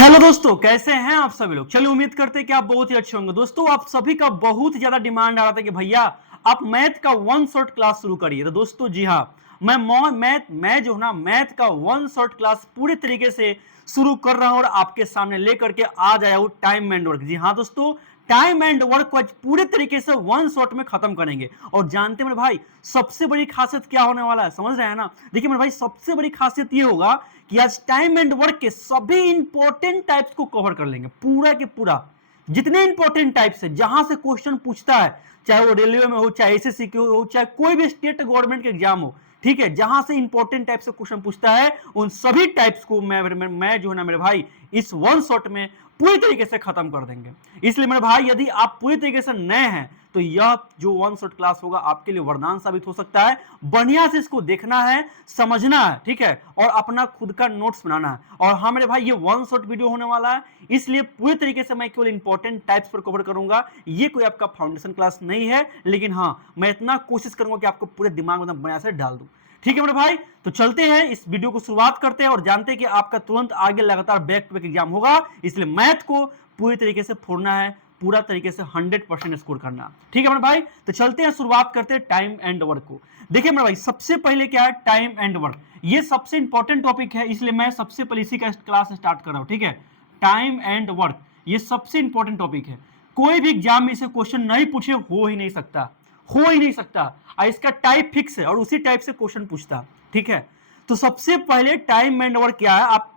Hello दोस्तों, कैसे हैं आप सभी लोग। चलिए, उम्मीद करते हैं कि आप बहुत ही अच्छे होंगे। दोस्तों, आप सभी का बहुत ज्यादा डिमांड आ रहा था कि भैया आप मैथ का वन शॉट क्लास शुरू करिए। तो दोस्तों, जी हाँ, मैं जो है ना मैथ का वन शॉट क्लास पूरे तरीके से शुरू कर रहा हूं और आपके सामने लेकर के आ जाया हूं टाइम एंड वर्क। जी हाँ दोस्तों, टाइम एंड वर्क को आज पूरे तरीके से वन शॉट में खत्म करेंगे। और जानते हैं मेरे भाई, सबसे बड़ी खासियत क्या होने वाला है, समझ रहे हैं ना। देखिए मेरे भाई, सबसे बड़ी खासियत ये होगा कि आज टाइम एंड वर्क के सभी इंपॉर्टेंट टाइप्स को कवर कर लेंगे, पूरा के पूरा। जितने इंपॉर्टेंट टाइप्स है, जहां से क्वेश्चन पूछता है, चाहे वो रेलवे में हो, चाहे एसएससी के हो, चाहे कोई भी स्टेट गवर्नमेंट के एग्जाम हो, ठीक है, जहां से इंपॉर्टेंट टाइप से क्वेश्चन पूछता है, उन सभी टाइप्स को मैं जो है ना मेरे भाई, इस वन शॉट में पूरी तरीके से खत्म कर देंगे। इसलिए मेरे भाई, यदि आप पूरी तरीके से नए हैं तो यह जो वन शॉट क्लास होगा आपके लिए वरदान साबित हो सकता है। बढ़िया से इसको देखना है, समझना है, ठीक है, और अपना खुद का नोट्स बनाना है। और हाँ मेरे भाई, ये वन शॉट वीडियो होने वाला है, इसलिए पूरी तरीके से मैं केवल इंपॉर्टेंट टाइप्स पर कवर करूंगा। ये कोई आपका फाउंडेशन क्लास नहीं है, लेकिन हाँ, मैं इतना कोशिश करूंगा कि आपको पूरे दिमाग में बढ़िया से डाल दूं। ठीक है मेरे भाई, तो चलते हैं, इस वीडियो को शुरुआत करते हैं और जानते हैं कि आपका तुरंत आगे लगातार बैक टू बैक एग्जाम होगा। इसलिए मैथ को पूरी तरीके से फोड़ना है, पूरा तरीके से 100% स्कोर करना। ठीक है मेरे भाई, तो चलते हैं, शुरुआत करते हैं टाइम एंड वर्क को। देखिए मेरे भाई, सबसे पहले क्या है टाइम एंड वर्क। ये सबसे इंपॉर्टेंट टॉपिक है, इसलिए मैं सबसे पहले इसी का क्लास स्टार्ट कर रहा हूं। ठीक है, टाइम एंड वर्क ये सबसे इंपॉर्टेंट टॉपिक है। कोई भी एग्जाम में इसे क्वेश्चन नहीं पूछे हो ही नहीं सकता, हो ही नहीं सकता। और इसका टाइप फिक्स है और उसी टाइप से क्वेश्चन पूछता। ठीक है, तो सबसे पहले टाइम एंड वर्क क्या है, आप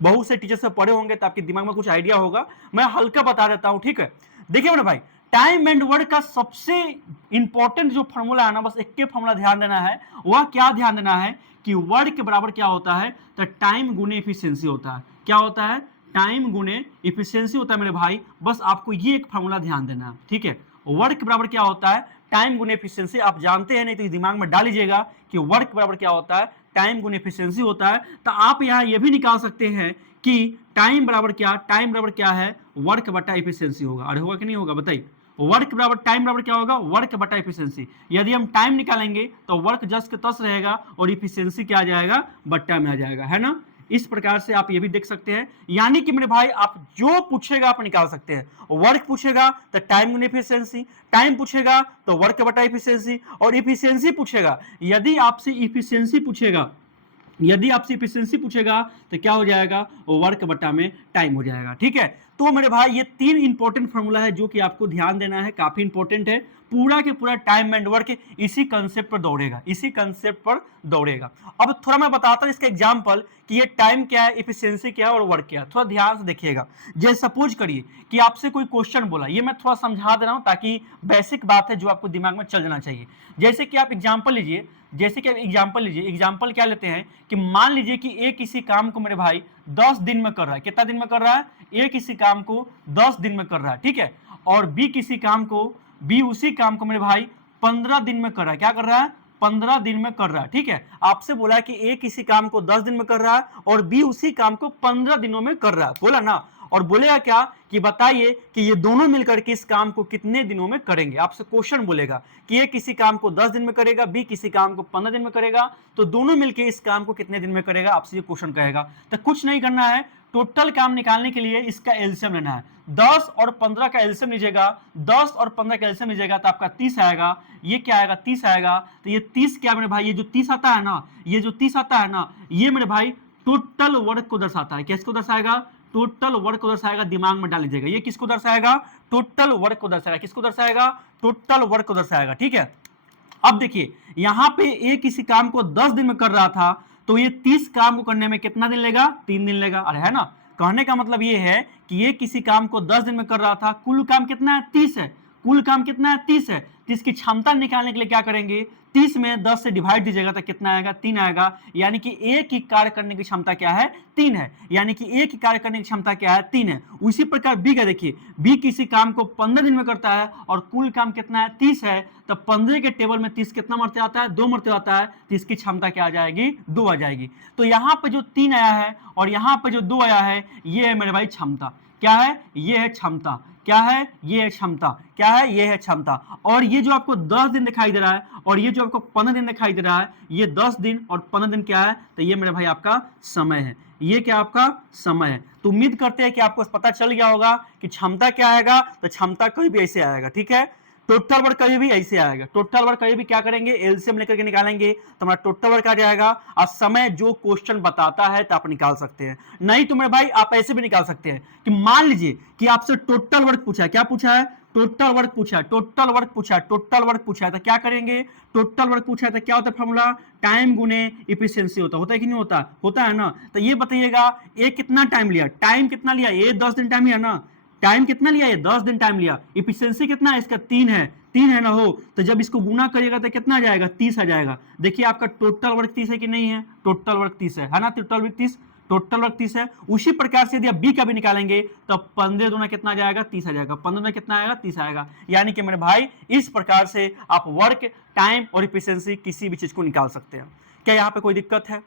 बहुत से टीचर से पढ़े होंगे तो आपके दिमाग में कुछ आइडिया होगा, मैं हल्का बता देता हूं। ठीक है, देखिए मेरे भाई, टाइम एंड वर्क का सबसे इंपॉर्टेंट जो फॉर्मूला है ना, बस एक के फॉर्मूला ध्यान देना है। वह क्या ध्यान देना है कि वर्क के बराबर क्या होता है, तो टाइम गुने इफिशियंसी होता है। क्या होता है, टाइम गुने इफिशियंसी होता है मेरे भाई। बस आपको ये एक फॉर्मूला ध्यान देना है। ठीक है, वर्क के बराबर क्या होता है, टाइम गुने एफिशिएंसी। आप जानते हैं, नहीं तो दिमाग में डाल लीजिएगा कि वर्क बराबर क्या होता है, टाइम गुने एफिशिएंसी होता है। तो आप यहां यह भी निकाल सकते हैं कि टाइम बराबर क्या है, वर्क बटा एफिशिएंसी होगा। अरे होगा कि नहीं होगा, बताइए। वर्क बराबर टाइम बराबर क्या होगा, वर्क बटा एफिशिएंसी। यदि हम टाइम निकालेंगे तो वर्क जस के तस रहेगा और एफिशिएंसी क्या आ जाएगा, बट्टा में आ जाएगा, है ना। इस प्रकार से आप ये भी देख सकते हैं। यानी कि मेरे भाई, आप जो पूछेगा आप निकाल सकते हैं। वर्क पूछेगा तो टाइम गुने एफिशिएंसी, टाइम पूछेगा तो वर्क बटा एफिशिएंसी, और एफिशिएंसी पूछेगा, यदि आपसे एफिशिएंसी पूछेगा, तो क्या हो जाएगा, वर्क बटा में टाइम हो जाएगा। ठीक है, तो मेरे भाई ये तीन इंपॉर्टेंट फॉर्मूला है जो कि आपको ध्यान देना है, काफी इंपॉर्टेंट है। पूरा के पूरा टाइम एंड वर्क इसी कंसेप्ट पर दौड़ेगा, इसी कंसेप्ट पर दौड़ेगा। अब थोड़ा मैं बताता हूं इसका एग्जांपल कि ये टाइम क्या है, एफिशिएंसी क्या है और वर्क क्या है। थोड़ा ध्यान से देखिएगा। जैसे सपोज करिए कि आपसे कोई क्वेश्चन बोला, ये मैं थोड़ा समझा दे रहा हूं ताकि बेसिक बात है जो आपको दिमाग में चल जाना चाहिए। जैसे कि आप एग्जांपल लीजिए, एग्जाम्पल क्या लेते हैं कि मान लीजिए कि ए किसी काम को मेरे भाई 10 दिन में कर रहा है। कितना दिन में कर रहा है, ए किसी काम को 10 दिन में कर रहा है। ठीक है, और बी उसी काम को मेरे भाई 15 दिन में कर रहा है। क्या कर रहा है, 15 दिन में कर रहा है। ठीक है, आपसे बोला कि ए किसी काम को 10 दिन में कर रहा है और बी उसी काम को 15 दिनों में कर रहा है, बोला ना। और बोलेगा क्या कि बताइए कि ये दोनों मिलकर के इस काम को कितने दिनों में करेंगे। आपसे क्वेश्चन बोलेगा कि ये किसी काम को 10 दिन में करेगा, बी किसी काम को 15 दिन में करेगा, तो दोनों मिलकर इस काम को कितने दिन में करेगा, आपसे ये क्वेश्चन कहेगा। तो कुछ नहीं करना है, टोटल काम निकालने के लिए इसका एलसीएम लेना है। 10 और 15 का एलसीएम लीजिएगा, 10 और 15 का एलसीएम लीजिएगा तो आपका 30 आएगा। ये क्या आएगा, 30 आएगा। तो ये 30 क्या मेरे भाई, ये जो 30 आता है ना, ये मेरे भाई टोटल वर्क को दर्शाता है। किसको दर्शाएगा, टोटल वर्क को दर्शाएगा। दिमाग में डाल लीजिएगा, ये किसको दर्शाएगा, टोटल वर्क को दर्शाएगा। किसको दर्शाएगा, टोटल वर्क को दर्शाएगा। ठीक है, अब देखिए यहां पे ए किसी काम को 10 दिन में कर रहा था, तो ये 30 काम को करने में कितना दिन लेगा, 3 दिन लेगा। अरे है ना, कहने का मतलब ये है कि ये किसी काम को 10 दिन में कर रहा था, कुल काम कितना है, 30 है। कुल काम कितना है, 30 है। तो इसकी क्षमता निकालने के लिए क्या करेंगे, 30 में 10 से डिवाइड दीजिएगा तो कितना आएगा, 3 आएगा। यानी कि एक ही कार्य करने की क्षमता क्या है, 3 है। यानी कि एक ही कार्य करने की क्षमता क्या है, 3 है। उसी प्रकार बी का देखिए, बी किसी काम को 15 दिन में करता है और कुल काम कितना है, 30 है। तो 15 के टेबल में 30 कितना मरते आता है, 2 मरते आता है। तो इसकी क्षमता क्या आ जाएगी, 2 आ जाएगी। तो यहाँ पे जो 3 आया है और यहाँ पे जो 2 आया है, ये है मेरे भाई क्षमता। क्या है, ये है क्षमता। क्या है, ये है क्षमता। क्या है, ये है क्षमता। और ये जो आपको 10 दिन दिखाई दे रहा है और ये जो आपको 15 दिन दिखाई दे रहा है, ये 10 दिन और 15 दिन क्या है, तो ये मेरे भाई आपका समय है। ये क्या आपका समय है। तो उम्मीद करते हैं कि आपको पता चल गया होगा कि क्षमता क्या आएगा, तो क्षमता कभी भी ऐसे आएगा, ठीक है। टोटल वर्क कभी भी ऐसे आएगा, टोटल वर्क कभी भी क्या करेंगे, एलसीएम लेकर के निकालेंगे तो हमारा टोटल वर्क आ जाएगा। और समय जो क्वेश्चन बताता है तो आप निकाल सकते हैं, नहीं तो मेरे भाई आप ऐसे भी निकाल सकते हैं कि मान लीजिए कि आपसे टोटल वर्क पूछा है, क्या पूछा है, टोटल वर्क पूछा है, टोटल वर्क पूछा है, टोटल वर्क पूछा है, तो क्या करेंगे, टोटल वर्क पूछा है तो क्या होता है फॉर्मूला, टाइम गुने इफिशिएंसी होता है कि नहीं होता, होता है ना। तो ये बताइएगा ये कितना टाइम लिया, टाइम कितना लिया, ये 10 दिन टाइम लिया ना, टाइम कितना लिया, ये 10 दिन टाइम लिया। इफिशिएंसी कितना है इसका, 3 है, 3 है ना हो, तो जब इसको गुना करिएगा तो कितना आ जाएगा, 30 आ जाएगा। देखिए आपका टोटल वर्क 30 है कि नहीं है, टोटल वर्क 30 है ना, टोटल वर्क 30, टोटल वर्क 30 है। उसी प्रकार से यदि आप बी का भी निकालेंगे तो 15 दूना कितना आ जाएगा, 30 आ जाएगा, 15 दूना कितना आएगा, 30 आएगा। यानी कि मेरे भाई इस प्रकार से आप वर्क, टाइम और इफिशिएंसी किसी भी चीज को निकाल सकते हैं। क्या यहाँ पे कोई दिक्कत है?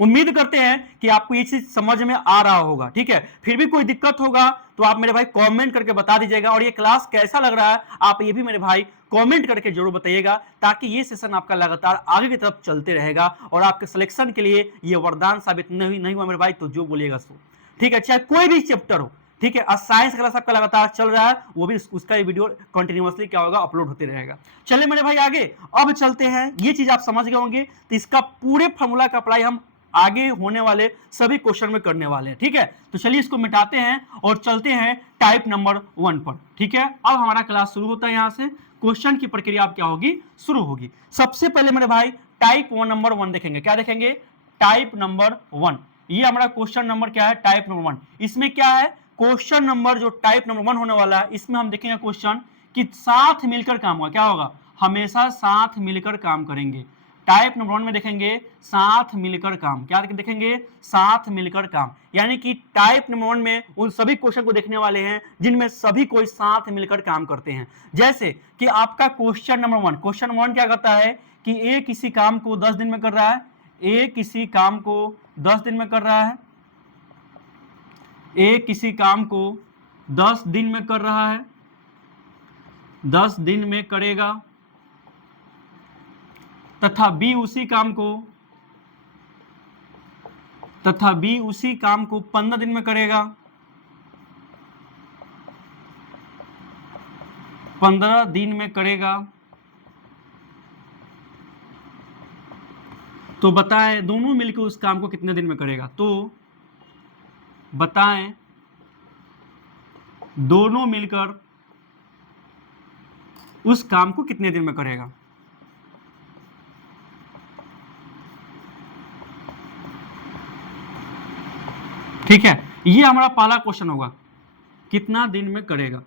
उम्मीद करते हैं कि आपको ये चीज समझ में आ रहा होगा, ठीक है। फिर भी कोई दिक्कत होगा तो आप मेरे भाई कमेंट करके बता दीजिएगा, और ये क्लास कैसा लग रहा है आप ये भी मेरे भाई कमेंट करके जरूर बताइएगा, ताकि ये सेशन आपका लगातार आगे की तरफ चलते रहेगा और आपके सिलेक्शन के लिए ये वरदान साबित नहीं हुआ मेरे भाई तो जो बोलिएगा सो, ठीक है। चाहे कोई भी चैप्टर हो, ठीक है। साइंस क्लास आपका लगातार चल रहा है, वो भी उसका वीडियो कंटिन्यूअसली क्या होगा, अपलोड होते रहेगा। चलिए मेरे भाई आगे अब चलते हैं, ये चीज आप समझ गए होंगे, तो इसका पूरे फॉर्मूला का अप्लाई हम आगे होने वाले सभी क्वेश्चन में करने वाले हैं, ठीक है। तो चलिए इसको मिटाते हैं और चलते हैं टाइप नंबर 1 पर, ठीक है। अब हमारा क्लास शुरू होता है, यहां से क्वेश्चन की प्रक्रिया अब क्या होगी, शुरू होगी। सबसे पहले मेरे भाई टाइप 1 नंबर 1 देखेंगे, क्या देखेंगे, टाइप नंबर 1। ये हमारा क्वेश्चन नंबर क्या है, टाइप नंबर 1। इसमें क्या है, क्वेश्चन नंबर जो टाइप नंबर 1 होने वाला है, इसमें हम देखेंगे क्वेश्चन कि साथ मिलकर काम होगा, क्या होगा, हमेशा साथ मिलकर काम करेंगे। टाइप नंबर 1 में देखेंगे साथ मिलकर काम, क्या देखेंगे, साथ मिलकर काम। यानी कि टाइप नंबर 1 में उन सभी क्वेश्चन को देखने वाले हैं जिनमें सभी कोई साथ मिलकर काम करते हैं। जैसे कि आपका क्वेश्चन नंबर 1, क्वेश्चन नंबर 1 क्या करता है कि ए किसी काम को 10 दिन में कर रहा है, ए किसी काम को 10 दिन में कर रहा है, ए किसी काम को 10 दिन में कर रहा है, 10 दिन में करेगा, तथा बी उसी काम को 15 दिन में करेगा, 15 दिन में करेगा। तो बताएं दोनों मिलकर उस काम को कितने दिन में करेगा, तो बताएं दोनों मिलकर उस काम को कितने दिन में करेगा। ठीक है, ये हमारा पहला क्वेश्चन होगा, कितना दिन में करेगा।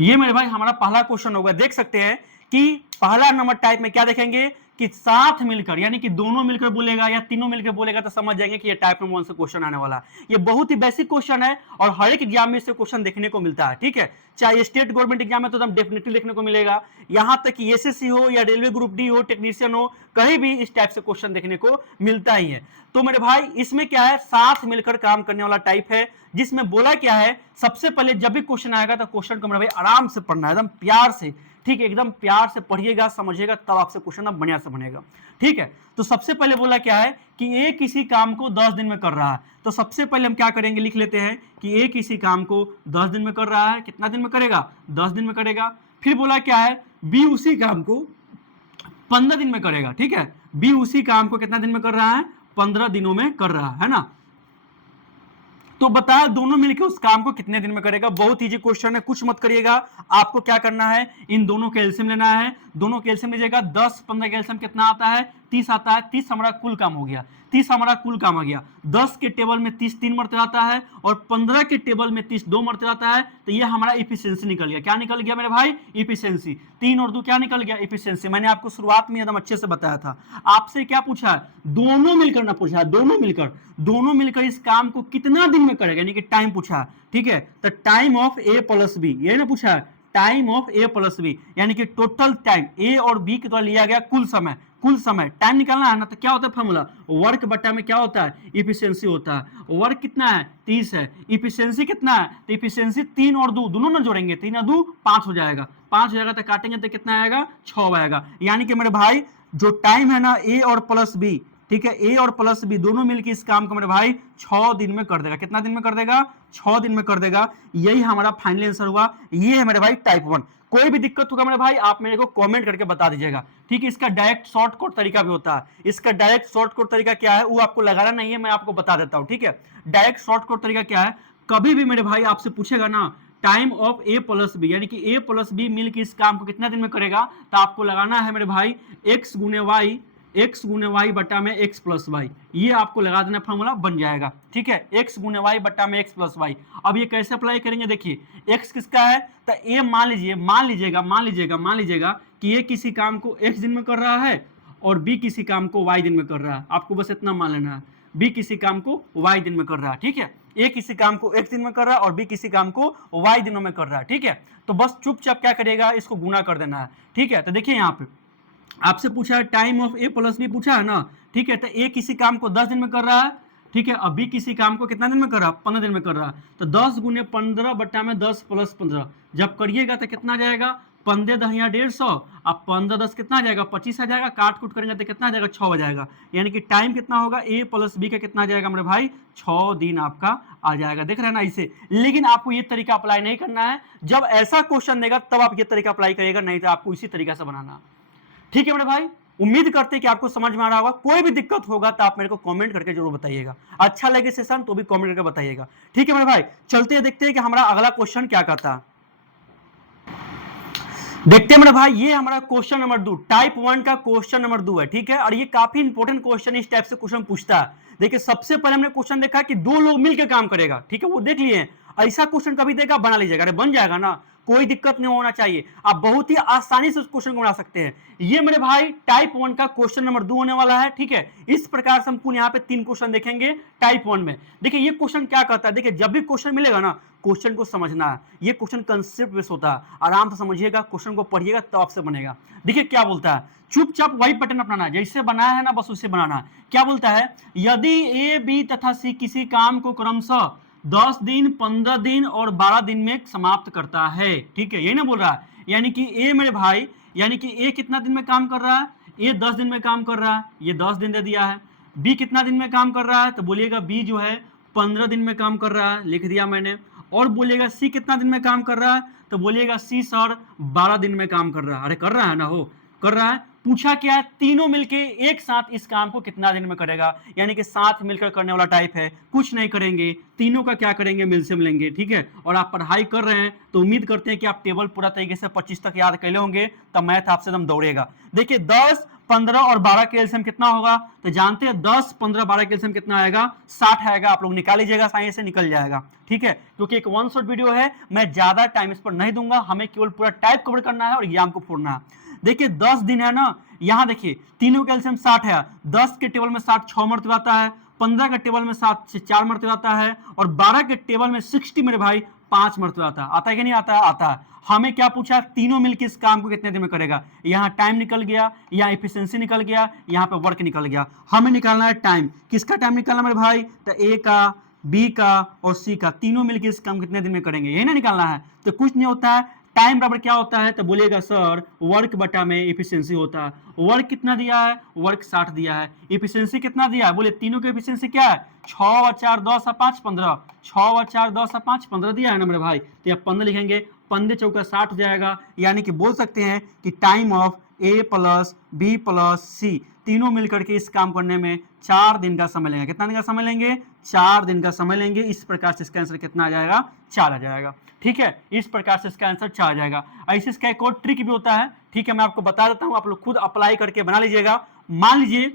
ये मेरे भाई हमारा पहला क्वेश्चन होगा। देख सकते हैं कि पहला नंबर टाइप में क्या देखेंगे कि साथ मिलकर, यानी कि दोनों मिलकर बोलेगा या तीनों मिलकर बोलेगा, तो समझ जाएंगे कि ये टाइप नंबर 1 से क्वेश्चन आने वाला है। ये बहुत ही बेसिक क्वेश्चन है और हर एक एग्जाम में इससे क्वेश्चन देखने को मिलता है, ठीक है। चाहे स्टेट गवर्नमेंट एग्जाम में तो एकदम डेफिनेटली देखने को मिलेगा, यहां तक कि एसएससी हो या रेलवे ग्रुप डी हो, टेक्नीशियन हो, कहीं भी इस टाइप से क्वेश्चन देखने को मिलता ही है। तो मेरे भाई इसमें क्या है, साथ मिलकर काम करने वाला टाइप है, जिसमें बोला क्या है, सबसे पहले जब भी क्वेश्चन आएगा तो क्वेश्चन को मेरे भाई आराम से पढ़ना है, एकदम प्यार से, ठीक है, एकदम प्यार से पढ़िएगा, समझिएगा, तब आपसे क्वेश्चन अब बढ़िया से बनेगा, ठीक है। तो सबसे पहले बोला क्या है कि ए किसी काम को 10 दिन में कर रहा है, तो सबसे पहले हम क्या करेंगे, लिख लेते हैं कि ए किसी काम को 10 दिन में कर रहा है, कितना दिन में करेगा, 10 दिन में करेगा। फिर बोला क्या है, बी उसी काम को 15 दिन में करेगा, ठीक है, बी उसी काम को कितना दिन में कर रहा है, 15 दिनों में कर रहा है ना। तो बताया दोनों मिलकर उस काम को कितने दिन में करेगा। बहुत इजी क्वेश्चन है, कुछ मत करिएगा, आपको क्या करना है, इन दोनों का एलसीएम लेना है, दोनों का एलसीएम लीजिएगा, 10 15 का एलसीएम कितना आता है, 30 आता है। 30 हमारा कुल काम हो गया, 30 हमारा कुल काम आ गया। 10 के टेबल में 30 3 मरते आता है और 15 के टेबल में 30 2 मरते आता है, तो ये हमारा इफिशिएंसी निकल गया। क्या निकल गया मेरे भाई, इफिशिएंसी। 3 और 2 क्या निकल गया, इफिशिएंसी। मैंने आपको शुरुआत में एकदम अच्छे से बताया था। आपसे क्या पूछा है, दोनों मिलकर ना पूछा है, दोनों मिलकर इस काम को कितना दिन में करेगा, यानी कि टाइम पूछा है, ठीक है। तो time of A plus b, ये ना पूछा है, time of A plus b, यानी कि टोटल टाइम ए और बी के द्वारा लिया गया कुल समय, कुल समय टाइम निकालना है ना। तो क्या होता है फॉर्मूला, वर्क बटा में क्या होता है, इफिशिएंसी होता है। वर्क कितना है, 30 है, इफिशिएंसी कितना है, तो इफिशिएंसी 3 और 2 दोनों ना जोड़ेंगे, 3 और 2 5 हो जाएगा, 5 हो जाएगा, तो काटेंगे तो कितना आएगा, 6 आएगा। यानी कि मेरे भाई जो टाइम है ना ए और प्लस बी, ठीक है, ए और प्लस बी दोनों मिलकर इस काम को मेरे भाई 6 दिन में कर देगा। कितना दिन में कर देगा? 6 दिन में कर देगा। यही हमारा फाइनल आंसर हुआ। ये है मेरे भाई टाइप 1। कोई भी दिक्कत होगा मेरे भाई आप मेरे को कमेंट करके बता दीजिएगा, ठीक है। इसका डायरेक्ट शॉर्टकट तरीका भी होता है। इसका डायरेक्ट शॉर्टकट तरीका क्या है वो आपको लगाना नहीं है, मैं आपको बता देता हूं, ठीक है। डायरेक्ट शॉर्टकट तरीका क्या है, कभी भी मेरे भाई आपसे पूछेगा ना time of A plus b, यानी कि ए प्लस बी मिलकर इस काम को कितना दिन में करेगा, तो आपको लगाना है मेरे भाई एक्स गुने वाई बटा में एक्स प्लस वाई। ये आपको लगा देना, फॉर्मूला बन जाएगा, ठीक है। एक्स गुने वाई बटा में एक्स प्लस वाई। अब ये कैसे अप्लाई करेंगे, देखिए एक्स किसका है, तो ए मान लीजिएगा कि ये किसी काम को एक्स दिन में कर रहा है और बी किसी काम को वाई दिन में कर रहा है। आपको बस इतना मान लेना है, बी किसी काम को वाई दिन में कर रहा है, ठीक है। ए किसी काम को एक्स दिन में कर रहा है और बी किसी काम को वाई दिनों में कर रहा है, ठीक है। तो बस चुपचाप क्या करेगा, इसको गुना कर देना है, ठीक है। तो देखिए यहाँ पे आपसे पूछा है time of A plus b पूछा है ना, ठीक है। तो ए किसी काम को 10 दिन में कर रहा है, ठीक है। अब बी किसी काम को कितना दिन में कर रहा है, 15 दिन में कर रहा है। तो 10 गुने 15 बटा में 10 प्लस 15 जब करिएगा तो कितना जाएगा, 15 दहिया 150, अब 15 10 कितना जाएगा, 25 आ जाएगा। काट कूट करेंगे तो कितना जाएगा, 6 हो जाएगा। यानी कि टाइम कितना होगा ए प्लस बी का कितना जाएगा मेरे भाई, 6 दिन आपका आ जाएगा। देख रहे हैं ना इसे। लेकिन आपको ये तरीका अप्लाई नहीं करना है, जब ऐसा क्वेश्चन देगा तब आप ये तरीका अप्लाई करिएगा, नहीं तो आपको इसी तरीका से बनाना, ठीक है मेरे भाई। उम्मीद करते हैं कि आपको समझ में आ रहा होगा। कोई भी दिक्कत होगा तो आप मेरे को कमेंट करके जरूर बताइएगा। अच्छा लगे सेशन तो भी कमेंट करके बताइएगा, ठीक है मेरे भाई। चलते हैं, देखते हैं कि हमारा अगला क्वेश्चन क्या कहता है। देखते हैं मेरे भाई, ये हमारा क्वेश्चन नंबर 2, टाइप 1 का क्वेश्चन नंबर 2 है, ठीक है। और ये काफी इंपॉर्टेंट क्वेश्चन, इस टाइप से क्वेश्चन पूछता है। देखिए सबसे पहले हमने क्वेश्चन देखा कि 2 लोग मिलकर काम करेगा, ठीक है, वो देख लिए। ऐसा क्वेश्चन कभी देगा बना लीजिएगा, अरे बन जाएगा ना, कोई दिक्कत नहीं होना चाहिए। आप बहुत ही आसानी से उस क्वेश्चन को बना सकते हैं। ये मेरे भाई टाइप 1 का क्वेश्चन नंबर 2 होने वाला है, ठीक है। इस प्रकार से हम कुल यहाँ पे 3 क्वेश्चन देखेंगे टाइप 1 में। देखिए ये क्वेश्चन क्या कहता है, देखिए जब भी क्वेश्चन मिलेगा ना, क्वेश्चन को समझना है। ये क्वेश्चन कंसेप्ट बेस्ड होता है, आराम से समझिएगा, क्वेश्चन को पढ़िएगा तो आपसे बनेगा। देखिए क्या बोलता है, चुपचाप वही पैटर्न अपनाना है, जैसे बनाया है ना बस उसे बनाना है। क्या बोलता है, यदि ए बी तथा सी किसी काम को क्रमशः 10 दिन 15 दिन और 12 दिन में समाप्त करता है, ठीक है, यही ना बोल रहा है। यानी कि ए मेरे भाई, यानी कि ए कितना दिन में काम कर रहा है, ए 10 दिन में काम कर रहा है, ये 10 दिन दे दिया है। बी कितना दिन में काम कर रहा है, तो बोलिएगा बी जो है 15 दिन में काम कर रहा है, लिख दिया मैंने। और बोलिएगा सी कितना दिन में काम कर रहा है, तो बोलिएगा सी सर 12 दिन में काम कर रहा है। अरे कर रहा है ना, हो कर रहा है। पूछा क्या है, तीनों मिलके एक साथ इस काम को कितना दिन में करेगा, यानी कि साथ मिलकर करने वाला टाइप है। कुछ नहीं करेंगे, तीनों का क्या करेंगे, मिल से मिलेंगे, ठीक है। और आप पढ़ाई कर रहे हैं तो उम्मीद करते हैं कि आप टेबल पूरा तरीके से 25 तक याद कर होंगे, तब मैथ आपसे एकदम दौड़ेगा। देखिए 10 15 और 12 के एलसीएम कितना होगा, तो जानते हैं 10 15 12 के एलसीएम कितना आएगा, 60 आएगा। आप लोग निकाल लीजिएगा, साइंस से निकल जाएगा, ठीक है। क्योंकि एक वन शॉट वीडियो है, मैं ज्यादा टाइम इस पर नहीं दूंगा, हमें केवल पूरा टाइप कवर करना है और एग्जाम को फोड़ना है। देखिए 10 दिन है ना, यहां देखिए तीनों के एलसीएम 60 है। 10 के टेबल में 60 6 मरतबा आता है, 15 के टेबल में 7 से 4 मरतबा आता है, और 12 के टेबल में 60 मेरे भाई 5 मरतबा आता है। आता है कि नहीं आता है, आता है। हमें क्या पूछा, तीनों मिलकर इस काम को कितने दिन में करेगा। यहाँ टाइम निकल गया, यहाँ एफिशिएंसी निकल गया, यहाँ पे वर्क निकल गया। हमें निकालना है टाइम, किसका टाइम निकालना मेरे भाई, तो ए का, बी का और सी का, तीनों मिलकर इस काम कितने दिन में करेंगे, यही ना निकालना है। तो कुछ नहीं होता है, टाइम बराबर क्या होता है, तो बोलिएगा सर वर्क बटा में एफिशिएंसी होता है। वर्क कितना दिया है, वर्क 60 दिया है। एफिशिएंसी कितना दिया है, बोले तीनों की एफिशिएंसी क्या है, 6 और 4 10 और 5 15, 6 और 4 10 और 5 15 दिया है ना मेरे भाई। तो यहाँ 15 लिखेंगे, 15 चौका 60 हो जाएगा। यानी कि बोल सकते हैं कि time of A plus B plus C तीनों मिलकर के इस काम करने में 4 दिन का समय लेंगे। कितना दिन का समय लेंगे, 4 दिन का समय लेंगे। इस प्रकार से इसका आंसर कितना आ जाएगा, 4 आ जाएगा, ठीक है। इस प्रकार से इसका आंसर 4 आ जाएगा। ऐसे इसका एक और ट्रिक भी होता है, ठीक है, मैं आपको बता देता हूं, आप लोग खुद अप्लाई करके बना लीजिएगा। मान लीजिए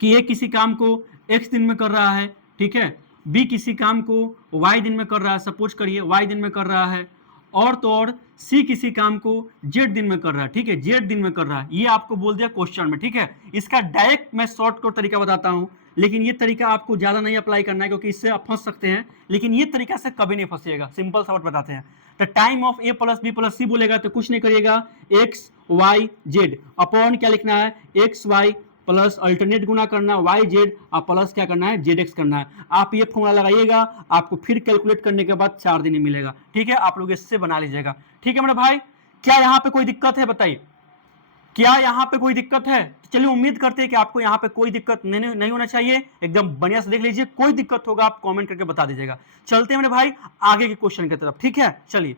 कि ये किसी काम को x दिन में कर रहा है, ठीक है, बी किसी काम को y दिन में कर रहा है, सपोज करिए y दिन में कर रहा है, और तो और सी किसी काम को जेड दिन में कर रहा है, ठीक है, जेड दिन में कर रहा है। ये आपको बोल दिया क्वेश्चन में, ठीक है। इसका डायरेक्ट मैं शॉर्टकट तरीका बताता हूं, लेकिन ये तरीका आपको ज्यादा नहीं अप्लाई करना है, क्योंकि इससे आप फंस सकते हैं। लेकिन ये तरीका से कभी नहीं फंसिएगा, सिंपल सा वर्ड बताते हैं। तो time of A plus B plus C बोलेगा तो कुछ नहीं करिएगा, एक्स वाई जेड अपॉन क्या लिखना है, एक्स वाई प्लस अल्टरनेट गुना करना वाई जेड और प्लस क्या करना है, जेड एक्स करना है। आप ये फॉर्मूला लगाइएगा, आपको फिर कैलकुलेट करने के बाद 4 दिन मिलेगा, ठीक है। आप लोग इससे बना लीजिएगा, ठीक है मेरे भाई। क्या यहाँ पे कोई दिक्कत है बताइए, क्या यहाँ पे कोई दिक्कत है? तो चलिए उम्मीद करते हैं कि आपको यहाँ पे कोई दिक्कत नहीं होना चाहिए, एकदम बढ़िया से देख लीजिए, कोई दिक्कत होगा आप कमेंट करके बता दीजिएगा। चलते हैं मेरे भाई आगे के क्वेश्चन की तरफ, ठीक है, चलिए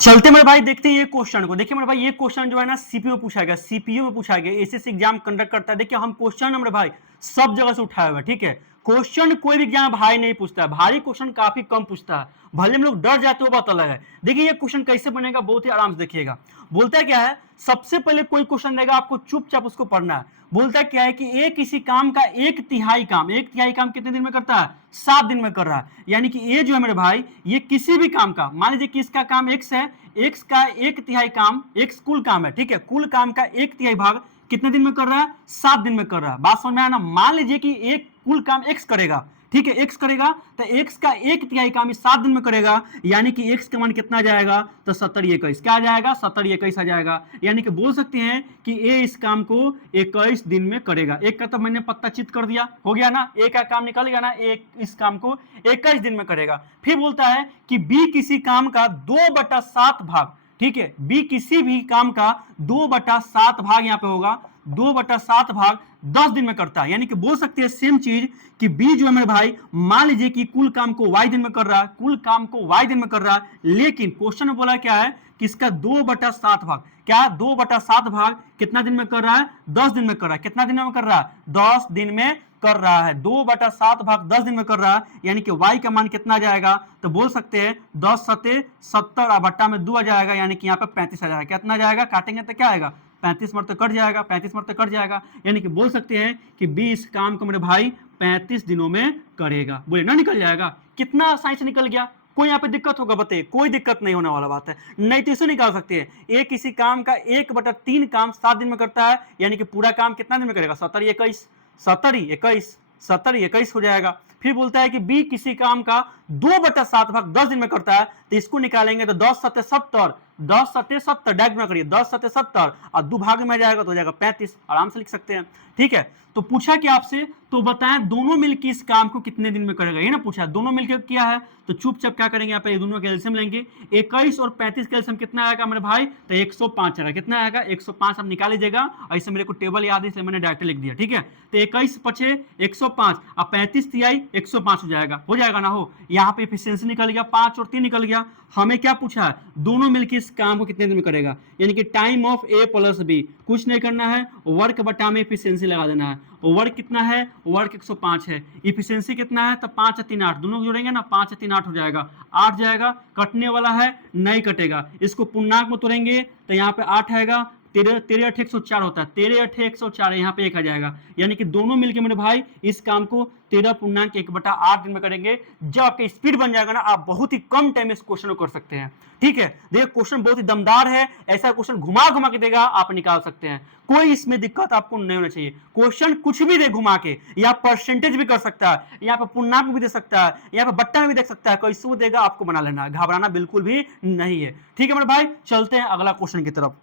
चलते मेरे भाई देखते हैं ये क्वेश्चन को। देखिए मेरे भाई ये क्वेश्चन जो है ना सीपीयू में पूछा गया, सीपीयू में पूछा गया, एसएससी एग्जाम कंडक्ट करता है। देखिए हम क्वेश्चन मेरे भाई सब जगह से उठाए हुए हैं, ठीक है, क्वेश्चन कोई भी एग्जाम भारी नहीं पूछता है, भारी क्वेश्चन काफी कम पूछता है, भले हम लोग डर जाते हो बात अलग है। देखिए ये क्वेश्चन कैसे बनेगा बहुत ही आराम से देखिएगा। बोलता है क्या है, सबसे पहले कोई क्वेश्चन देगा, आपको चुपचाप उसको पढ़ना है। बोलता है क्या है कि ए किसी काम का एक तिहाई काम कितने दिन में करता है? 7 दिन में कर रहा है। यानी कि ए जो है मेरे भाई ये किसी भी काम का, मान लीजिए कि इसका काम एक्स है, एक्स का एक तिहाई काम, एक्स कुल काम है, ठीक है, कुल काम का एक तिहाई भाग कितने दिन में कर रहा है? 7 दिन में कर रहा है। बात समझ में आया ना? मान लीजिए कि एक कुल काम एक्स करेगा, ठीक है, एक्स करेगा, तो एक्स का एक तिहाई काम इस 7 दिन में करेगा, यानी कि एक्स का मान कितना आ जाएगा? तो 70-21 क्या आ जाएगा? 70-21 आ जाएगा। यानी कि बोल सकते हैं कि ए इस काम को 21 दिन में करेगा। एक का तो मैंने पत्ता चित कर दिया, हो गया ना, ए का काम निकल गया ना, एक इस काम को 21 दिन में करेगा। फिर बोलता है कि बी किसी काम का 2/7 भाग, ठीक है, बी किसी भी काम का 2/7 भाग यहाँ पे होगा, 2/7 भाग 10 दिन में करता है। यानी कि बोल सकते हैं सेम चीज कि बी जो है मेरे भाई, मान लीजिए कि कुल काम को y दिन में कर रहा है, कुल काम को y दिन में कर रहा है, लेकिन क्वेश्चन में बोला क्या है कि इसका 2/7 भाग, क्या 2/7 भाग कितना दिन में कर रहा है? 10 दिन में कर रहा है। कितना दिन में कर रहा है? 10 दिन में कर रहा है। 2/7 भाग 10 दिन में कर रहा है, यानी कि y का मान कितना आ जाएगा? तो बोल सकते हैं 10 सते 70 और बट्टा में 2 आ जाएगा, यानी कि यहाँ पे 35 आ जाएगा। कितना जाएगा? काटेंगे तो क्या आएगा? 35 मरते कट जाएगा, 35 मरते कट जाएगा। यानी कि बोल सकते हैं कि बी इस काम को मेरे भाई 35 दिनों में करेगा। बोले ना निकल जाएगा, कितना आसानी से निकल गया। कोई यहाँ पे दिक्कत होगा? बताइए, कोई दिक्कत नहीं होने वाला बात है। नहीं तो इसे निकाल सकते हैं, एक किसी काम का 1/3 काम 7 दिन में करता है, यानी कि पूरा काम कितना दिन में करेगा? 70-21 70-21 70-21 हो जाएगा। फिर बोलता है कि बी किसी काम का 2/7 भाग 10 दिन में करता है, तो इसको निकालेंगे तो 10 सत्ते 70, 10 सत्ते 70 डायरेक्ट में करिए, 10 सत्ते 70 और 2 भाग में जाएगा तो हो जाएगा 35, आराम से लिख सकते हैं, ठीक है। तो पूछा कि आपसे, तो बताएं दोनों मिलकर इस काम को कितने दिन में करेगा, ये ना पूछा, दोनों मिलकर किया है, तो चुपचाप क्या करेंगे, यहाँ पे दोनों का एलसीएम लेंगे। 21 और 35 का एलसीएम कितना आएगा मेरे भाई? तो 105 आएगा। कितना आएगा? 105 आप निकाल लीजिएगा, ऐसे मेरे को टेबल याद है इसलिए मैंने डायरेक्ट लिख दिया, ठीक है। तो 21 पचे 105 और 35 तिहाई 105 हो जाएगा ना? हो, यहाँ पे एफिशिएंसी निकल गया, 5 और 3 निकल गया। हमें क्या पूछा है? दोनों मिलकर इस काम को कितने दिन में करेगा, यानी कि time of A plus b, कुछ नहीं करना है, वर्क बटा में एफिशिएंसी लगा देना है। वर्क कितना है? वर्क 105 है, एफिशिएंसी कितना है? तो 5 और 3 8, दोनों जोड़ेंगे ना, 5 और 3 8 हो जाएगा, 8 जाएगा, कटने वाला है, नहीं कटेगा। इसको पूर्णांक में तोड़ेंगे तो यहाँ पे 8 आएगा, 13 8 104 होता है, 13 8 104, यहाँ पे 1 आ जाएगा। यानी कि दोनों मिलकर मेरे भाई इस काम को 13.1/8 दिन में करेंगे। जब आपका स्पीड बन जाएगा ना, आप बहुत ही कम टाइम में इस क्वेश्चन को कर सकते हैं, ठीक है। देखिए क्वेश्चन बहुत ही दमदार है, ऐसा क्वेश्चन घुमा घुमा के देगा, आप निकाल सकते हैं, कोई इसमें दिक्कत आपको नहीं होना चाहिए। क्वेश्चन कुछ भी दे घुमा के, या परसेंटेज भी कर सकता है, यहाँ पे पूर्णांक भी दे सकता है, यहाँ पे बट्टा में भी देख सकता है, कोई सू देगा, आपको बना लेना है, घबराना बिल्कुल भी नहीं है, ठीक है मेरे भाई। चलते हैं अगला क्वेश्चन की तरफ।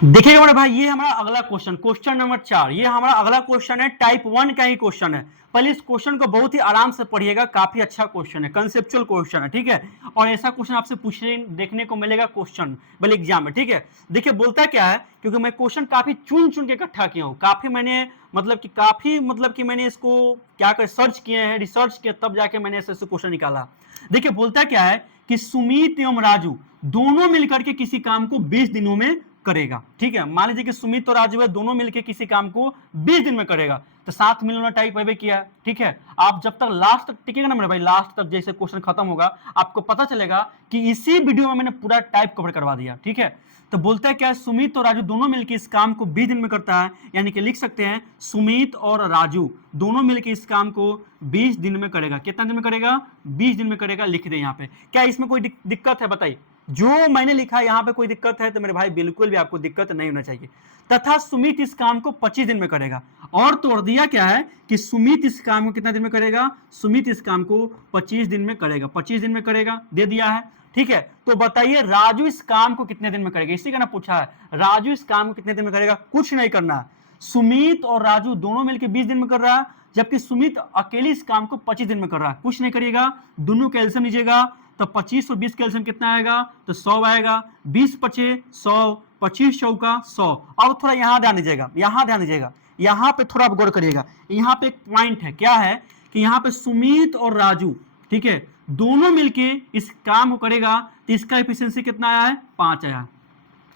देखिएगा मेरे भाई, ये हमारा अगला क्वेश्चन, क्वेश्चन नंबर 4, ये हमारा अगला क्वेश्चन है, टाइप 1 का ही क्वेश्चन है। पहले इस क्वेश्चन को बहुत ही आराम से पढ़िएगा, काफी अच्छा क्वेश्चन है, कंसेप्चुअल क्वेश्चन है, ठीक है। और ऐसा क्वेश्चन आपसे पूछने देखने को मिलेगा क्वेश्चन बल एग्जाम में, ठीक है। देखिए बोलता क्या है, क्योंकि मैं क्वेश्चन काफी चुन चुन के इकट्ठा किया हूँ, काफी मतलब कि मैंने इसको क्या कर सर्च किए हैं, रिसर्च किया, तब जाके मैंने ऐसे क्वेश्चन निकाला। देखिए बोलता क्या है कि सुमित एवं राजू दोनों मिलकर के किसी काम को 20 दिनों में करेगा, ठीक है। मान लीजिए कि सुमित और राजू है, दोनों मिलकर किसी काम को 20 दिन में करेगा, तो साथ मिलना टाइप है किया, ठीक है। आप जब तक लास्ट तक टिकेगा ना मेरे भाई, लास्ट तक जैसे क्वेश्चन खत्म होगा, आपको पता चलेगा कि इसी वीडियो में मैंने पूरा टाइप कवर करवा दिया, ठीक है। तो बोलता है क्या है, सुमित और राजू दोनों मिलकर इस काम को 20 दिन में करता है, यानी कि लिख सकते हैं सुमित और राजू दोनों मिलकर इस काम को 20 दिन में करेगा। कितना दिन में करेगा? 20 दिन में करेगा, लिख दे यहाँ पे। क्या इसमें कोई दिक्कत है? बताइए, जो मैंने लिखा यहाँ पे कोई दिक्कत है तो मेरे भाई बिल्कुल भी आपको दिक्कत नहीं होना चाहिए। तथा सुमित इस काम को 25 दिन में करेगा, और तोड़ दिया क्या है कि सुमित इस काम को कितना दिन में करेगा? सुमित इस काम को 25 दिन में करेगा, 25 दिन में करेगा, दे दिया है, ठीक है। तो बताइए राजू इस काम को कितने दिन में करेगा, इसी का ना पूछा है, राजू इस काम को कितने दिन में करेगा? कुछ नहीं करना, सुमित और राजू दोनों मिलकर 20 दिन में कर रहा है, जबकि सुमित अकेले इस काम को 25 दिन में कर रहा है। कुछ नहीं करिएगा, दोनों का एलसीएम लीजिएगा तो 25 और 20 का एलसीएम कितना आएगा, तो 100 आएगा। 20 पचे 100, 25 चौका 100। अब थोड़ा यहाँ ध्यान दीजिएगा, यहाँ ध्यान दीजिएगा, यहाँ पे थोड़ा गौर करिएगा। यहाँ पे एक पॉइंट है, क्या है कि यहाँ पे सुमित और राजू, ठीक है, दोनों मिलके इस काम को करेगा तो इसका एफिशिएंसी कितना आया है, 5 आया।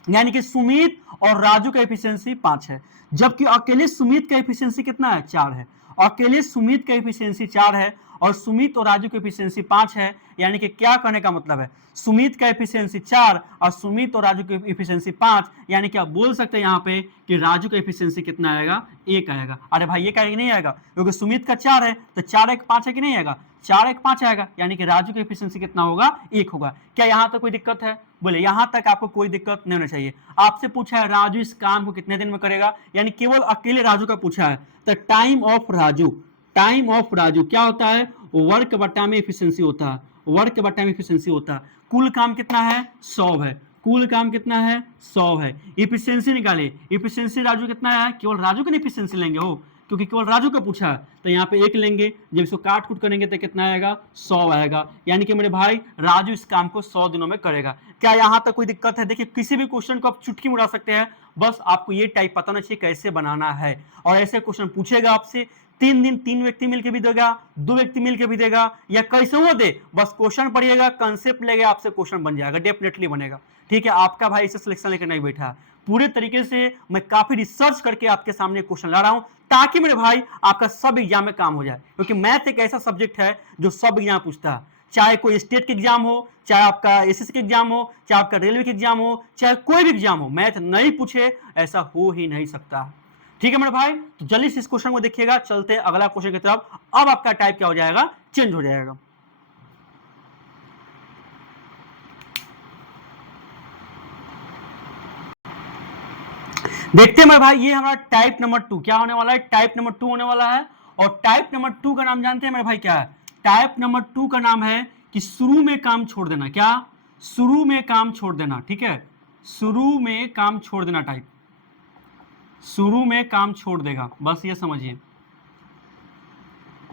यानी कि सुमित और राजू का एफिशिएंसी 5 है, जबकि अकेले सुमित का एफिशिएंसी कितना है, 4 है। अकेले सुमित का एफिशिएंसी 4 है और सुमित और राजू की एफिशिएंसी 5 है। यानी कि क्या कहने का मतलब है, सुमित का एफिशिएंसी 4 और सुमित और राजू की एफिशिएंसी 5। यानी कि आप बोल सकते हैं यहाँ पे कि राजू का एफिशिएंसी कितना आएगा, 1 आएगा। अरे भाई ये कहेगा नहीं आएगा, क्योंकि सुमित का 4 है तो 4 1 5 है कि नहीं आएगा, 4 1 5 आएगा। यानी कि राजू का एफिशिएंसी कितना होगा, 1 होगा। क्या यहाँ तक कोई दिक्कत है, बोले यहाँ तक आपको कोई दिक्कत नहीं होना चाहिए। आपसे पूछा है राजू इस काम को कितने दिन में करेगा, यानी केवल अकेले राजू का पूछा है, तो time of Raju, time of Raju क्या होता है, वर्क बटा में एफिशिएंसी होता है, वर्क बटा में एफिशिएंसी होता है। कुल काम कितना है, 100 है, कुल काम कितना है, 100 है। एफिशिएंसी निकालिए, एफिशिएंसी राजू कितना है, केवल राजू की एफिशिएंसी लेंगे हो, क्योंकि केवल राजू का पूछा है, तो यहाँ पे 1 लेंगे, जब इसको काट कूट करेंगे तो कितना आएगा, 100 आएगा। यानी कि मेरे भाई राजू इस काम को 100 दिनों में करेगा। क्या यहाँ तक कोई दिक्कत है, देखिए किसी भी क्वेश्चन को आप चुटकी उड़ा सकते हैं, बस आपको ये टाइप पता होना चाहिए कैसे बनाना है। और ऐसे क्वेश्चन पूछेगा आपसे, 3 दिन 3 व्यक्ति मिलकर भी देगा, 2 व्यक्ति मिलकर भी देगा, या कैसे वो दे, बस क्वेश्चन पढ़िएगा, कंसेप्ट लेगा, आपसे क्वेश्चन बन जाएगा, डेफिनेटली बनेगा। ठीक है, आपका भाई इसे सिलेक्शन लेकर नहीं बैठा, पूरे तरीके से मैं काफी रिसर्च करके आपके सामने क्वेश्चन ला रहा हूं, ताकि मेरे भाई आपका सब एग्जाम में काम हो जाए। क्योंकि मैथ एक ऐसा सब्जेक्ट है जो सब एग्जाम पूछता है, चाहे कोई स्टेट के एग्जाम हो, चाहे आपका एसएससी के एग्जाम हो, चाहे आपका रेलवे के एग्जाम हो, चाहे कोई भी एग्जाम हो, मैथ नहीं पूछे ऐसा हो ही नहीं सकता। ठीक है मेरे भाई, तो जल्दी से इस क्वेश्चन को देखिएगा, चलते अगला क्वेश्चन की तरफ। अब आपका टाइप क्या हो जाएगा, चेंज हो जाएगा। देखते हैं मेरे भाई, ये हमारा टाइप नंबर 2 क्या होने वाला है, टाइप नंबर 2 होने वाला है। और टाइप नंबर 2 का नाम जानते हैं मेरे भाई क्या है, टाइप नंबर 2 का नाम है कि शुरू में काम छोड़ देना। क्या, शुरू में काम छोड़ देना, ठीक है, शुरू में काम छोड़ देना टाइप, शुरू में काम छोड़ देगा, बस ये समझिए,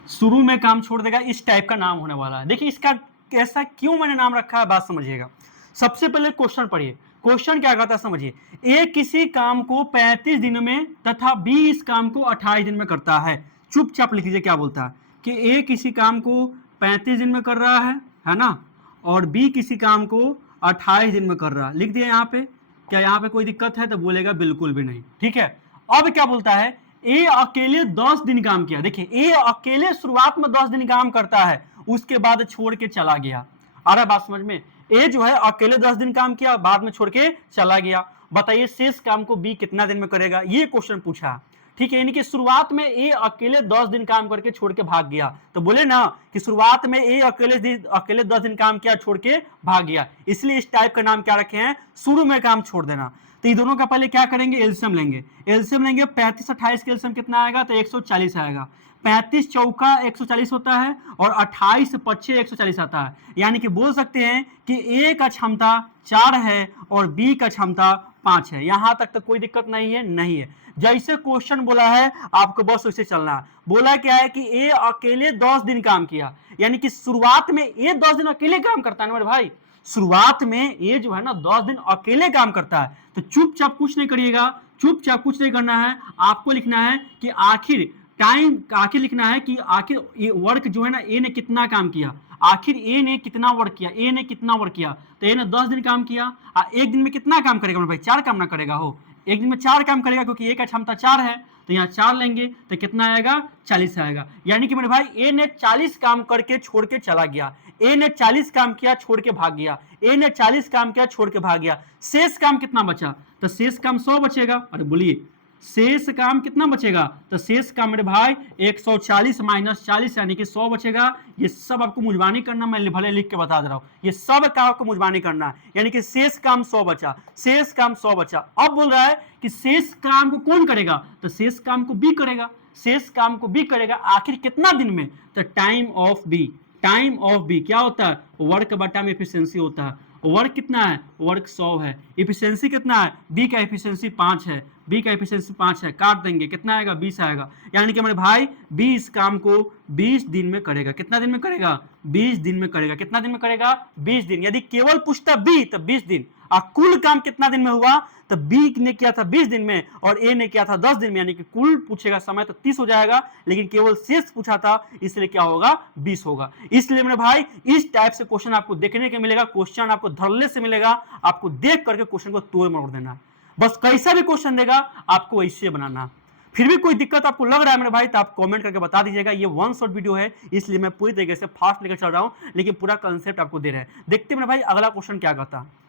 शुरू में काम छोड़ देगा, इस टाइप का नाम होने वाला है। देखिए इसका ऐसा क्यों मैंने नाम रखा है, बात समझिएगा। सबसे पहले क्वेश्चन पढ़िए, क्वेश्चन क्या कहता है समझिए। ए किसी काम को 35 दिन में तथा बी इस काम को 28 दिन में करता है। चुपचाप लिख लीजिए क्या बोलता है कि ए किसी काम को 35 दिन में कर रहा है ना, और बी किसी काम को 28 दिन में कर रहा है। लिख दिया यहाँ पे। क्या यहाँ पे कोई दिक्कत है, तो बोलेगा बिल्कुल भी नहीं। ठीक है, अब क्या बोलता है, ए अकेले 10 दिन काम किया। देखिए ए अकेले शुरुआत में 10 दिन काम करता है, उसके बाद छोड़ के चला गया। आ रहा है बात समझ में, ए जो है अकेले 10 दिन काम किया, बाद में छोड़ के चला गया। बताइए शेष काम को बी कितना दिन में करेगा, ये क्वेश्चन पूछा। ठीक है, यानी कि शुरुआत में ए अकेले 10 दिन काम करके छोड़ के भाग गया, तो बोले ना कि शुरुआत में ए अकेले 10 दिन काम किया, छोड़ के भाग गया, इसलिए इस टाइप का नाम क्या रखे हैं, शुरू में काम छोड़ देना। तो ये दोनों का पहले क्या करेंगे, एलसीएम लेंगे। एलसीएम लेंगे, 35 28 का एलसीएम कितना आएगा, तो 140 आएगा। 35 चौका 140 होता है और 28 पच्चे 140 आता है। यानी कि बोल सकते हैं कि ए का क्षमता 4 है और बी का क्षमता 5 है। यहां तक तो कोई दिक्कत नहीं है, नहीं है। जैसे क्वेश्चन बोला है आपको बस वैसे चलना है। बोला क्या है कि ए अकेले 10 दिन काम किया, यानी कि शुरुआत में ए 10 दिन अकेले काम करता है ना मेरे भाई, शुरुआत में ये जो है ना 10 दिन अकेले काम करता है। तो चुपचाप कुछ नहीं करिएगा, चुपचाप कुछ नहीं करना है, आपको लिखना है कि आखिर टाइम, आखिर लिखना है कि आखिर ये वर्क जो है ना ए ने कितना काम किया, आखिर ए ने कितना वर्क किया, ए ने कितना वर्क किया। तो ए ने 10 दिन काम किया, एक दिन में कितना काम करेगा भाई, 4 काम ना करेगा हो, एक दिन में 4 काम करेगा, क्योंकि ए का क्षमता 4 है, तो यहाँ 4 लेंगे तो कितना आएगा, 40 आएगा। यानी कि मेरे भाई ए ने 40 काम करके छोड़ के चला गया, ए ने 40 काम किया छोड़ के भाग गया, ए ने 40 काम किया छोड़ के भाग गया। शेष काम कितना बचा, तो शेष काम 100 बचेगा। अरे बोलिए शेष काम कितना बचेगा, तो शेष काम मेरे भाई 140 माइनस 40 यानी कि 100 बचेगा। ये सब आपको मुजबानी करना, मैं भले लिख के बता दे रहा हूँ, ये सब काम आपको मुजबानी करना है। यानी कि शेष काम 100 बचा, शेष काम 100 बचा। अब बोल रहा है कि शेष काम को कौन करेगा, तो शेष काम को बी करेगा, शेष काम को बी करेगा। आखिर कितना दिन में, तो time of b, time of b क्या होता है, वर्क बटा में एफिशिएंसी होता है। वर्क कितना है, वर्क 100 है, एफिशिएंसी कितना है, बी का एफिशिएंसी 5 है, बी का एफिशिएंसी 5 है, काट देंगे, कितना आएगा 20 आएगा। यानी कि मेरे भाई बी इस काम को 20 दिन में करेगा। कितना दिन में करेगा? 20 दिन में करेगा। कितना दिन में करेगा? 20 दिन। यदि केवल पूछता बी तो 20 दिन, और कुल काम कितना दिन में हुआ तो बी ने किया था 20 दिन में और ए ने किया था 10 दिन में, यानी कि कुल पूछेगा समय तो 30 हो जाएगा, लेकिन केवल शेष पूछा था इसलिए क्या होगा? 20 होगा। इसलिए मेरे भाई इस टाइप से क्वेश्चन आपको देखने को मिलेगा, क्वेश्चन आपको धरले से मिलेगा, आपको देख करके क्वेश्चन को तोड़ मरोड़ देना। बस कैसा भी क्वेश्चन देगा आपको ऐसे बनाना। फिर भी कोई दिक्कत आपको लग रहा है मेरे भाई तो आप कमेंट करके बता दीजिएगा। ये वन शॉट वीडियो है इसलिए मैं पूरी तरीके से फास्ट लेकर चल रहा हूं, लेकिन पूरा कंसेप्ट आपको दे रहे हैं। देखते मेरे भाई अगला क्वेश्चन क्या कहता है।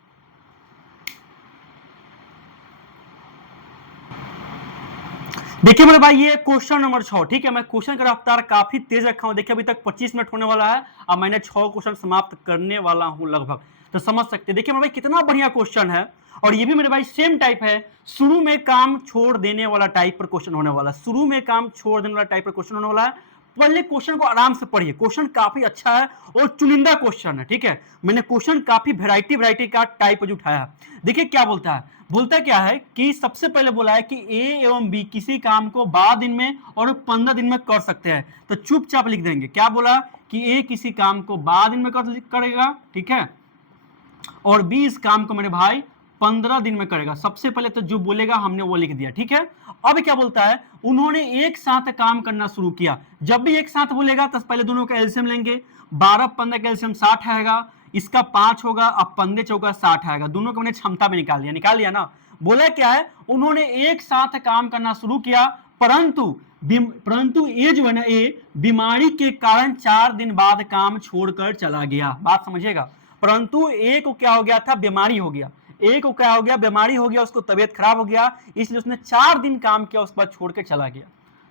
देखिए मेरे भाई ये क्वेश्चन नंबर 6, ठीक है। मैं क्वेश्चन का रफ्तार काफी तेज रखा हूं। देखिए अभी तक 25 मिनट होने वाला है और मैंने 6 क्वेश्चन समाप्त करने वाला हूं लगभग, तो समझ सकते हैं। देखिए मेरे भाई कितना बढ़िया क्वेश्चन है, और ये भी मेरे भाई सेम टाइप है, शुरू में काम छोड़ देने वाला टाइप पर क्वेश्चन होने वाला है। शुरू में काम छोड़ देने वाला टाइप पर क्वेश्चन होने वाला है। पहले क्वेश्चन को आराम से पढ़िए, क्वेश्चन काफी अच्छा है और चुनिंदा क्वेश्चन है, ठीक है। मैंने क्वेश्चन काफी वैरायटी का टाइप उठाया। देखिए क्या बोलता है, बोलता क्या है कि सबसे पहले बोला है कि ए एवं बी किसी काम को 12 दिन में और 15 दिन में कर सकते हैं, तो चुपचाप लिख देंगे। क्या बोला कि ए किसी काम को 12 दिन में करेगा, ठीक है, और बी इस काम को मेरे भाई 15 दिन में करेगा। सबसे पहले तो जो बोलेगा हमने वो लिख दिया, ठीक है। अब क्या बोलता है, उन्होंने एक साथ काम करना शुरू किया। जब भी एक साथ बोलेगा तो पहले दोनों का एलसीएम लेंगे। 12 15 का एलसीएम 60 आएगा, इसका 5 होगा, अब 15 चौका 60 आएगा। दोनों का मैंने क्षमता भी निकाल लिया ना। बोला क्या है, उन्होंने एक साथ काम करना शुरू किया, परंतु ये जो है ना, ये बीमारी के कारण 4 दिन बाद काम छोड़कर चला गया। बात समझिएगा, परंतु ए को क्या हो गया था, बीमारी हो गया। ए को क्या हो गया, बीमारी हो गया, उसको तबीयत खराब हो गया, इसलिए उसने 4 दिन काम किया, उसके बाद छोड़ के चला गया।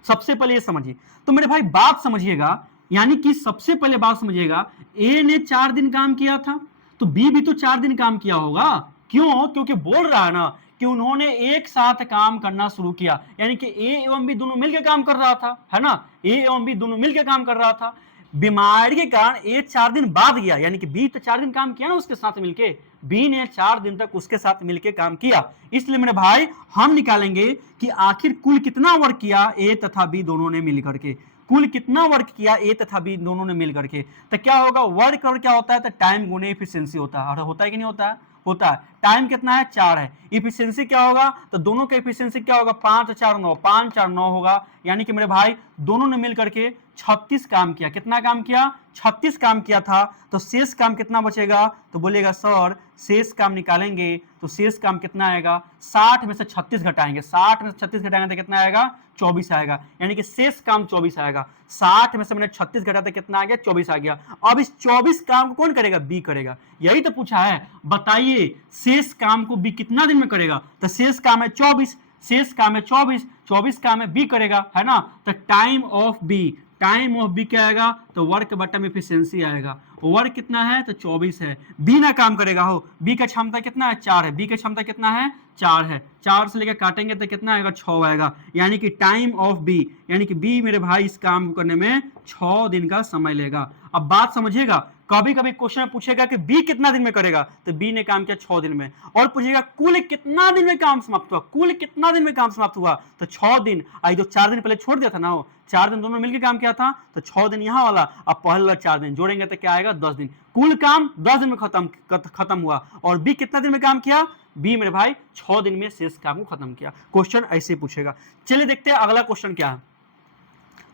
सबसे पहले ये समझिए। तो मेरे भाई बात समझिएगा, यानी कि सबसे पहले बात समझिएगा, ए ने 4 दिन काम किया था तो बी भी तो 4 दिन काम किया होगा। क्यों? क्योंकि बोल रहा है ना कि उन्होंने एक साथ काम करना शुरू किया, यानी कि ए एवं बी दोनों मिलकर काम कर रहा था, है ना। ए एवं बी दोनों मिलकर काम कर रहा था। बीमारी के कारण ए 4 दिन बाद गया, यानी कि बी तो 4 दिन काम किया ना उसके साथ मिलके, बी ने 4 दिन तक उसके साथ मिलके काम किया। इसलिए मेरे भाई हम निकालेंगे कि आखिर कुल कितना वर्क किया ए तथा बी दोनों ने मिल करके। कुल कितना वर्क किया ए तथा बी दोनों ने मिल करके, तो क्या होगा, वर्क और क्या होता है, तो टाइम गुने इफिशिएंसी होता है। और होता है कि नहीं होता है? होता है। टाइम कितना है, 4 है। इफिशिएंसी क्या होगा, तो दोनों का इफिशिएंसी क्या होगा, 5 4 9, 5 4 9 होगा। यानी कि मेरे भाई दोनों ने मिल करके 36 काम किया। कितना काम किया, 36 काम किया था। तो शेष काम कितना बचेगा, तो बोलेगा सर शेष काम निकालेंगे तो शेष काम कितना आएगा, 60 में से 36 घटाएंगे, 60 में से 36 घटाएंगे तो कितना आएगा, 24 आएगा। यानी कि शेष काम 24 आएगा। 60 में से मैंने 36 घटा तो कितना आ गया, 24 आ गया। अब इस 24 काम को कौन करेगा, बी करेगा। यही तो पूछा है, बताइए शेष काम को बी कितना दिन में करेगा, तो शेष काम है 24, शेष काम है 24, 24 काम है बी करेगा, है ना। तो टाइम ऑफ बी क्या आएगा, तो वर्क बटन एफिशिएंसी आएगा। वर्क कितना है, तो 24 है। बी ना काम करेगा हो, बी का क्षमता कितना है, 4 है। बी का क्षमता कितना है, 4 है। 4 से लेकर काटेंगे तो कितना आएगा, 6 आएगा। यानी कि टाइम ऑफ बी, यानी कि बी मेरे भाई इस काम को करने में 6 दिन का समय लेगा। अब बात समझिएगा, कभी कभी क्वेश्चन पूछेगा कि बी कितना दिन में करेगा, तो बी ने काम किया 6 दिन में। और पूछेगा कुल कितना दिन में काम समाप्त हुआ, कुल कितना दिन में काम समाप्त हुआ, तो 6 दिन। आई जो 4 दिन पहले छोड़ दिया था ना, वो 4 दिन दोनों मिलकर काम किया था, तो 6 दिन यहाँ वाला, अब पहले वाला 4 दिन जोड़ेंगे तो क्या आएगा, 10 दिन। कुल काम 10 दिन में खत्म हुआ। और बी कितना दिन में काम किया, बी मेरे भाई 6 दिन में शेष काम को खत्म किया। क्वेश्चन ऐसे पूछेगा। चलिए देखते हैं अगला क्वेश्चन क्या है।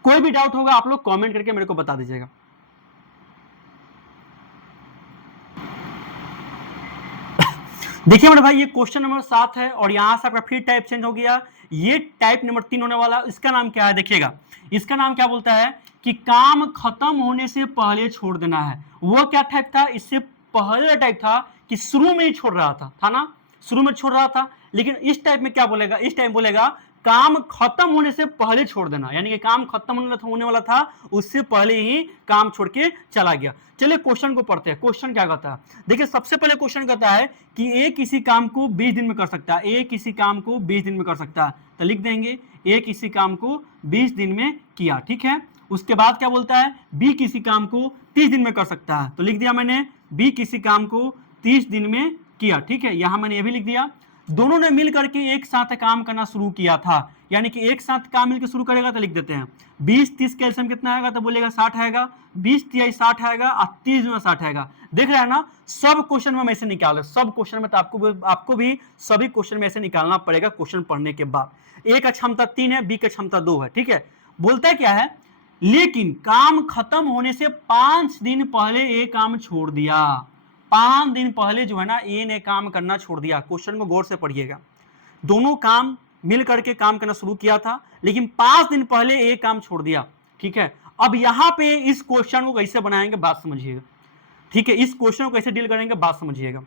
कोई भी डाउट होगा आप लोग कमेंट करके मेरे को बता दीजिएगा। देखिए मेरे भाई ये क्वेश्चन नंबर 7 है और यहां से आपका फिर टाइप चेंज हो गया। ये टाइप नंबर 3 होने वाला। इसका नाम क्या है, देखिएगा इसका नाम क्या बोलता है कि काम खत्म होने से पहले छोड़ देना है। वो क्या टाइप था, इससे पहले टाइप था कि शुरू में ही छोड़ रहा था ना, शुरू में छोड़ रहा था। लेकिन इस टाइप में क्या बोलेगा, इस टाइम बोलेगा काम खत्म होने से पहले छोड़ देना, यानी कि काम खत्म होने वाला था उससे पहले ही काम छोड़ के चला गया। चलिए क्वेश्चन को पढ़ते हैं। क्वेश्चन क्या कहता है, देखिए सबसे पहले क्वेश्चन कहता है कि ए किसी काम को 20 दिन में कर सकता है। ए किसी काम को 20 दिन में कर सकता है, तो लिख देंगे ए किसी काम को 20 दिन में किया, ठीक है। उसके बाद क्या बोलता है, बी किसी काम को 30 दिन में कर सकता है, तो लिख दिया मैंने बी किसी काम को 30 दिन में किया, ठीक है। यहां मैंने ये भी लिख दिया। दोनों ने मिल करके एक साथ काम करना शुरू किया था, यानी कि एक साथ काम मिलकर शुरू करेगा तो लिख देते हैं 20-30 का एलसीएम कितना आएगा, तो बोलेगा 60 आएगा, 20-3 60 आएगा और 30 में 60 आएगा। देख रहे हैं ना, सब क्वेश्चन में हम ऐसे निकाल रहे, सब क्वेश्चन में, तो आपको भी सभी क्वेश्चन में ऐसे निकालना पड़ेगा क्वेश्चन पढ़ने के बाद। ए का क्षमता 3 है, बी का क्षमता 2 है, ठीक है। बोलता है क्या है, लेकिन काम खत्म होने से 5 दिन पहले ए काम छोड़ दिया। 5 दिन पहले जो है ना ए ने काम करना छोड़ दिया। क्वेश्चन को गौर से पढ़िएगा, दोनों काम मिल करके काम करना शुरू किया था, लेकिन 5 दिन पहले ए काम छोड़ दिया, ठीक है। अब यहां पे इस क्वेश्चन को कैसे बनाएंगे बात समझिएगा, ठीक है। इस क्वेश्चन को कैसे डील करेंगे बात समझिएगा।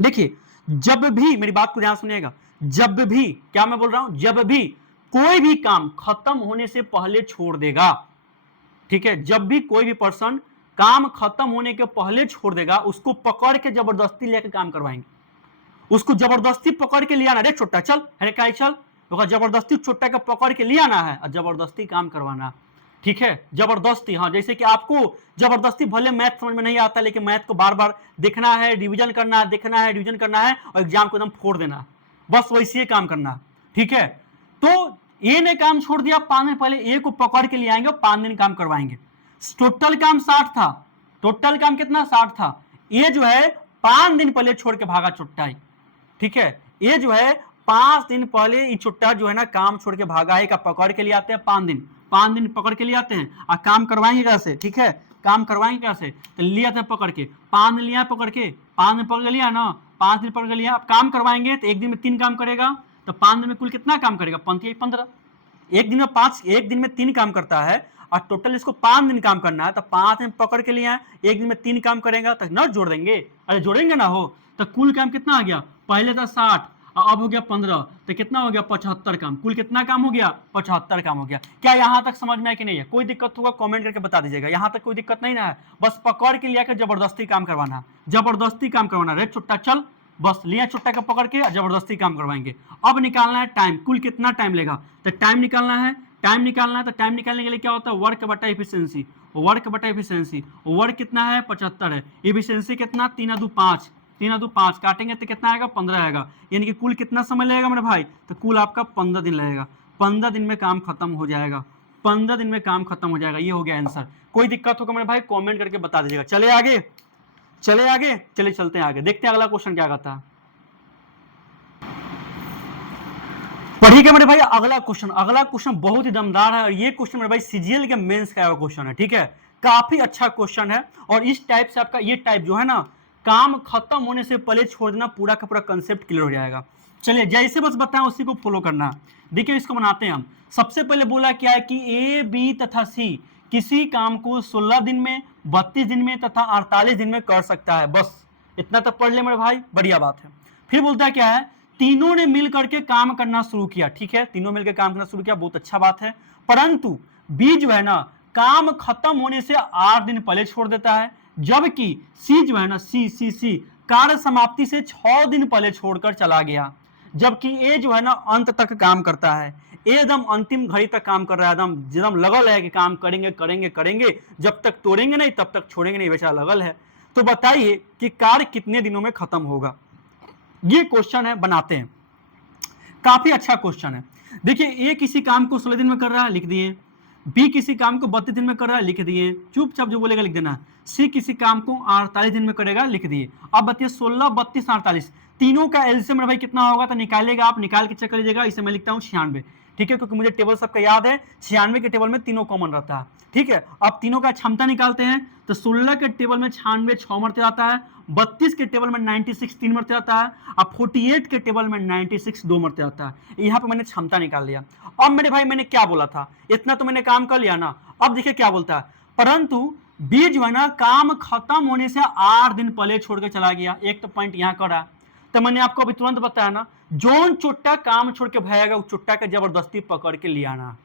देखिए, जब भी, मेरी बात को ध्यान सुनिएगा, जब भी, क्या मैं बोल रहा हूं, जब भी कोई भी काम खत्म होने से पहले छोड़ देगा, ठीक है, जब भी कोई भी पर्सन काम खत्म होने के पहले छोड़ देगा, उसको पकड़ के जबरदस्ती लेकर काम करवाएंगे। उसको जबरदस्ती पकड़ के लिया ना, रे छोटा चल, है क्या चल, जबरदस्ती छोटा का पकड़ के लिया ना है और जबरदस्ती काम करवाना, ठीक है, जबरदस्ती। हाँ, जैसे कि आपको जबरदस्ती भले मैथ समझ में नहीं आता, लेकिन मैथ को बार बार देखना है, रिवीजन करना है, देखना है, रिवीजन करना है और एग्जाम को एकदम फोड़ देना, बस वैसे ही काम करना, ठीक है। तो ए ने काम छोड़ दिया 5 दिन पहले, ए को पकड़ के ले आएंगे, 5 दिन काम करवाएंगे। टोटल काम 60 था, टोटल काम कितना 60 था। ये जो है 5 दिन पहले छोड़ के भागा चुट्टा, ठीक है। ये जो है 5 दिन पहले ये चुट्टा जो है ना काम छोड़ के भागा है, का पकड़ के लिए आते हैं 5 दिन पकड़ के लिए आते हैं और काम करवाएंगे कैसे, ठीक है, काम करवाएंगे कैसे, तो लिया था पकड़ के, 5 दिन लिया पकड़ के, 5 दिन पकड़ के लिया ना, 5 दिन पकड़ के लिया। अब काम करवाएंगे तो एक दिन में 3 काम करेगा, तो 5 दिन में कुल कितना काम करेगा, 15। एक दिन में 5, एक दिन में 3 काम करता है और टोटल इसको 5 दिन काम करना है, तो 5 दिन पकड़ के लिए एक दिन में 3 काम करेगा, तो न जोड़ देंगे, अरे जोड़ेंगे ना हो, तो कुल काम कितना आ गया, पहले था 60 और अब हो गया 15, तो कितना हो गया 75 काम। कुल कितना काम हो गया, 75 काम हो गया। क्या यहां तक समझ में है कि नहीं है? कोई दिक्कत होगा कमेंट करके बता दीजिएगा। यहां तक कोई दिक्कत नहीं ना है, बस पकड़ के लिया के जबरदस्ती काम करवाना, जबरदस्ती काम करवाना, रे छुट्टा चल, बस लिया छुट्टा का पकड़ के जबरदस्ती काम करवाएंगे। अब निकालना है टाइम, कुल कितना टाइम लेगा, तो टाइम निकालना है, टाइम निकालना है। तो टाइम निकालने के लिए क्या होता है, वर्क बटा एफिशिएंसी, वर्क बटा एफिशिएंसी। वर्क कितना है 75 है, एफिशिएंसी कितना 3 2 5, 3 2 5 काटेंगे तो कितना आएगा 15 आएगा, यानी कि कुल कितना समय लगेगा मेरे भाई, तो कुल आपका 15 दिन लगेगा। 15 दिन में काम खत्म हो जाएगा, 15 दिन में काम खत्म हो जाएगा। ये हो गया आंसर। कोई दिक्कत होगा मेरे भाई कमेंट करके बता दीजिएगा। चले आगे, चले आगे, चले चलते हैं आगे, देखते हैं अगला क्वेश्चन क्या कहता है। पढ़िएगा मेरे भाई अगला क्वेश्चन। अगला क्वेश्चन बहुत ही दमदार है और ये क्वेश्चन मेरे भाई सीजीएल के मेंस का क्वेश्चन है, ठीक है, काफी अच्छा क्वेश्चन है। और इस टाइप से आपका ये टाइप जो है ना, काम खत्म होने से पहले छोड़ देना, पूरा का पूरा कंसेप्ट क्लियर हो जाएगा। चलिए जैसे बस बताएं उसी को फॉलो करना। देखिए इसको बनाते हैं हम। सबसे पहले बोला क्या है कि ए बी तथा सी किसी काम को 16 दिन में, 32 दिन में तथा 48 दिन में कर सकता है। बस इतना तो पढ़ ले मेरे भाई, बढ़िया बात है। फिर बोलता है क्या है, तीनों ने मिल करके काम करना शुरू किया, ठीक है, तीनों मिलकर काम करना शुरू किया, बहुत अच्छा बात है। परंतु बी जो है ना, काम खत्म होने से 8 दिन पहले छोड़ देता है, जबकि सी जो है ना, सी कार्य समाप्ति से 6 दिन पहले छोड़कर चला गया। जबकि ए जो है ना अंत तक काम करता है, एकदम अंतिम घड़ी तक काम कर रहा है, एकदम लगल है कि काम करेंगे करेंगे करेंगे, जब तक तोड़ेंगे नहीं तब तक छोड़ेंगे नहीं, बेचारा लगल है। तो बताइए कि कार्य कितने दिनों में खत्म होगा। ये क्वेश्चन है, बनाते हैं। काफी अच्छा क्वेश्चन है। देखिए ए किसी काम को 16 दिन में कर रहा है, लिख दिए। बी किसी काम को 32 दिन में कर रहा है, लिख दिए। चुपचाप जो बोलेगा लिख देना। सी किसी काम को 48 दिन में करेगा, लिख दिए। अब बताइए 16, 32, 48 तीनों का एलसीएम मेरे भाई कितना होगा, तो निकालेगा आप, निकाल के चेक कर लीजिएगा। इसे मैं लिखता हूँ 96, ठीक है, क्योंकि मुझे टेबल सबका याद है। 96 के टेबल में तीनों कॉमन रहता है, ठीक है। अब तीनों का क्षमता निकालते हैं, तो 16 के टेबल में 96 6 मरते आता है, 32 के टेबल में 96 3 मरते आता है, और 48 के टेबल में 96 2 मरते आता है। यहाँ पे मैंने क्षमता निकाल लिया। अब मेरे भाई मैंने क्या बोला था, इतना तो मैंने काम कर लिया ना। अब देखिए क्या बोलता है, परंतु बी जो है ना काम खत्म होने से 8 दिन पहले छोड़ के चला गया। एक तो पॉइंट यहाँ करा, तो मैंने आपको अभी तुरंत बताया ना, जोन चुट्टा काम छोड़ के भागेगा उस चुट्टा के जबरदस्ती पकड़ के ले आना,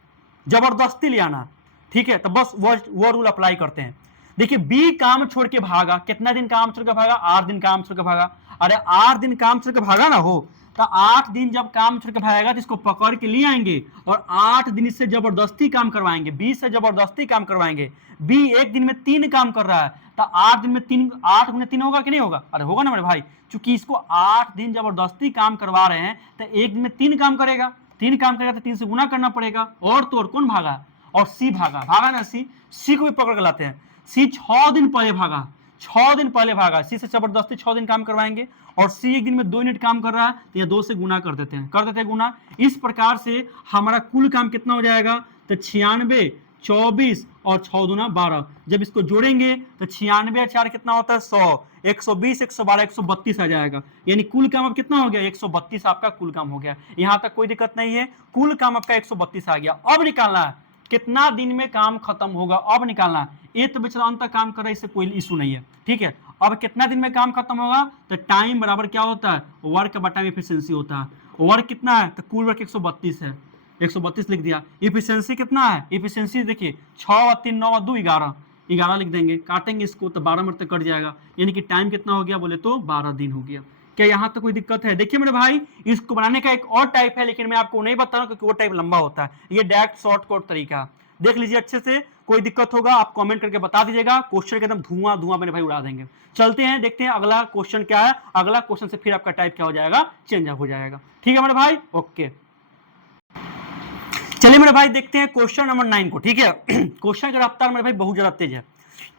जबरदस्ती ले आना, ठीक है। तो बस वो रूल अप्लाई करते हैं। देखिए बी काम छोड़ के भागा, कितना दिन काम छोड़ के भागा, 8 दिन काम छोड़ के भागा। अरे 8 दिन काम छोड़ के भागा ना हो, तो 8 दिन जब काम छोड़ के भागेगा तो इसको पकड़ के ले आएंगे और 8 दिन इससे जबरदस्ती काम करवाएंगे, बी से जबरदस्ती काम करवाएंगे। बी एक दिन में 3 काम कर रहा है तो 8 दिन में 3, 8 गुने 3 होगा कि नहीं होगा? अरे होगा ना मेरे भाई, चूंकि इसको 8 दिन जबरदस्ती काम करवा रहे हैं तो एक दिन में 3 काम करेगा, 3 काम करेगा तो 3 से गुना करना पड़ेगा। और तो और कौन भागा? और सी भागा, भागा ना सी को भी पकड़ के लाते हैं। सी 6 दिन पहले भागा, 6 दिन पहले भागा, सी से जबरदस्ती 6 दिन काम करवाएंगे और सी एक दिन में 2 यूनिट काम कर रहा है तो ये 2 से गुना कर देते हैं गुना। इस प्रकार से हमारा कुल काम कितना हो जाएगा? तो 96, 24 और 6 दूना 12। जब इसको जोड़ेंगे तो 96 और 4 कितना होता है? 100, 120, 112, 132 आ जाएगा। यानी कुल काम अब कितना हो गया? 132 आपका कुल काम हो गया। यहां तक कोई दिक्कत नहीं है, कुल काम आपका 132 आ गया। अब निकालना है कितना दिन में काम खत्म होगा, अब निकालना है। ये तो बेचारा अंत तक काम कर रहा है, इससे कोई इशू नहीं है, ठीक है। अब कितना दिन में काम खत्म होगा? तो टाइम बराबर क्या होता है? वर्क बटा एफिशिएंसी होता है। वर्क कितना है? तो कुल वर्क 132 है, 132 लिख दिया। एफिशिएंसी कितना है? एफिशिएंसी देखिए 6 और 3, 9 और 2, 11, 11 लिख देंगे। काटेंगे इसको तो 12 मिनट तक कट जाएगा, यानी कि टाइम कितना हो गया बोले तो 12 दिन हो गया। क्या यहाँ तक कोई दिक्कत है? देखिए मेरे भाई, इसको बनाने का एक और टाइप है, लेकिन मैं आपको नहीं बता रहा हूँ क्योंकि वो टाइप लंबा होता है। ये डायरेक्ट शॉर्टकट तरीका देख लीजिए अच्छे से। कोई दिक्कत होगा आप कमेंट करके बता दीजिएगा। क्वेश्चन के एकदम धुआं धुआं मेरे भाई उड़ा देंगे। चलते हैं, देखते हैं अगला क्वेश्चन क्या है। अगला क्वेश्चन से फिर आपका टाइप क्या हो जाएगा? चेंज हो जाएगा। ठीक है मेरे भाई, ओके। चलिए मेरे भाई देखते हैं क्वेश्चन नंबर 9 को, ठीक है। क्वेश्चन का रफ्तार मेरे भाई बहुत ज्यादा तेज है।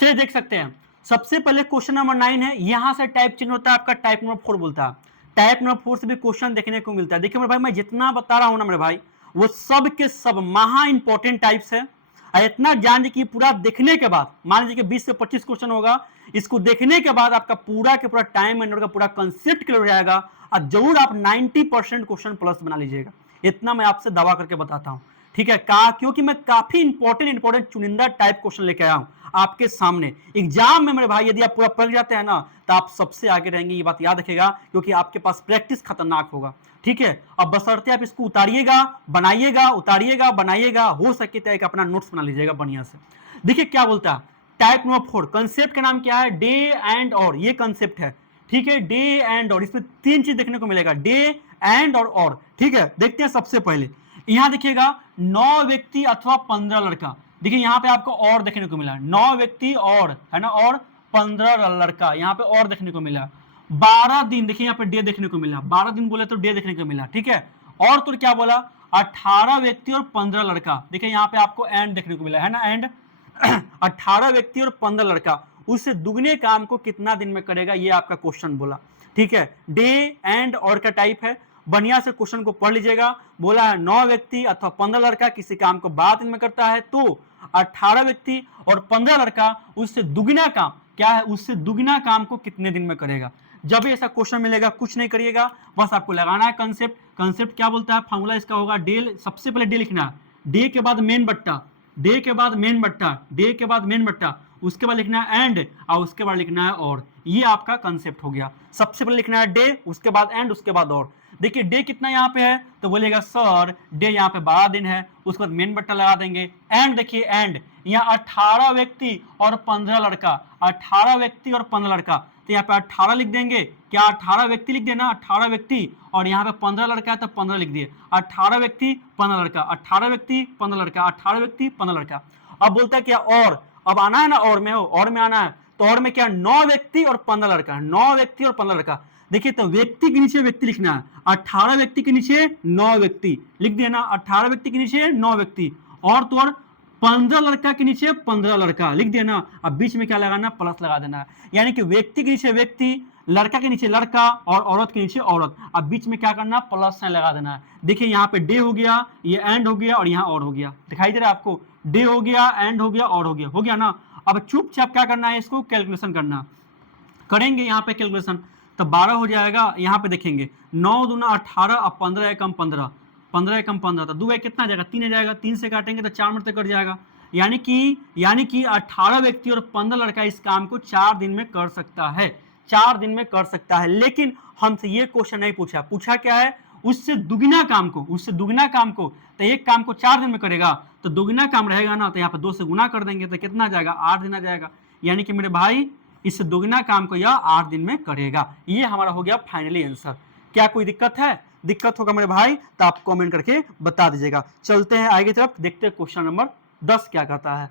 चलिए देख सकते हैं। सबसे पहले क्वेश्चन नंबर 9 है, यहां से टाइप चेंज होता है आपका, टाइप नंबर 4 बोलता है। टाइप नंबर 4 से भी क्वेश्चन देखने को मिलता है। देखिए मेरे भाई, मैं जितना बता रहा हूं ना मेरे भाई, वो सब के सब महा इंपॉर्टेंट टाइप्स है। इतना जान कि पूरा देखने के बाद मान लीजिए कि 20 से 25 क्वेश्चन होगा, इसको देखने के बाद आपका पूरा के पूरा टाइम मैनेजमेंट का पूरा कंसेप्ट क्लियर हो जाएगा और जरूर आप 90% क्वेश्चन प्लस बना लीजिएगा। इतना मैं आपसे दावा करके बताता हूं, ठीक है। क्योंकि मैं काफी इंपॉर्टेंट चुनिंदा टाइप क्वेश्चन लेके आया हूं आपके सामने एग्जाम में मेरे भाई। यदि आप पूरा पढ़ जाते हैं ना तो आप सबसे आगे रहेंगे, ये बात याद रखेगा, क्योंकि आपके पास प्रैक्टिस खतरनाक होगा, ठीक है। अब बशर्ते आप इसको उतारिएगा, बनाइएगा, उतारिएगा, बनाइएगा, हो सके तो एक अपना नोट्स बना लीजिएगा बढ़िया से। देखिए क्या बोलता है टाइप नंबर 4, कंसेप्ट का नाम क्या है? डे एंड और, ये कंसेप्ट है, ठीक है। डे एंड और, इसमें 3 चीज देखने को मिलेगा, डे एंड और, ठीक है। देखते हैं सबसे पहले यहां देखिएगा 9 व्यक्ति अथवा 15 लड़का। देखिए यहां पे आपको और देखने को मिला 9 व्यक्ति और, है ना, और 15 लड़का, यहां पे और देखने को मिला। 12 दिन, देखिए यहाँ पे डे देखने को मिला, 12 दिन बोले तो डे देखने को मिला, ठीक है। और तो क्या बोला? 18 व्यक्ति और 15 लड़का। देखिए यहाँ पे आपको एंड देखने को मिला, है ना, एंड। 18 व्यक्ति और 15 लड़का, उससे दुगने काम को कितना दिन में करेगा, ये आपका क्वेश्चन बोला, ठीक है। डे एंड और का टाइप है, बढ़िया से क्वेश्चन को पढ़ लीजिएगा। बोला है 9 व्यक्ति अथवा 15 लड़का किसी काम को 12 दिन में करता है, तो 18 व्यक्ति और 15 लड़का उससे दुगना काम, क्या है, उससे दुगना काम को कितने दिन में करेगा। जब ऐसा क्वेश्चन मिलेगा कुछ नहीं करिएगा, बस आपको लगाना है कंसेप्ट। कंसेप्ट क्या बोलता है? फॉर्मूला इसका होगा डे, सबसे पहले डे लिखना है, डे के बाद मेन बट्टा, डे के बाद मेन बट्टा, डे के बाद मेन बट्टा, उसके बाद लिखना है एंड और उसके बाद लिखना है और। ये आपका कंसेप्ट हो गया। सबसे पहले लिखना है डे, उसके बाद एंड, उसके बाद और। देखिए डे कितना यहाँ पे है तो बोलेगा सर डे यहाँ पे 12 दिन है, उसके बाद मेन बट्टा लगा देंगे। एंड देखिए एंड, यहाँ 18 व्यक्ति और 15 लड़का, 18 व्यक्ति और 15 लड़का, तो यहाँ पे 18 लिख देंगे। क्या 18 व्यक्ति लिख देना? 18 व्यक्ति, और यहाँ पे 15 लड़का है तो 15 लिख दिए। 18 व्यक्ति 15 लड़का, 18 व्यक्ति 15 लड़का, 18 व्यक्ति 15 लड़का। अब बोलता है क्या और, अब आना है ना और में, हो और में आना है, तो और में क्या 9 व्यक्ति और 15 लड़का, 9 व्यक्ति और 15 लड़का। देखिए तो व्यक्ति के नीचे व्यक्ति लिखना है, 18 व्यक्ति के नीचे 9 व्यक्ति लिख देना, 18 व्यक्ति के नीचे 9 व्यक्ति, और तो और 15 लड़का के नीचे 15 लड़का लिख देना। अब बीच में क्या लगाना? प्लस लगा देना। यानी कि व्यक्ति के नीचे व्यक्ति, लड़का के नीचे लड़का और औरत के नीचे औरत। अब बीच में क्या करना? प्लस साइन लगा देना है। देखिए यहाँ पे डे हो गया, ये एंड हो गया और यहाँ और हो गया। दिखाई दे रहा है आपको? डे हो गया, एंड हो गया, और हो गया ना। अब चुपचाप क्या करना है? इसको कैलकुलेशन करना, करेंगे यहाँ पे कैलकुलेशन, तो 12 हो जाएगा। यहाँ पे देखेंगे 9 दूना 18 और 15 एकम 15, 15 एकम 15, तो 2 कितना जाएगा? 3 जाएगा। 3 से काटेंगे तो 4 मिनट तक कट जाएगा। यानी कि 18 व्यक्ति और 15 लड़का इस काम को 4 दिन में कर सकता है, 4 दिन में कर सकता है। लेकिन हमसे ये क्वेश्चन नहीं पूछा क्या है? उससे दुगना काम को, उससे दुगना काम को, तो एक काम को 4 दिन में करेगा तो दुगना काम रहेगा ना, तो यहाँ पे 2 से गुना कर देंगे तो कितना जाएगा? 8 दिन आ जाएगा। यानी कि मेरे भाई इससे दुगना काम को यह 8 दिन में करेगा। ये हमारा हो गया फाइनली आंसर। क्या कोई दिक्कत है? दिक्कत होगा मेरे भाई तो आप कमेंट करके बता दीजिएगा। चलते हैं आगे की तरफ, देखते हैं क्वेश्चन नंबर 10 क्या कहता है।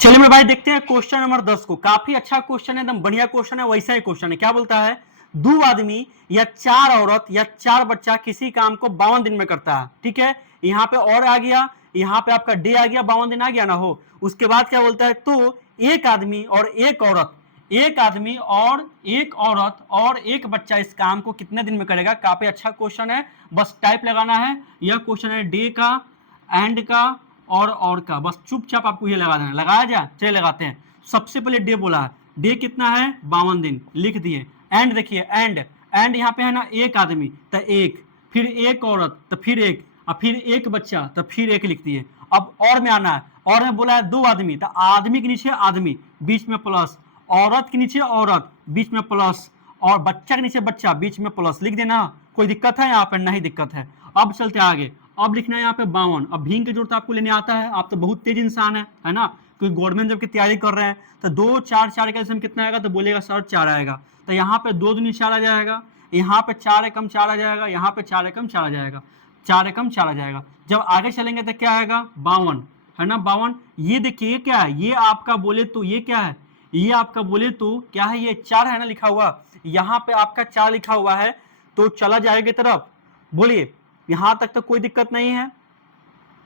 चलिए मेरे भाई देखते हैं क्वेश्चन नंबर 10 को। काफी अच्छा क्वेश्चन है, एकदम बढ़िया क्वेश्चन है, वैसा ही क्वेश्चन है। क्या बोलता है? दो आदमी या चार औरत या चार बच्चा किसी काम को 52 दिन में करता है। ठीक है, यहाँ पे और आ गया, यहाँ पे आपका डे आ गया, 52 दिन आ गया ना हो। उसके बाद क्या बोलता है? तो एक आदमी और एक औरत, एक आदमी और एक औरत और एक बच्चा इस काम को कितने दिन में करेगा? काफी अच्छा क्वेश्चन है, बस टाइप लगाना है। यह क्वेश्चन है डे का, एंड का और का, बस चुपचाप आपको ये लगा देना। लगाया जाए, चलिए लगाते हैं। सबसे पहले डे बोला है, डे कितना है? 52 दिन, लिख दिए। एंड देखिए, एंड यहाँ पे है ना एक आदमी तो एक, फिर एक औरत तो फिर एक, और फिर एक बच्चा तो फिर एक लिख दिए। अब और में आना है, और में बोला है दो आदमी तो आदमी के नीचे आदमी, बीच में प्लस, औरत के नीचे औरत, बीच में प्लस, और बच्चा के नीचे बच्चा, बीच में प्लस, लिख देना। कोई दिक्कत है यहाँ पे? नहीं दिक्कत है। अब चलते आगे, अब लिखना है यहाँ पे 52। अब भीम की जरूरत आपको लेने आता है, आप तो बहुत तेज इंसान है ना, क्योंकि गवर्नमेंट जब की तैयारी कर रहे हैं तो 2 4 4 का एल्सियम कितना आएगा? तो बोलेगा सर 4 आएगा। तो यहाँ पे 2 दूनी 4 आ जाएगा, यहाँ पे 4 एकम 4 आ जाएगा, यहाँ पे 4 एकम 4 आ जाएगा, 4 एकम 4 आ जाएगा। जब आगे चलेंगे तो क्या आएगा? 52 है ना, 52। ये देखिए क्या है, ये आपका बोले तो ये क्या है? ये आपका बोले तो क्या है? ये 4 है ना लिखा हुआ, यहाँ पे आपका 4 लिखा हुआ है, तो चला जाएगा तरफ। बोलिए यहां तक तो कोई दिक्कत नहीं है,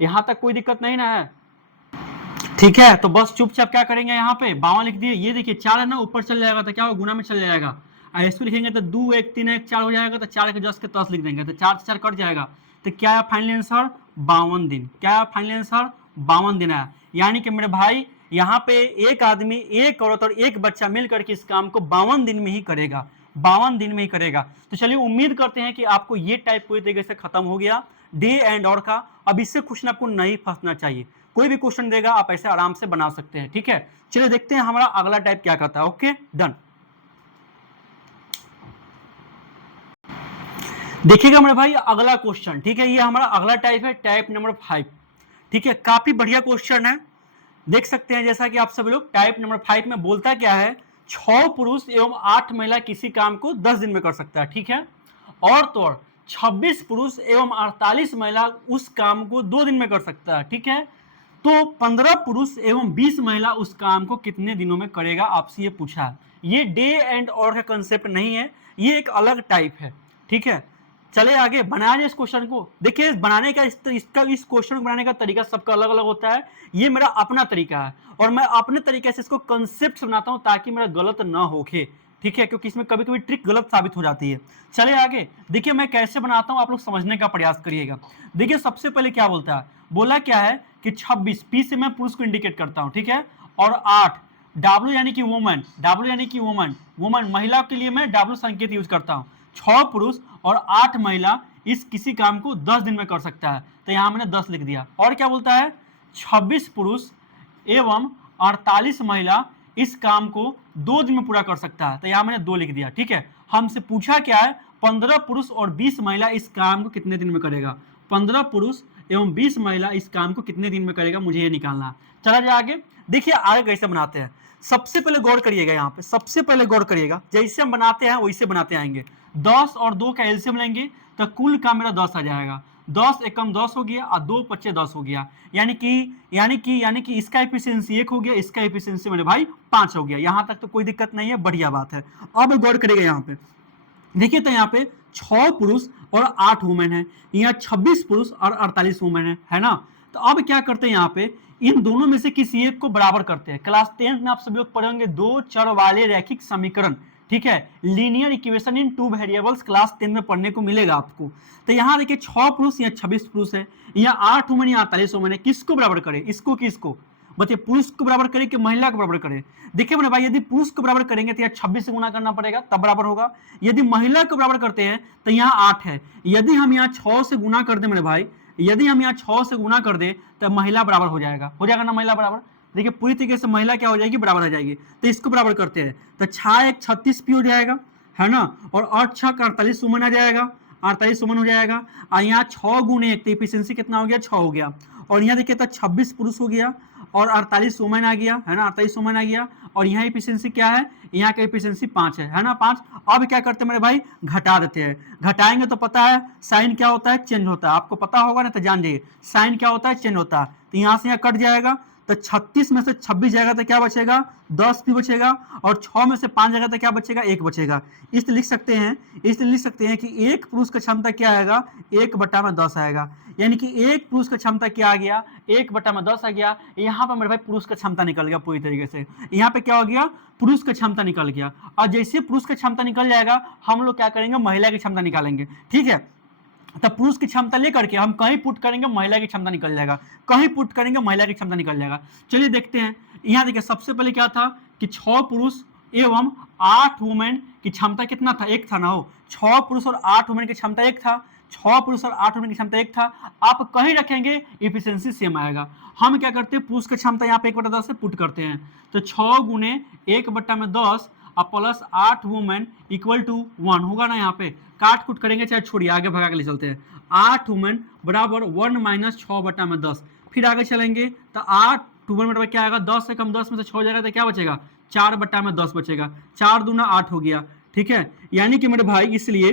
यहां तक कोई दिक्कत नहीं ना है? ठीक है, तो बस चुपचाप क्या करेंगे, यहाँ पे 52 लिख दिए। ये देखिए 4 है ना, ऊपर चल जाएगा तो क्या होगा? गुना में चल जाएगा। और इसको लिखेंगे तो 2 1 3 1 4 हो जाएगा, तो 4 के 10 के 10 लिख देंगे, तो 4 से 4 कट जाएगा। तो क्या है फाइनल आंसर? 52 दिन। क्या है फाइनल आंसर? 52 दिन है। यानी कि मेरे भाई यहाँ पे एक आदमी, एक औरत और एक बच्चा मिलकर के इस काम को 52 दिन में ही करेगा, 52 दिन में ही करेगा। तो चलिए उम्मीद करते हैं कि आपको ये टाइप पूरी तरीके से खत्म हो गया डे एंड और का। अब इससे क्वेश्चन आपको नहीं फंसना चाहिए, कोई भी क्वेश्चन देगा आप ऐसे आराम से बना सकते हैं। ठीक है, चलिए देखते हैं हमारा अगला टाइप क्या कहता है। Okay done. देखिएगा मेरे भाई अगला क्वेश्चन, ठीक है, ये हमारा अगला टाइप है, टाइप नंबर 5। ठीक है, काफी बढ़िया क्वेश्चन है, देख सकते हैं। जैसा कि आप सभी लोग, टाइप नंबर 5 में बोलता क्या है? 6 पुरुष एवं 8 महिला किसी काम को 10 दिन में कर सकता है। ठीक है, और तो और 26 पुरुष एवं 48 महिला उस काम को 2 दिन में कर सकता है। ठीक है, तो 15 पुरुष एवं 20 महिला उस काम को कितने दिनों में करेगा? आपसे ये पूछा है। ये डे एंड और का कंसेप्ट नहीं है, ये एक अलग टाइप है। ठीक है, चले आगे बनाया जाए इस क्वेश्चन को। देखिए बनाने का इस क्वेश्चन को बनाने का तरीका सबका अलग अलग होता है, ये मेरा अपना तरीका है और मैं अपने तरीके से इसको कंसेप्ट बनाता हूं ताकि मेरा गलत ना होके। ठीक है, क्योंकि इसमें कभी कभी ट्रिक गलत साबित हो जाती है। चले आगे, देखिए मैं कैसे बनाता हूं, आप लोग समझने का प्रयास करिएगा। देखिए सबसे पहले क्या बोलता है, बोला क्या है कि 26 पी से मैं पुरुष को इंडिकेट करता हूं। ठीक है, और 8 डब्ल्यू यानी कि वुमन, डब्ल्यू यानी कि वुमन, वुमन महिला के लिए मैं डब्ल्यू संकेत यूज करता हूं। 6 पुरुष और 8 महिला इस किसी काम को 10 दिन में कर सकता है, तो यहां मैंने 10 लिख दिया। और क्या बोलता है? 26 पुरुष एवं 48 महिला इस काम को 2 दिन में पूरा कर सकता है, तो यहां मैंने 2 लिख दिया। ठीक है, हमसे पूछा क्या है? 15 पुरुष और 20 महिला इस काम को कितने दिन में करेगा? 15 पुरुष एवं 20 महिला इस काम को कितने दिन में करेगा, मुझे ये निकालना। चला जाए आगे, देखिए आगे कैसे बनाते हैं। सबसे पहले गौर करिएगा, यहाँ पे सबसे पहले गौर करिएगा, जैसे हम बनाते हैं वैसे बनाते आएंगे। 10 और 2 का एलसीएम लेंगे तो कुल का मेरा 10 आ जाएगा। 10 एकम 10 हो गया और 2 पच्चे 10 हो गया, यानी कि इसका एफिशिएंसी 1 हो गया, इसका एफिशिएंसी मेरे भाई 5 हो गया। यहां तक तो कोई दिक्कत नहीं है, बढ़िया बात है। अब गौर करेगा यहाँ पे, देखिए तो यहाँ पे 6 पुरुष और 8 वुमेन है, यहाँ 26 पुरुष और 48 वुमेन है ना। तो अब क्या करते हैं, यहाँ पे इन दोनों में से किसी एक को बराबर करते हैं। क्लास 10 में आप सभी लोग पढ़ेंगे 2 चर वाले रैखिक समीकरण। ठीक है, linear equation in 2 variables class 10 में पढ़ने को मिलेगा आपको। तो यहाँ देखिए 6 पुरुष या 26 पुरुष है, यहाँ 8 वुमेन या 48 वुमेन है, किसको बराबर करे? इसको किसको? बताइए, पुरुष को बराबर करे कि महिला को बराबर करे? देखिए मेरे भाई, यदि पुरुष को बराबर करेंगे तो यहाँ 26 से गुना करना पड़ेगा तब बराबर होगा। यदि महिला को बराबर करते हैं तो यहाँ 8 है। यदि हम यहाँ 6 से गुना कर दे मेरे भाई, यदि हम यहाँ 6 से गुना कर दे तो महिला बराबर हो जाएगा ना, महिला बराबर। देखिए पूरी तरीके से महिला क्या हो जाएगी? बराबर आ जाएगी। तो इसको बराबर करते हैं तो 6 1 36 पी हो जाएगा, है ना, और 8 6 48 वुमन आ जाएगा, 48 वुमन हो जाएगा। और यहाँ 6 गुणे 1 तो एफिशिएंसी कितना हो गया? 6 हो गया। और यहाँ देखिए तो 26 पुरुष हो गया और 48 वुमेन आ गया, है ना, 48 वुमेन आ गया। और यहाँ एफिशिएंसी क्या है, यहाँ का एफिशिएंसी 5 है ना, 5। अब क्या करते हैं मेरे भाई, घटा देते हैं। घटाएंगे तो पता है साइन क्या होता है, चेंज होता है, आपको पता होगा ना, तो जान जाइए साइन क्या होता है, चेंज होता है। तो यहाँ से यहाँ कट जाएगा, तो 36 में से 26 जाएगा तो क्या बचेगा, 10 भी बचेगा। और 6 में से 5 जाएगा तो क्या बचेगा, 1 बचेगा। इसलिए लिख सकते हैं कि एक पुरुष का क्षमता क्या आएगा, 1/10 आएगा। यानी कि एक पुरुष का क्षमता क्या आ गया, 1/10 आ गया। यहाँ पर मेरे भाई पुरुष का क्षमता निकल गया पूरी तरीके से। यहाँ पे क्या हो गया, पुरुष का क्षमता निकल गया। और जैसे पुरुष का क्षमता निकल जाएगा, हम लोग क्या करेंगे, महिला की क्षमता निकालेंगे, ठीक है। तब पुरुष की क्षमता लेकर के हम कहीं पुट करेंगे, महिला की क्षमता निकल जाएगा, कहीं पुट करेंगे, महिला की क्षमता निकल जाएगा। चलिए देखते हैं। यहाँ देखिए सबसे पहले क्या था कि 6 पुरुष एवं 8 वुमेन की क्षमता कितना था, 1 था ना हो। 6 पुरुष और 8 वुमेन की क्षमता 1 था, 6 पुरुष और 8 वुमेन की क्षमता 1 था। आप कहीं रखेंगे इफिशियंसी सेम आएगा। हम क्या करते हैं, पुरुष की क्षमता यहाँ पे 1/10 से पुट करते हैं, तो 6 गुने 1/10 प्लस 8 वुमेन इक्वल टू 1 होगा ना। यहाँ पे काट कुट करेंगे, चाहे छोड़िए, आगे भगा के ले चलते हैं। 8 वुमेन बराबर 1 माइनस 6/10। फिर आगे चलेंगे तो 8 वुमेन बराबर क्या आएगा, 10 से कम 10 में से 6 जाएगा तो क्या बचेगा, 4/10 बचेगा। 4 दूना 8 हो गया, ठीक है। यानी कि मेरे भाई इसलिए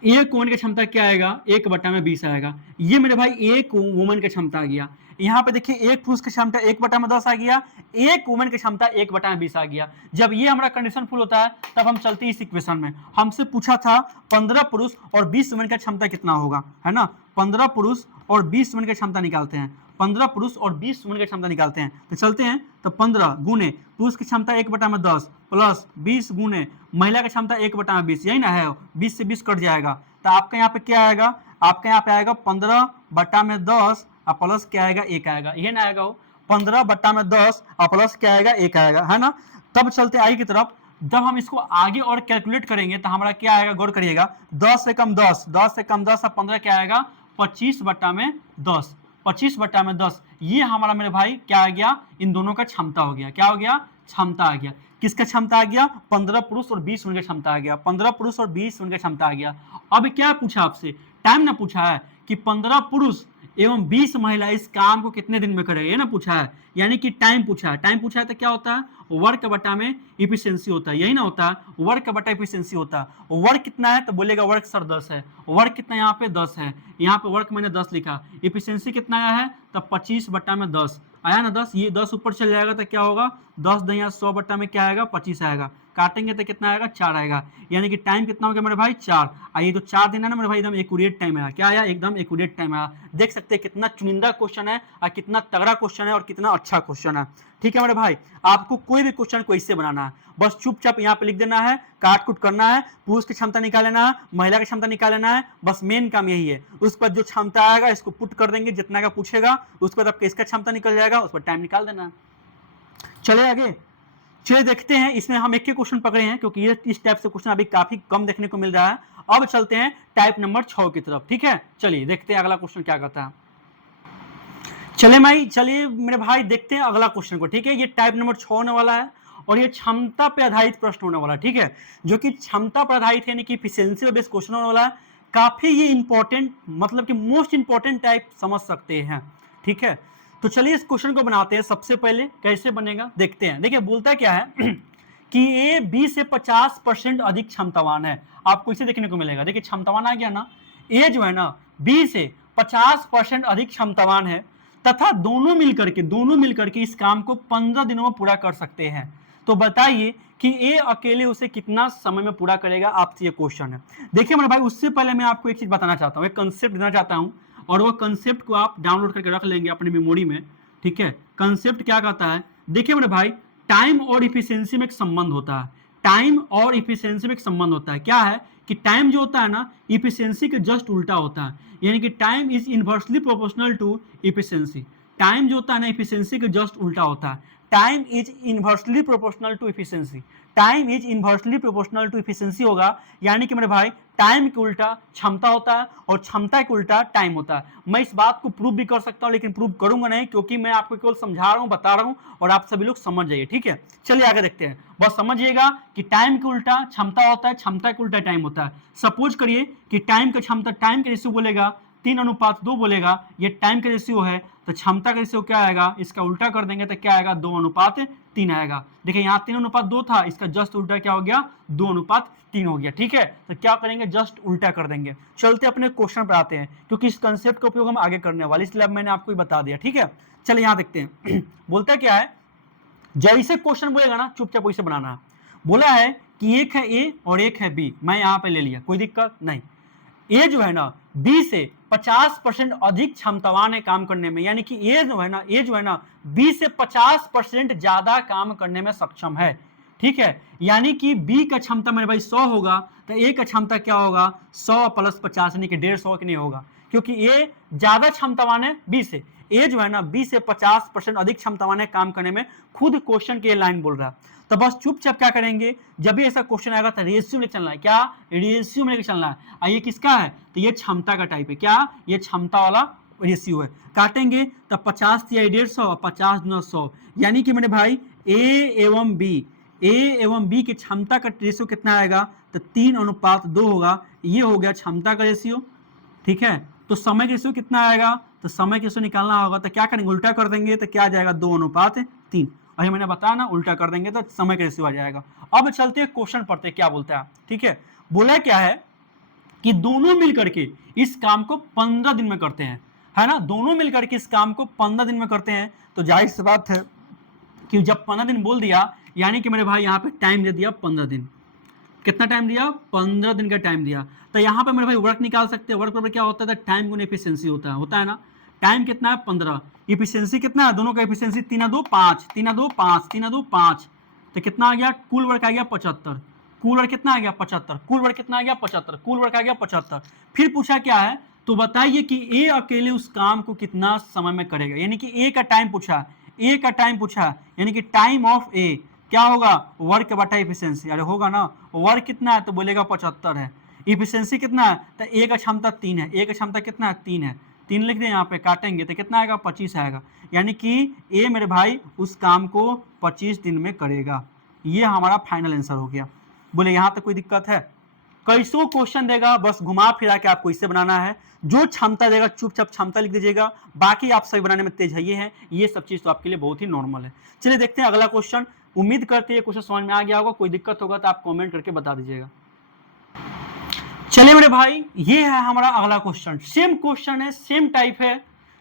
एक वुमेन की क्षमता क्या आएगा, 1/20 आएगा। ये मेरे भाई एक वुमेन की क्षमता आ गया। यहाँ पे देखिए एक पुरुष की क्षमता 1/10 आ गया, एक वुमेन की क्षमता 1/20 आ गया। जब ये हमारा कंडीशन फुल होता है तब हम चलते हैं इस इक्वेशन में। हमसे पूछा था 15 पुरुष और 20 वुमेन का क्षमता कितना होगा, है ना। 15 पुरुष और 20 वुमेन की क्षमता निकालते हैं, 15 पुरुष और 20 वुमेन की क्षमता निकालते हैं। तो चलते हैं, तो 15 गुने पुरुष की क्षमता 1/10 प्लस 20 गुने महिला की क्षमता 1/20, यही ना है, 20 से 20 कट जाएगा। तो आपका यहाँ पे क्या आएगा, आपका यहाँ पे आएगा 15/10 प्लस क्या आएगा, 1 आएगा, ये ना आएगा, 15/10 प्लस क्या आएगा, 1 आएगा, है ना। तब चलते आगे की तरफ। जब हम इसको आगे और कैलकुलेट करेंगे तो हमारा क्या आएगा, गौर करिएगा, 10 से कम 10, 10 से कम 10 और 15 क्या आएगा, 25/10, 25/10। ये हमारा मेरे भाई क्या आ गया, इन दोनों का क्षमता हो गया। क्या हो गया, क्षमता आ गया। किसका क्षमता आ गया, 15 पुरुष और 20 उनका क्षमता आ गया, 15 पुरुष और 20 उनका क्षमता आ गया। अब क्या पूछा आपसे, टाइम ना पूछा है कि 15 पुरुष एवं 20 महिला इस काम को कितने दिन में करेगा, ये ना पूछा है। यानी कि टाइम पूछा है, टाइम पूछा है तो क्या होता है, वर्क बटा में इफिशियंसी होता है, यही ना होता है, वर्क बटा इफिशियंसी होता है। वर्क कितना है तो बोलेगा वर्क सर 10 है, वर्क कितना यहाँ पे 10 है, यहाँ पे वर्क मैंने 10 लिखा। इफिशियंसी कितना आया है, तब 25/10 आया ना, 10, ये 10 ऊपर चल जाएगा तो क्या होगा, 10 दहिया 100 में क्या आएगा, 25 आएगा। काटेंगे तो कितना आएगा, 4 आएगा। यानी कि टाइम कितना हो गया मेरे भाई, 4। ये तो 4 दिन है ना मेरे भाई, एकदम एक्यूरेट टाइम आया। क्या आया, एकदम एक्यूरेट टाइम आया। देख सकते हैं कितना चुनिंदा क्वेश्चन है और कितना तगड़ा क्वेश्चन है और कितना अच्छा क्वेश्चन है। ठीक है मेरे भाई, आपको कोई भी क्वेश्चन को इससे बनाना है, बस चुपचाप यहाँ पे लिख देना है, काट कुट करना है, पुरुष की क्षमता निकाल लेना है, महिला की क्षमता निकाल लेना है, बस मेन काम यही है। उस पर जो क्षमता आएगा इसको पुट कर देंगे, जितना का पूछेगा उस पर आपका इसका क्षमता निकल जाएगा, उस पर टाइम निकाल देना है। चले आगे, चलिए देखते हैं। इसमें हम एक ही क्वेश्चन पकड़े हैं क्योंकि ये इस टाइप से क्वेश्चन अभी काफी कम देखने को मिल रहा है। अब चलते हैं टाइप नंबर 6 की तरफ। ठीक है, चलिए देखते हैं अगला क्वेश्चन क्या कहता है। चलिए मेरे भाई देखते हैं अगला क्वेश्चन को। ठीक है, ये टाइप नंबर 6 होने वाला है और ये क्षमता पे आधारित प्रश्न होने वाला है। ठीक है, जो कि क्षमता पर आधारित है, यानी कि एफिशिएंसी पे बेस्ड क्वेश्चन होने वाला है। काफी ये इंपॉर्टेंट, मतलब कि मोस्ट इंपॉर्टेंट टाइप समझ सकते हैं। ठीक है, तो चलिए इस क्वेश्चन को बनाते हैं। सबसे पहले कैसे बनेगा देखते हैं। देखिए बोलता क्या है कि ए 20 से 50% अधिक क्षमतावान है। आपको इसे देखने को मिलेगा। देखिए क्षमतावान आ गया ना, ए जो है ना 20 से 50% अधिक क्षमतावान है तथा दोनों मिलकर के इस काम को 15 दिनों में पूरा कर सकते हैं। तो बताइए कि ए अकेले उसे कितना समय में पूरा करेगा। आपसे ये क्वेश्चन है। देखिए मेरे भाई, उससे पहले मैं आपको एक चीज बताना चाहता हूँ, एक कंसेप्ट देना चाहता हूँ और वो कंसेप्ट को आप डाउनलोड करके रख लेंगे अपनी मेमोरी में। ठीक है, कंसेप्ट क्या कहता है, देखिए मेरे भाई, टाइम और इफिशियंसी में एक संबंध होता है। टाइम और इफिशियंसी में एक संबंध होता है। क्या है कि टाइम जो होता है ना, इफिशियंसी के जस्ट उल्टा होता है। यानी कि time is inversely proportional to efficiency. Time जो होता है ना, इफिशियंसी के जस्ट उल्टा होता है। Time is inversely proportional to efficiency. Time is inversely proportional to efficiency होगा, यानी कि मेरे भाई टाइम के उल्टा क्षमता होता है और क्षमता के उल्टा टाइम होता है। मैं इस बात को प्रूव भी कर सकता हूं, लेकिन प्रूव करूंगा नहीं क्योंकि मैं आपको केवल समझा रहा हूं, बता रहा हूं और आप सभी लोग समझ जाइए। ठीक है, चलिए आगे देखते हैं। बस समझिएगा कि टाइम के उल्टा क्षमता होता है, क्षमता के उल्टा टाइम होता है। सपोज करिए कि टाइम का क्षमता, टाइम के रेशियो बोलेगा 3:2 बोलेगा, ये टाइम का रेशियो है, तो क्षमता का रेशियो क्या आएगा, इसका उल्टा कर देंगे तो क्या आएगा, 2:3 आएगा। देखिए यहाँ 3:2 था, इसका जस्ट उल्टा क्या हो गया, 2:3 हो गया। ठीक है, तो क्या करेंगे, जस्ट उल्टा कर देंगे। चलते अपने क्वेश्चन पर आते हैं, क्योंकि इस कंसेप्ट का उपयोग हम आगे करने वाले, इसलिए अब मैंने आपको बता दिया। ठीक है, चलिए यहाँ देखते हैं बोलता क्या है, जैसे क्वेश्चन बोलेगा ना चुपचाप वैसे बनाना है। बोला है कि एक है ए और एक है बी, मैं यहाँ पे ले लिया, कोई दिक्कत नहीं। ए जो है ना बी से 50% अधिक क्षमतावान है काम करने में, यानी कि ए जो है ना बी से 50% ज्यादा काम करने में सक्षम है। ठीक है, यानी कि बी का क्षमता मेरे भाई 100 होगा, तो ए का क्षमता क्या होगा, 100 + 50 यानी कि 150 नहीं होगा, क्योंकि ए ज्यादा क्षमतावान है बी से। ए जो है ना बी से 50% अधिक क्षमतावान है काम करने में, खुद क्वेश्चन के लाइन बोल रहा है। तो बस चुपचाप क्या करेंगे, जब भी ऐसा क्वेश्चन आएगा तो रेशियो लेकर चलना है। क्या, रेशियो में लेकर चलना है। और ये किसका है, तो ये क्षमता का टाइप है। क्या, ये क्षमता वाला रेशियो है। काटेंगे तो 50 या 150 और 50 × 100, यानी कि मेरे भाई ए एवं बी की क्षमता का रेशियो कितना आएगा, तो 3:2 होगा। ये हो गया क्षमता का रेशियो। ठीक है, तो समय का रेशियो कितना आएगा, तो समय का रेशियो निकालना होगा, तो क्या करेंगे, उल्टा कर देंगे तो क्या आ जाएगा, 2:3। अभी मैंने बताया ना, उल्टा कर देंगे तो समय का रेशियो आ जाएगा। अब चलते हैं क्वेश्चन पढ़ते हैं क्या बोलता है। ठीक है, बोला क्या है कि दोनों मिलकर के इस काम को 15 दिन में करते हैं, है ना, दोनों मिलकर के इस काम को 15 दिन में करते हैं। तो जाहिर सी बात है कि जब 15 दिन बोल दिया, यानी कि मेरे भाई यहाँ पे टाइम दे दिया 15 दिन। कितना टाइम दिया, 15 दिन का टाइम दिया। तो यहाँ पे मेरे भाई वर्क निकाल सकते हैं। वर्क बराबर क्या होता है, टाइम गुना एफिशिएंसी होता है ना। टाइम कितना है, 15, एफिशिएंसी कितना है, दोनों का एफिशिएंसी 3×2 5, 3×2 5, 3×2 5, तो कितना आ गया, कुल वर्क आ गया 75। कुल वर्क कितना आ गया, 75। कुल वर्क कितना आ गया, 75। कुल वर्क आ गया 75। फिर पूछा क्या है, तो बताइए कि ए अकेले उस काम को कितना समय में करेगा, यानी कि ए का टाइम पूछा, ए का टाइम पूछा, यानी कि टाइम ऑफ ए क्या होगा, वर्क बटा एफिशिएंसी। अरे होगा ना, वर्क कितना है तो बोलेगा 75 है, एफिशिएंसी कितना है, तो ए का क्षमता 3 है, ए का क्षमता कितना है, 3 है, 3 लिख दें यहाँ पे, काटेंगे तो कितना आएगा, 25 आएगा। यानी कि ए मेरे भाई उस काम को 25 दिन में करेगा। ये हमारा फाइनल आंसर हो गया। बोले यहाँ तक कोई दिक्कत है, कैसो क्वेश्चन देगा बस घुमा फिरा के आपको इससे बनाना है, जो क्षमता देगा चुपचाप क्षमता लिख दीजिएगा, बाकी आप सही बनाने में तेज है। ये सब चीज तो आपके लिए बहुत ही नॉर्मल है। चलिए देखते हैं अगला क्वेश्चन। उम्मीद करते हैं क्वेश्चन समझ में आ गया होगा, कोई दिक्कत होगा तो आप कमेंट करके बता दीजिएगा। चलिए मेरे भाई, ये है हमारा अगला क्वेश्चन। सेम क्वेश्चन है, सेम टाइप है।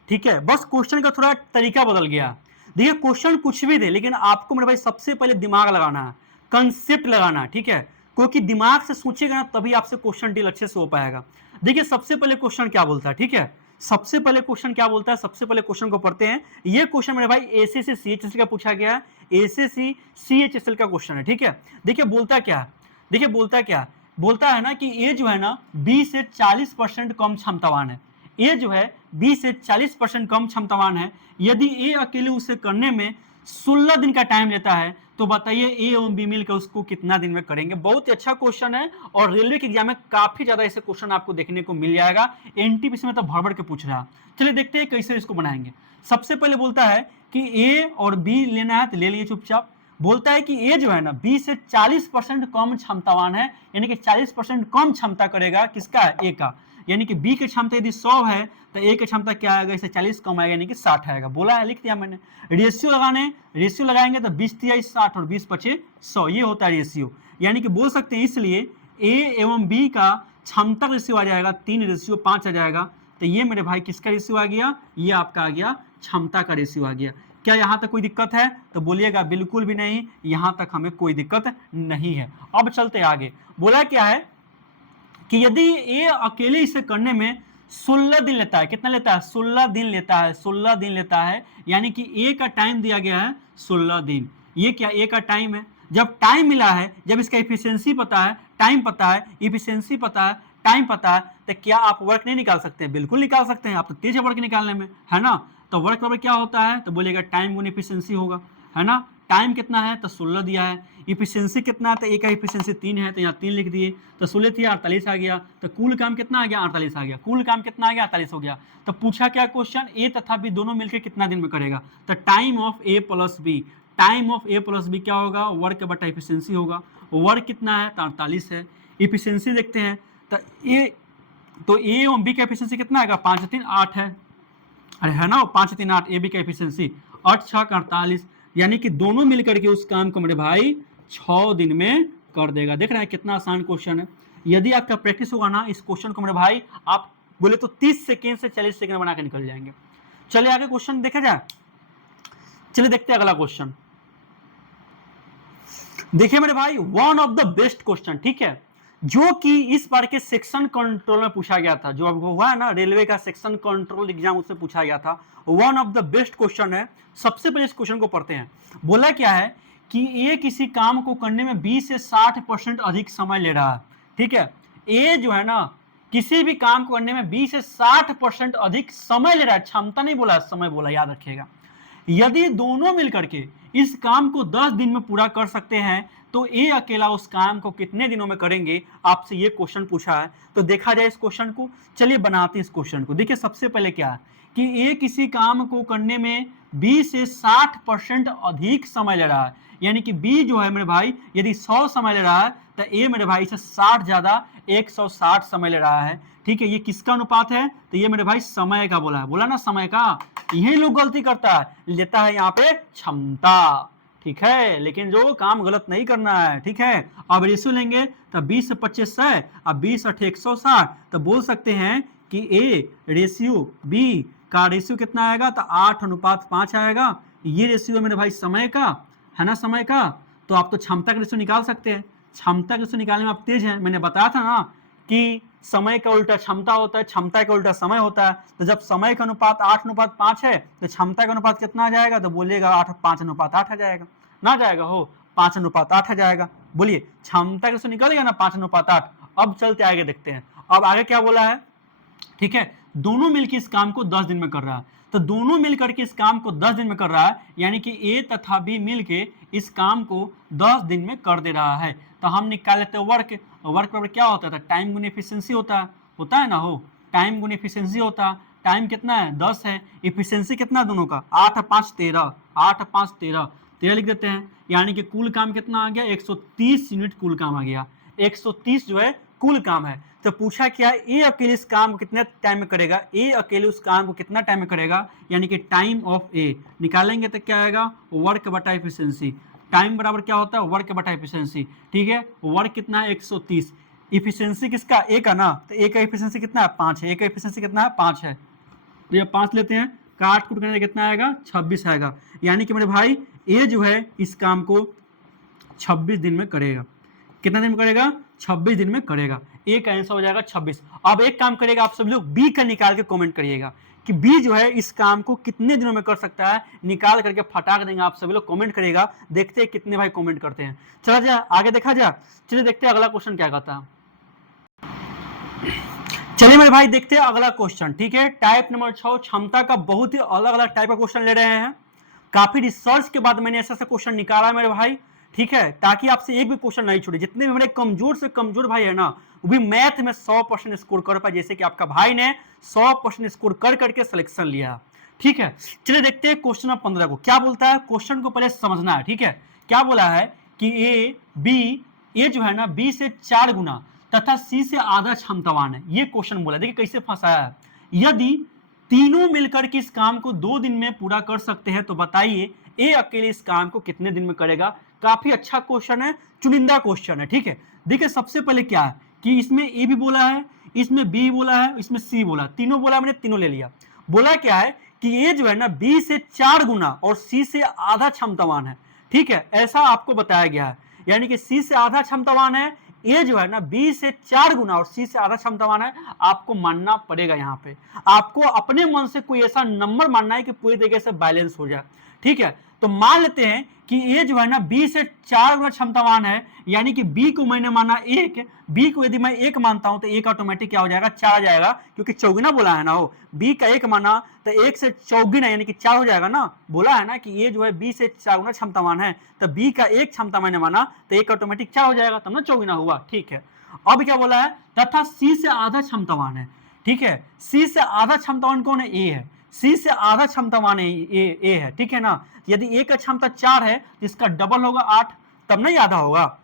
ठीक है, बस क्वेश्चन का थोड़ा तरीका बदल गया। देखिए क्वेश्चन कुछ भी दे, लेकिन आपको मेरे भाई सबसे पहले दिमाग लगाना है, कंसेप्ट लगाना है। ठीक है, क्योंकि दिमाग से सोचेगा ना तभी आपसे क्वेश्चन डील अच्छे से हो पाएगा। देखिए सबसे पहले क्वेश्चन क्या बोलता है, ठीक है, सबसे पहले क्वेश्चन क्या बोलता है, सबसे पहले क्वेश्चन को पढ़ते हैं। ये क्वेश्चन मेरे भाई एसएससी सीएचएसएल का पूछा गया है, एसएससी सीएचएसएल का क्वेश्चन है। ठीक है, देखिए बोलता क्या है, देखिए बोलता क्या है, बोलता है ना कि ए जो है ना 20 से 40% कम क्षमतावान है। ए जो है 20 से 40% कम क्षमतावान है। यदि ए अकेले उसे करने में 16 दिन का टाइम लेता है, तो बताइए ए एवं बी मिलकर उसको कितना दिन में करेंगे। बहुत ही अच्छा क्वेश्चन है, और रेलवे के एग्जाम में काफी ज्यादा ऐसे क्वेश्चन आपको देखने को मिल जाएगा। एनटीपीसी में तो भर भर के पूछ रहा है। चलिए देखते हैं कैसे इसको बनाएंगे। सबसे पहले बोलता है कि ए और बी लेना है, तो ले लिए चुपचाप। बोलता है कि ए जो है ना 20 से 40% कम क्षमतावान है, यानी कि 40% कम क्षमता करेगा, किसका, ए का। यानी कि बी की क्षमता यदि 100 है तो ए की क्षमता क्या आएगा, इससे 40 कम आएगा, यानी कि 60 आएगा। बोला है, लिख दिया मैंने। रेशियो लगाने, रेशियो लगाएंगे तो 20 × 60 और 20 × 5 100, ये होता है रेशियो। यानी कि बोल सकते हैं इसलिए ए एवं बी का क्षमता रेशियो आ जाएगा 3:5 आ जाएगा। तो ये मेरे भाई किसका रेशियो आ गया, ये आपका आ गया क्षमता का रेशियो आ गया। क्या यहाँ तक कोई दिक्कत है, तो बोलिएगा बिल्कुल भी नहीं, यहाँ तक हमें कोई दिक्कत नहीं है। अब चलते आगे। बोला क्या है कि यदि ए अकेले इसे करने में 16 दिन लेता है, कितना लेता है, 16 दिन लेता है, 16 दिन लेता है, यानी कि ए का टाइम दिया गया है 16 दिन। ये क्या, ए का टाइम है। जब टाइम मिला है, जब इसका इफिशियंसी पता है, टाइम पता है, इफिशियंसी पता है, टाइम पता है, तो क्या आप वर्क नहीं निकाल सकते हैं, बिल्कुल निकाल सकते हैं। आप तो तेज है वर्क निकालने में, है ना। तो वर्क बराबर क्या होता है, तो बोलेगा टाइम गुना इफिशियंसी होगा, है ना। टाइम कितना है, तो 16 दिया है। इफिशियंसी कितना है, तो ए का इफिशियंसी 3 है, तो यहाँ 3 लिख दिए। तो 16 थी 48 आ गया। तो कुल काम कितना आ गया, 48 आ गया। कुल काम कितना आ गया, 48 हो गया। तो पूछा क्या क्वेश्चन, ए तथा बी दोनों मिलकर कितना दिन में करेगा। तो time of A plus B, time of A plus B क्या होगा, वर्क बटा इफिशियंसी होगा। वर्क कितना है, तो 48 है। इफिशियंसी देखते हैं, तो ए तो ए और बी का एफिशिएंसी कितना आएगा, 5 3 8 है, अरे है ना, 5 3 8 ए बी का एफिशिएंसी 8 6 48, यानी कि दोनों मिलकर के उस काम को मेरे भाई 6 दिन में कर देगा। देख रहे हैं कितना आसान क्वेश्चन है। यदि आपका प्रैक्टिस होगा ना इस क्वेश्चन को मेरे भाई, आप बोले तो 30 सेकेंड से 40 सेकेंड बना के निकल जाएंगे। चलिए आगे क्वेश्चन देखा जाए। चलिए देखते हैं अगला क्वेश्चन। देखिए मेरे भाई, one of the best question, ठीक है, जो कि इस बार के सेक्शन कंट्रोल में पूछा गया था, जो अब हुआ है ना रेलवे का सेक्शन कंट्रोल एग्जाम, उसमें पूछा गया था। One of the best question है। सबसे पहले इस क्वेश्चन को पढ़ते हैं। बोला क्या है कि ये किसी काम को करने में 20 से 60% अधिक समय ले रहा है, ठीक है। ये जो है ना किसी भी काम को करने में 20 से 60% अधिक समय ले रहा है, क्षमता नहीं बोला, समय बोला, याद रखिएगा। यदि दोनों मिलकर के इस काम को 10 दिन में पूरा कर सकते हैं तो ये अकेला उस काम को कितने दिनों में करेंगे, आपसे ये क्वेश्चन पूछा है। तो देखा जाए इस क्वेश्चन को, चलिए बनाते हैं इस क्वेश्चन को। देखिए सबसे पहले क्या है कि ये किसी काम को करने में 20 से 60% अधिक समय ले रहा है, यानी कि बी जो है मेरे भाई यदि 100 समय ले रहा है तो ए मेरे भाई से 60 ज्यादा 160 समय ले रहा है, ठीक है। ये किसका अनुपात है, तो ये मेरे भाई समय का बोला है, बोला ना समय का। यही लोग गलती करता है, लेता है यहाँ पे क्षमता, ठीक है, लेकिन जो काम गलत नहीं करना है, ठीक है। अब रेशियो लेंगे तो 20 से 25 100, अब 20 8 160, तो बोल सकते हैं कि ए रेशियो बी का रेशियो कितना आएगा, तो 8:5 आएगा। ये रेशियो मेरे भाई समय का है ना, समय का। तो आप तो क्षमता का रेशियो निकाल सकते हैं, क्षमता का रेशियो निकालने में आप तेज हैं। मैंने बताया था ना कि समय का उल्टा क्षमता होता है, क्षमता का उल्टा समय होता है। तो जब समय का अनुपात 8:5 है तो क्षमता का अनुपात कितना आ जाएगा, तो बोलिएगा 5:8 आ जाएगा, ना जाएगा हो 5:8 आ जाएगा। बोलिए क्षमता कैसे निकलेगा ना 5:8। अब चलते आगे देखते हैं। अब आगे क्या बोला है, ठीक है, दोनों मिलकर इस काम को 10 दिन में कर रहा है। तो दोनों मिलकर के इस काम को 10 दिन में कर रहा है, यानी कि ए तथा बी मिलके इस काम को 10 दिन में कर दे रहा है। तो हम निकाल लेते हैं वर्क। वर्क बराबर क्या होता है, टाइम गुने एफिशिएंसी होता है ना हो, टाइम गुने एफिशिएंसी होता है। टाइम कितना है 10 है, एफिशिएंसी कितना है दोनों का 8 5 13, 8 5 13 लिख देते हैं, यानी कि कुल काम कितना आ गया 130 यूनिट कुल काम आ गया। 130 जो है कुल काम है। तो पूछा क्या, ए अकेले इस काम को कितने टाइम में करेगा, ए अकेले उस काम को कितना टाइम में करेगा, यानी कि टाइम ऑफ ए निकालेंगे तो क्या आएगा, वर्क बटा एफिशिएंसी। टाइम बराबर क्या होता है, वर्क बटा एफिशिएंसी, ठीक है। वर्क कितना है 130, एफिशिएंसी किसका, ए का ना, तो ए का एफिशिएंसी कितना है 5 है, ए का एफिशिएंसी कितना है 5 है। तो ये 5 लेते हैं, काट कूट करने कितना आएगा 26 आएगा, यानी कि मेरे भाई ए जो है इस काम को 26 दिन में करेगा। कितना दिन में करेगा, 26 दिन में करेगा। ए का आंसर हो जाएगा 26। अब एक काम करेगा, आप सब लोग बी का निकाल के कमेंट करिएगा कि बी जो है इस काम को कितने दिनों में कर सकता है, निकाल करके फटाक देंगे। आप सभी लोग कमेंट करिएगा, देखते हैं कितने भाई कमेंट करते हैं। चला जा आगे देखा जा, चलिए देखते हैं अगला क्वेश्चन क्या कहता है। चलिए मेरे भाई देखते हैं अगला क्वेश्चन, ठीक है। टाइप नंबर 6, क्षमता का बहुत ही अलग अलग टाइप का क्वेश्चन ले रहे हैं। काफी रिसर्च के बाद मैंने ऐसा क्वेश्चन निकाला मेरे भाई, ठीक है, ताकि आपसे एक भी क्वेश्चन नहीं छूटे। जितने भी मेरे कमजोर से कमजोर भाई है ना, वो भी मैथ में 100% स्कोर कर पाए, जैसे कि आपका भाई ने 100% स्कोर कर करके सिलेक्शन लिया, ठीक है। चलिए देखते हैं क्वेश्चन नंबर 15 को क्या बोलता है। क्वेश्चन को पहले समझना है, ठीक है। क्या बोला है कि ए जो है ना बी से 4 गुना तथा सी से आधा क्षमतावान है, ये क्वेश्चन बोला। देखिए कैसे फंसाया है। यदि तीनों मिलकर के इस काम को 2 दिन में पूरा कर सकते हैं तो बताइए ए अकेले इस काम को कितने दिन में करेगा। काफी अच्छा क्वेश्चन है, चुनिंदा क्वेश्चन है, ठीक है। देखिए सबसे पहले क्या है कि इसमें ए भी बोला है, इसमें बी बोला है, इसमें सी बोला, तीनों बोला, मैंने तीनों ले लिया। बोला क्या है कि ये जो है ना बी से 4 गुना और सी से आधा क्षमतावान है, ठीक है, ऐसा आपको बताया गया है। यानी कि सी से आधा क्षमतावान है, ये जो है ना बी से 4 गुना और सी से आधा क्षमतावान है। आपको मानना पड़ेगा, यहाँ पे आपको अपने मन से कोई ऐसा नंबर मानना है कि पूरी तरीके से बैलेंस हो जाए, ठीक है। तो मान लेते हैं कि ये जो है ना बी से 4 गुना क्षमतावान है, यानी कि बी को मैंने माना 1, बी को यदि मैं 1 मानता हूं तो 1 ऑटोमेटिक क्या हो जाएगा 4 आ जाएगा, क्योंकि चौगुना बोला है ना हो। बी का 1 माना तो 1 से चौगुना यानी कि 4 हो जाएगा ना। बोला है ना कि ये जो है बी से 4 गुना क्षमतावान है, तो बी का 1 क्षमता मैंने माना तो 1 ऑटोमेटिक 4 हो जाएगा, तब ना चौगुना हुआ, ठीक है। अब क्या बोला है, तथा सी से आधा क्षमतावान है, ठीक है। सी से आधा क्षमतावान कौन है, ए है। सी से आधा क्षमतावान ए है, ठीक है ना। यदि ए का क्षमता 4 है तो इसका डबल होगा 8, तब नहीं आधा होगा।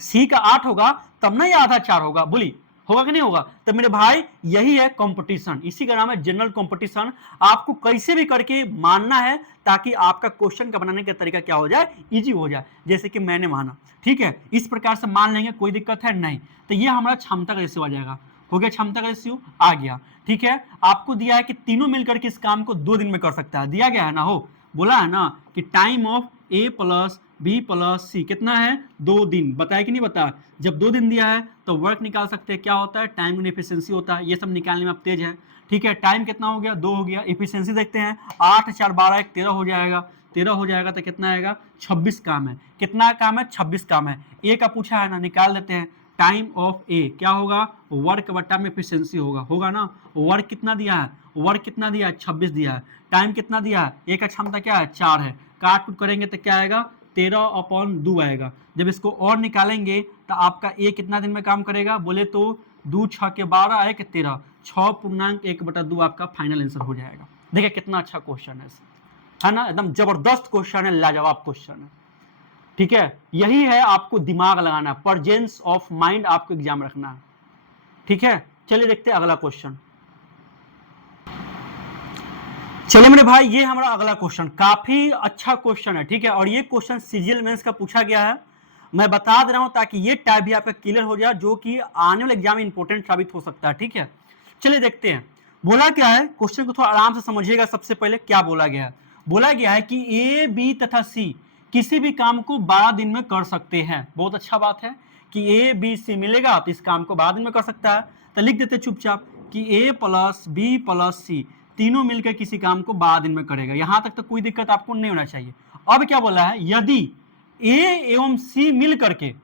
सी का 8 होगा तब नहीं आधा 4 होगा। बोली होगा कि नहीं होगा? तो मेरे भाई यही है कंपटीशन, इसी का नाम है जनरल कंपटीशन। आपको कैसे भी करके मानना है ताकि आपका क्वेश्चन का बनाने का तरीका क्या हो जाए, इजी हो जाए, जैसे कि मैंने माना। ठीक है, इस प्रकार से मान लेंगे, कोई दिक्कत है नहीं। तो ये हमारा क्षमता का रेशियो आ जाएगा। हो गया, क्षमता का रेशियो आ गया। ठीक है, आपको दिया है कि तीनों मिलकर के इस काम को 2 दिन में कर सकता है, दिया गया है ना, हो बोला है ना कि time of A plus B plus C कितना है, 2 दिन। बताया कि नहीं बताया? जब 2 दिन दिया है तो वर्क निकाल सकते हैं, क्या होता है, टाइम इन एफिशिएंसी होता है। ये सब निकालने में आप तेज है। ठीक है, टाइम कितना हो गया, 2 हो गया। एफिशिएंसी देखते हैं, 8 4 12 1 13 हो जाएगा। 13 हो जाएगा तो कितना आएगा, 26 काम है। कितना काम है, 26 काम है। ए का पूछा है ना, निकाल देते हैं। टाइम ऑफ ए क्या होगा, वर्क बट्टा में एफिशिएंसी होगा, होगा ना। वर्क कितना दिया है, वर्क कितना दिया है, 26 दिया है। टाइम कितना दिया है, ए का क्षमता क्या है, 4 है। काट कूट करेंगे तो क्या आएगा, 13/2 आएगा। जब इसको और निकालेंगे तो आपका ए कितना दिन में काम करेगा, बोले तो 2 6 के 12 1 13, 6.1/2 आपका फाइनल आंसर हो जाएगा। देखिए कितना अच्छा क्वेश्चन है ना, एकदम जबरदस्त क्वेश्चन है, लाजवाब क्वेश्चन है। ठीक है, यही है, आपको दिमाग लगाना है, प्रेजेंस ऑफ माइंड आपको एग्जाम रखना है। ठीक है, चलिए देखते हैं अगला क्वेश्चन। चलिए मेरे भाई, ये हमारा अगला क्वेश्चन काफी अच्छा क्वेश्चन है। ठीक है, और ये क्वेश्चन सीजीएल मेंस का पूछा गया है। मैं बता दे रहा हूं ताकि ये टाइप भी आपका क्लियर हो जाए, जो कि आने वाले एग्जाम में इंपॉर्टेंट साबित हो सकता है। ठीक है, चलिए देखते हैं बोला क्या है। क्वेश्चन को थोड़ा आराम से समझिएगा। सबसे पहले क्या बोला गया है, बोला गया है कि ए बी तथा सी किसी भी काम को 12 दिन में कर सकते हैं। बहुत अच्छा बात है कि ए बी सी मिलेगा तो इस काम को 12 दिन में कर सकता है। तो लिख देते चुपचाप कि ए प्लस बी प्लस सी तीनों मिलकर किसी काम को 12 दिन में करेगा। यहां तक तो कोई दिक्कत आपको नहीं होना चाहिए। अब क्या बोला है, यदि ए एवं सी मिल करके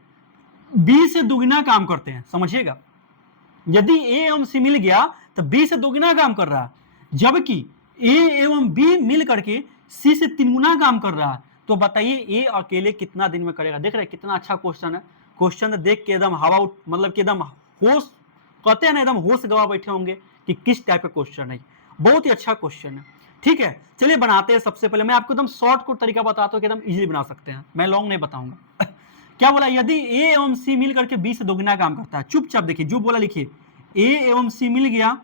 बी से दुगना काम करते हैं, समझिएगा, यदि ए एवं सी मिल गया तो बी से दुगना काम कर रहा है, जबकि ए एवं बी मिल करके सी से 3 गुना काम कर रहा है, तो बताइए ए अकेले कितना दिन में करेगा। देख रहे हैं कितना अच्छा क्वेश्चन है। क्वेश्चन देख के एकदम हवा मतलब कि एकदम होश, कहते हैं ना, एकदम होश गवा बैठे होंगे कि किस टाइप का क्वेश्चन है। बहुत ही अच्छा क्वेश्चन है। ठीक है, चलिए बनाते हैं। सबसे पहले मैं आपको एकदम शॉर्टकट तरीका बताता हूँ कि एकदम इजीली बना सकते हैं, मैं लॉन्ग नहीं बताऊंगा। क्या बोला, यदि ए एवं सी मिल करके बी से दोगुना काम करता है। चुपचाप देखिए, जो बोला लिखिए, ए एवं सी मिल गया,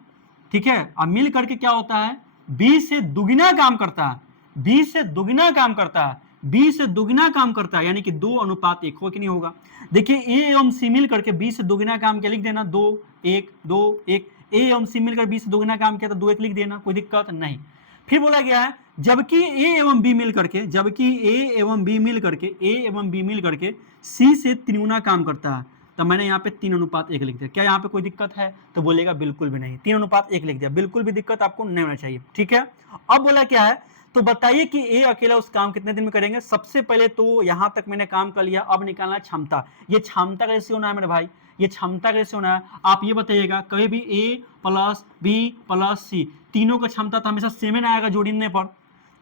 ठीक है, अब मिल करके क्या होता है, बी से दुगुना काम करता है, बी से दुगुना काम करता है, बी से दुगुना काम करता है, यानी कि 2:1 हो कि नहीं होगा। देखिए ए एवं सी मिल करके बी से दुगुना काम क्या लिख देना, 2 1 2 1। ए एवं सी मिलकर बी से दुगुना काम किया तो 2 1 लिख देना, कोई दिक्कत नहीं। फिर बोला गया है जबकि ए एवं बी मिल करके, जबकि ए एवं बी मिल करके, ए एवं बी मिल करके सी से 3 गुना काम करता है, तो मैंने यहाँ पे 3:1 लिख दिया। क्या यहाँ पे कोई दिक्कत है, तो बोलेगा बिल्कुल भी नहीं, 3:1 लिख दिया, बिल्कुल भी दिक्कत आपको नहीं होना चाहिए। ठीक है, अब बोला क्या है, तो बताइए कि ए अकेला उस काम कितने दिन में करेंगे। सबसे पहले तो यहां तक मैंने काम कर लिया, अब निकालना है क्षमता। ये क्षमता का रेशियो होना है मेरे भाई, ये क्षमता का रेशियो होना है। आप ये बताइएगा कभी भी ए प्लस बी प्लस सी तीनों का क्षमता तो हमेशा सेम ही ना आएगा जोड़ने पर।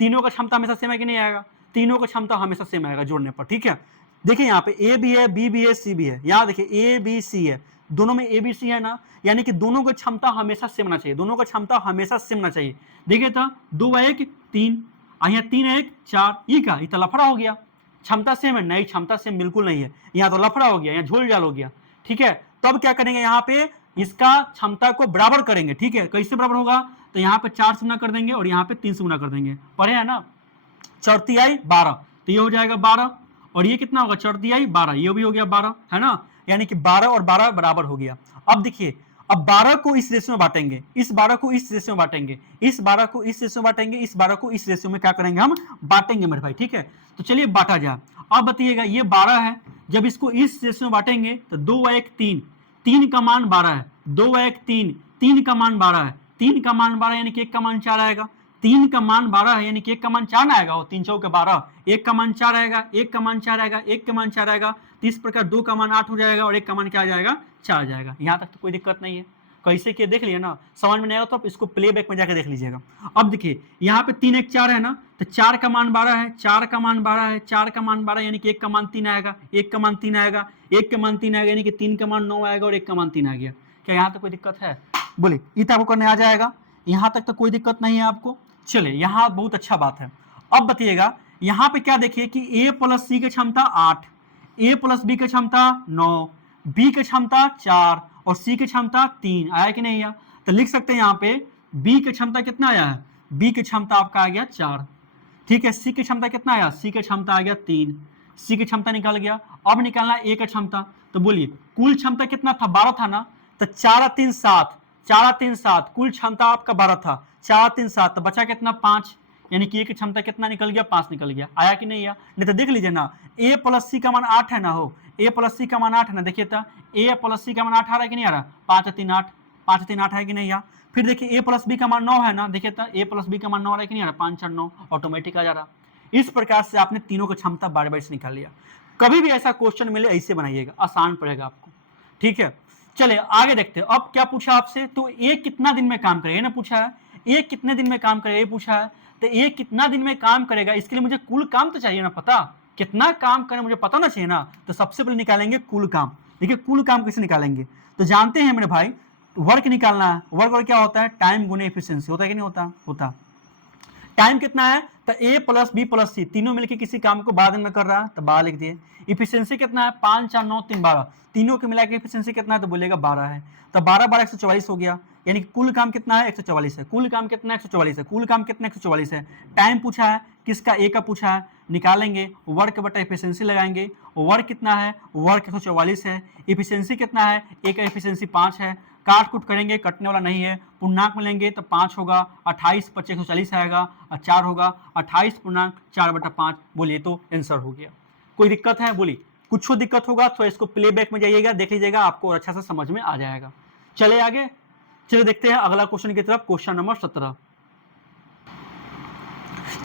तीनों का क्षमता हमेशा सेम है कि नहीं आएगा, तीनों का क्षमता हमेशा सेम आएगा जोड़ने पर। ठीक है, देखिए यहाँ पे ए भी है, बी भी है, सी भी है। यहाँ देखिए ए बी सी है, दोनों में ए बी सी है ना, यानी कि दोनों का क्षमता हमेशा सेम होना चाहिए, दोनों का क्षमता हमेशा सेम होना चाहिए। देखिए तो 2 1 3, यहाँ 3 1 4, ये का ये तो लफड़ा हो गया। क्षमता सेम है नहीं, क्षमता सेम बिल्कुल नहीं है, यहाँ तो लफड़ा हो गया, यहाँ झोल जाल हो गया। ठीक है, तो अब क्या करेंगे, यहाँ पे इसका क्षमता को बराबर करेंगे। ठीक है, कैसे बराबर होगा, तो यहाँ पे 4 से गुना कर देंगे और यहाँ पे 3 से गुना कर देंगे। पढ़े है ना, 4 तिहाई 12, तो ये हो जाएगा 12, और ये कितना होगा, 4 तिहाई 12, ये भी हो गया 12, है ना, यानी कि 12 और 12 बराबर हो गया। अब देखिए, अब 12 को इस रेशियो में बांटेंगे, इस 12 को इस रेशियो में बांटेंगे, इस 12 को इस रेशियो में बांटेंगे, इस 12 को इस रेशियो में क्या करेंगे, हम बांटेंगे मेरे भाई। ठीक है, तो चलिए बांटा जाए। अब बताइएगा ये 12 है, जब इसको इस रेशियो में बांटेंगे तो 2 1 3, 3 का मान 12 है, 2 1 3, 3 का मान 12 है, 3 का मान 12 यानी कि 1 का मान 4 आएगा। 3 का मान 12 है यानी कि 1 का मान 4 आएगा, और 3 चौके 12, 1 का मान 4 आएगा, 1 का मान 4 आएगा, 1 का मान 4 आएगा, तो इस प्रकार 2 का मान 8 हो जाएगा और 1 का मान क्या आ जाएगा, 4 आ जाएगा। यहाँ तक तो कोई दिक्कत नहीं है, कैसे किए देख लिया ना, समझ में नहीं आया तो आप इसको प्लेबैक में जाकर देख लीजिएगा। अब देखिए यहाँ पे 3 1 4 है ना, तो 4 का मान 12 है, 4 का मान 12 है, 4 का मान 12 यानी कि 1 का मान 3 आएगा, 1 का मान 3 आएगा, 1 का मान 3 आएगा, यानी कि 3 का मान 9 आएगा और 1 का मान 3 आ गया। क्या यहाँ तक कोई दिक्कत है, बोले इतना आपको करने आ जाएगा, यहाँ तक तो कोई दिक्कत नहीं है आपको। चलिए यहाँ बहुत अच्छा बात है। अब बताइएगा यहाँ पे क्या देखिए कि ए प्लस सी की क्षमता 8, ए प्लस बी की क्षमता 9, बी की क्षमता 4 और सी की क्षमता 3, आया कि नहीं आया? तो लिख सकते हैं यहाँ पे बी की क्षमता कितना आया है, बी की क्षमता आपका आ गया 4, ठीक है। सी की क्षमता कितना आया, सी की क्षमता आ गया 3, सी की क्षमता निकल गया। अब निकालना ए की क्षमता, तो बोलिए कुल क्षमता कितना था, 12 था ना, तो 4 3 7, 4 3 7, कुल क्षमता आपका 12 था, 4 3 7, तो बचा कितना 5, यानी कि ए की क्षमता कितना निकल गया, 5 निकल गया। आया कि नहीं आया? नहीं तो देख लीजिए ना, ए प्लस सी का मान 8 है ना, हो ए प्लस सी का मान 8 है ना, देखिए तो ए प्लस सी का मान 8 आ रहा है कि नहीं आ रहा, 5 3 8, 5 3 8 है कि नहीं आ? फिर देखिए ए प्लस बी का मान 9 है ना, देखिए तो ए प्लस बी का मान 9 आ रहा है कि नहीं आ रहा, 5 4 9, ऑटोमेटिक आ जा रहा। इस प्रकार से आपने तीनों की क्षमता बार बार से निकाल लिया। कभी भी ऐसा क्वेश्चन मिले ऐसे बनाइएगा, आसान पड़ेगा आपको, ठीक है। चलिए आगे देखते हैं। अब क्या पूछा आपसे, तो ए कितना दिन में काम करेगा ना पूछा है, ए कितने दिन में काम करेगा ये पूछा है, तो ए कितना दिन में काम करेगा, इसके लिए मुझे कुल काम तो चाहिए ना पता, कितना काम करे मुझे पता ना चाहिए ना। तो सबसे पहले निकालेंगे कुल काम। देखिए कुल काम कैसे निकालेंगे, तो जानते हैं मेरे भाई, वर्क निकालना है। वर्क क्या होता है, टाइम गुने एफिशिएंसी, होता है कि नहीं होता, होता। टाइम कितना है, तो ए प्लस बी प्लस सी तीनों मिलकर किसी काम को 12 दिन में कर रहा है, तो 12 लिख दिए। इफिशियंसी कितना है, 5 4 9 3 12, तीनों के मिलाकर इफिशियंसी कितना है, तो बोलेगा 12 है, तो 12 12 144 हो गया, यानी कि कुल काम कितना है 144 है, कुल काम कितना 144 है, कुल काम कितना 144 है। टाइम पूछा है किसका, ए का पूछा है, निकालेंगे वर्क बटा इफिशियंसी लगाएंगे, वर्क कितना है, वर्क 144 है, इफिशियंसी कितना है, ए का इफिशियंसी 5 है, काट कुट करेंगे कटने वाला नहीं है, पूर्णांक में लेंगे तो 5 होगा, 28 25 140 आएगा, और 4 होगा, 28 पूर्णांक 4 बटा 5, बोलिए तो आंसर हो गया। कोई दिक्कत है, बोलिए कुछ दिक्कत होगा तो इसको प्लेबैक में जाइएगा, देख लीजिएगा, आपको अच्छा से समझ में आ जाएगा। चले आगे, चलिए देखते हैं अगला क्वेश्चन की तरफ, क्वेश्चन नंबर 17।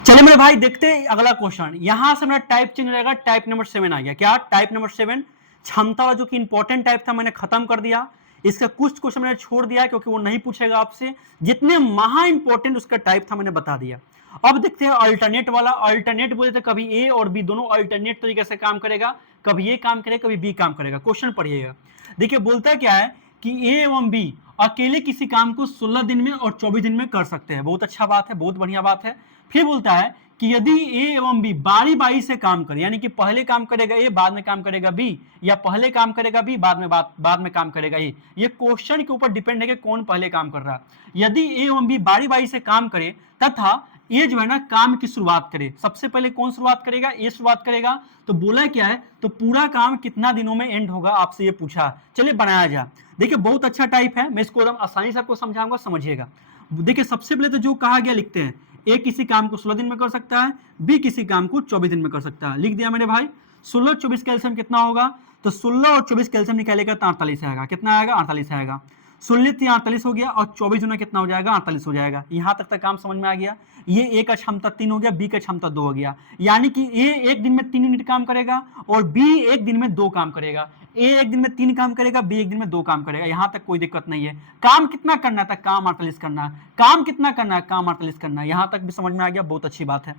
चलिए मेरे भाई देखते हैं अगला क्वेश्चन। यहां से मेरा टाइप चेंज रहेगा, टाइप नंबर 7 आ गया। क्या टाइप नंबर 7, क्षमता वाला जो कि इंपॉर्टेंट टाइप था मैंने खत्म कर दिया, इसका कुछ क्वेश्चन मैंने छोड़ दिया क्योंकि वो नहीं पूछेगा आपसे, जितने महा इंपॉर्टेंट उसका टाइप था मैंने बता दिया। अब देखते हैं अल्टरनेट वाला। अल्टरनेट बोले तो कभी ए और बी दोनों अल्टरनेट तरीके से काम करेगा, कभी ए काम करेगा कभी बी काम करेगा। क्वेश्चन पढ़िएगा, देखिए बोलता क्या है कि ए एवं बी अकेले किसी काम को 16 दिन में और 24 दिन में कर सकते हैं। बहुत अच्छा बात है, बहुत बढ़िया बात है। फिर बोलता है कि यदि ए एवं बी बारी बारी से काम करे, यानी कि पहले काम करेगा ए बाद में काम करेगा बी, या पहले काम करेगा बी बाद में काम करेगा ए, ये क्वेश्चन के ऊपर डिपेंड है कि कौन पहले काम कर रहा है। यदि ए एवं बी बारी बारी से काम करे तथा ये जो है ना काम की शुरुआत करे, सबसे पहले कौन शुरुआत करेगा, ये शुरुआत करेगा, तो बोला क्या है, तो पूरा काम कितना दिनों में एंड होगा, आपसे ये पूछा। चलिए बनाया जाए। देखिए बहुत अच्छा टाइप है, मैं इसको एकदम आसानी से आपको समझाऊंगा, समझिएगा। देखिए सबसे पहले तो जो कहा गया लिखते हैं, ए किसी काम को 16 दिन में कर सकता है, बी किसी काम को 24 दिन में कर सकता है। लिख दिया मैंने भाई। 16 24 कैल्शियम कितना होगा, तो 16 और 24 कैल्शियम निकालेगा तो 48 आएगा। कितना आएगा, 48 आएगा। 16 48 हो गया और 24 गुना कितना हो जाएगा, 48 हो जाएगा। यहां तक काम समझ में आ गया। ये ए का क्षमता 3 हो गया, बी का क्षमता 2 हो गया, यानी कि ए एक दिन में 3 यूनिट काम करेगा और बी एक दिन में 2 काम करेगा। ए एक दिन में 3 काम करेगा, बी एक दिन में 2 काम करेगा। यहां तक कोई दिक्कत नहीं है। काम कितना करना था, काम 48 करना है। काम कितना करना है, काम 48 करना है। यहां तक भी समझ में आ गया, बहुत अच्छी बात है।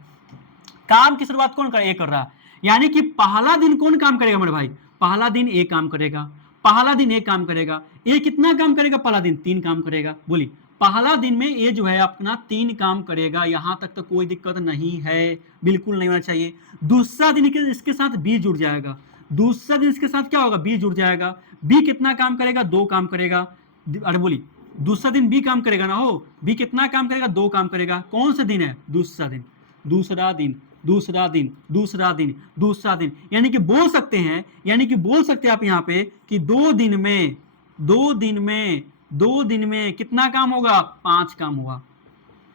काम की शुरुआत कौन कर, ए कर रहा है, यानी कि पहला दिन कौन काम करेगा मेरे भाई, पहला दिन ए काम करेगा, पहला दिन ए काम करेगा। ए कितना काम करेगा पहला दिन, 3 काम करेगा। बोली पहला दिन में ए जो है अपना 3 काम करेगा। यहां तक तो कोई दिक्कत नहीं है, बिल्कुल नहीं होना चाहिए। दूसरा दिन इसके साथ बी जुड़ जाएगा, दूसरा दिन इसके साथ क्या होगा, बी जुड़ जाएगा। बी कितना काम करेगा, 2 काम करेगा। अरे बोली दूसरा दिन बी काम करेगा ना, हो बी कितना काम करेगा, 2 काम करेगा। कौन सा दिन है, दूसरा दिन, दूसरा दिन, दूसरा दिन, दूसरा दिन, दूसरा दिन, यानी कि बोल सकते हैं, यानी कि बोल सकते हैं आप यहां पे कि 2 दिन में, 2 दिन में, 2 दिन में कितना काम होगा, 5 काम हुआ।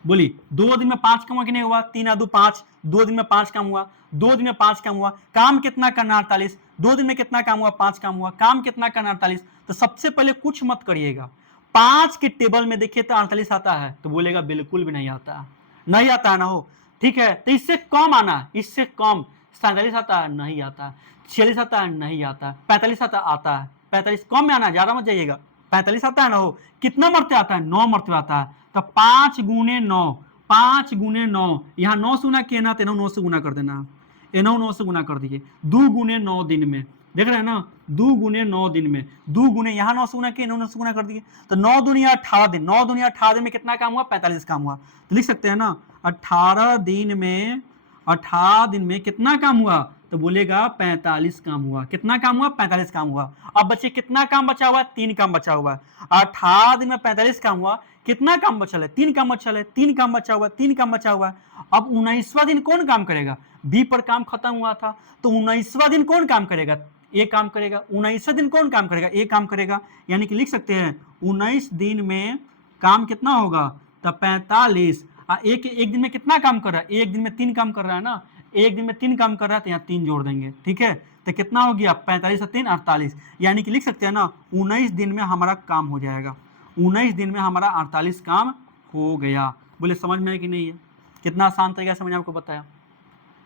बोली 2 दिन में 5 काम हुआ कि नहीं हुआ, 3 2 5, 2 दिन में 5 काम हुआ, 2 दिन में 5 काम हुआ। काम कितना करना, 48। 2 दिन में कितना काम हुआ, 5 काम हुआ। काम कितना करना, 48। तो सबसे पहले कुछ मत करिएगा, 5 के टेबल में देखिए तो 48 आता है, तो बोलेगा बिल्कुल भी नहीं आता, नहीं आता है ना, हो ठीक है। तो इससे कम आना, इससे कम 47 आता है, नहीं आता। 46 आता है, नहीं आता। 45 आता है, 45 कम में आना, ज्यादा मत जाइएगा। 45 आता है ना, हो कितना मरते आता है, 9 मरते आता है। तो 5 गुने 9, 5 गुने 9, यहाँ 9 से गुना किया ना, तो 9 से गुना कर देना, 9 से गुना कर दीजिए। 2 गुने 9 दिन में, देख रहे हैं ना, 2 गुने 9 दिन में, 2 गुने यहाँ 9 से गुना किए, 9 से गुना कर दिए, तो 9 दुनिया 18 दिन, 9 दुनिया 18 दिन में कितना काम हुआ, 45 काम हुआ। तो लिख सकते हैं ना 18 दिन में, 18 दिन में कितना काम हुआ, तो बोलेगा 45 काम हुआ। कितना काम हुआ? 45 काम हुआ। अब बच्चे कितना काम बचा हुआ है? 3 काम बचा हुआ है। 18 दिन में 45 काम हुआ, कितना काम बचा है? 3 काम बचा है, 3 काम बचा हुआ है, 3 काम बचा हुआ है। अब 19वां दिन कौन काम करेगा? बी पर काम खत्म हुआ था, तो 19वां दिन कौन काम करेगा? ए काम करेगा। 19वां दिन कौन काम करेगा? ए काम करेगा। यानी कि लिख सकते हैं 19 दिन में काम कितना होगा? तब 45। एक दिन में कितना काम कर रहा है? एक दिन में 3 काम कर रहा है ना, एक दिन में 3 काम कर रहा है, तो यहाँ 3 जोड़ देंगे। ठीक है, तो कितना हो गया? 45 और 3 48। यानी कि लिख सकते हैं ना 19 दिन में हमारा काम हो जाएगा। 19 दिन में हमारा 48 काम हो गया। बोले समझ में है कि नहीं है? कितना आसान तरीका से मैंने आपको बताया।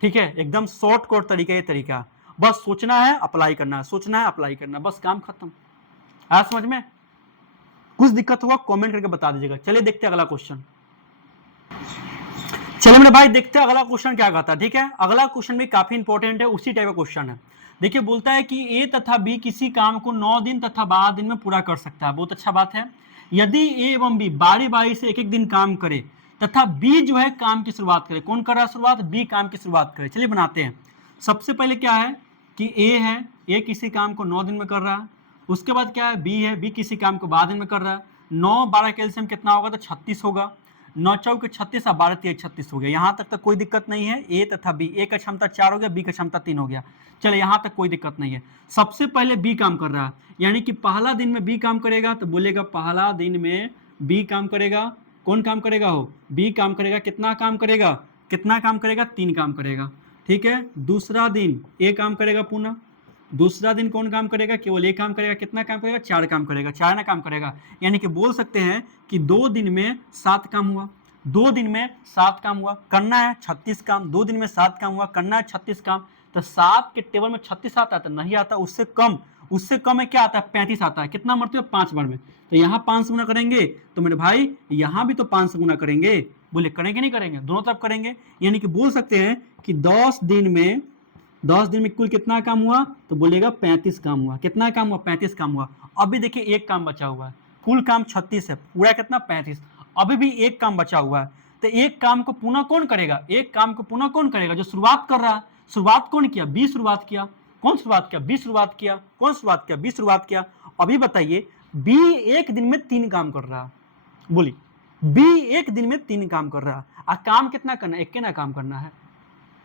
ठीक है, एकदम शॉर्ट कोट तरीका, ये तरीका। बस सोचना है, अप्लाई करना है, सोचना है, अप्लाई करना है, बस काम खत्म। आया समझ में? कुछ दिक्कत हुआ कमेंट करके बता दीजिएगा। चलिए देखते हैं अगला क्वेश्चन। चलिए मेरे भाई देखते हैं अगला क्वेश्चन क्या कहता है। ठीक है, अगला क्वेश्चन भी काफी इंपॉर्टेंट है, उसी टाइप का क्वेश्चन है। देखिए बोलता है कि ए तथा बी किसी काम को 9 दिन तथा 12 दिन में पूरा कर सकता है। बहुत अच्छा बात है। यदि ए एवं बी बारी बारी से एक एक दिन काम करे तथा बी जो है काम की शुरुआत करे। कौन कर रहा है शुरुआत? बी काम की शुरुआत करे। चलिए बनाते हैं। सबसे पहले क्या है कि ए है, ए किसी काम को 9 दिन में कर रहा है। उसके बाद क्या है? बी है, बी किसी काम को 12 दिन में कर रहा है। 9 12 कैल्शियम कितना होगा? तो 36 होगा। 9 चौके 36 और 12 3 36 हो गया। यहाँ तक कोई दिक्कत नहीं है। ए तथा बी, ए का क्षमता 4 हो गया, बी का क्षमता 3 हो गया। चले यहाँ तक कोई दिक्कत नहीं है। सबसे पहले बी काम कर रहा है, यानी कि पहला दिन में बी काम करेगा, तो बोलेगा पहला दिन में बी काम करेगा। कौन काम करेगा? हो बी काम करेगा। कितना काम करेगा? कितना काम करेगा? 3 काम करेगा। ठीक है, दूसरा दिन ए काम करेगा पुनः। दूसरा दिन कौन काम करेगा? केवल एक काम करेगा। कितना काम करेगा? 4 काम करेगा। 4 ना काम करेगा, यानी कि बोल सकते हैं कि 2 दिन में 7 काम हुआ। 2 दिन में 7 काम हुआ, करना है 36 काम। 2 दिन में 7 काम हुआ, करना है 36 काम। तो 7 के टेबल में 36 आता है? तो नहीं आता, उससे कम। उससे कम में क्या आता है? 35 आता है। कितना मरते 5 बार में, तो यहाँ 5 से गुना करेंगे, तो मेरे भाई यहाँ भी तो 5 से गुना करेंगे। बोले करेंगे नहीं करेंगे? दोनों तरफ करेंगे। यानी कि बोल सकते हैं कि 10 दिन में कुल कितना काम हुआ? तो बोलेगा 35 काम हुआ। कितना काम हुआ? 35 काम हुआ। अभी देखिए एक काम बचा हुआ है। कुल काम 36 है, पूरा कितना? 35। अभी भी एक काम बचा हुआ है, तो एक काम को पुनः कौन करेगा? एक काम को पुनः कौन करेगा? जो शुरुआत कर रहा है। शुरुआत कौन किया? बी शुरुआत किया। कौन शुरुआत किया? बी शुरुआत किया। कौन शुरुआत किया? बी शुरुआत किया। अभी बताइए, बी एक दिन में 3 काम कर रहा है। बोली बी एक दिन में 3 काम कर रहा है, और काम कितना करना है? एक ना काम करना है।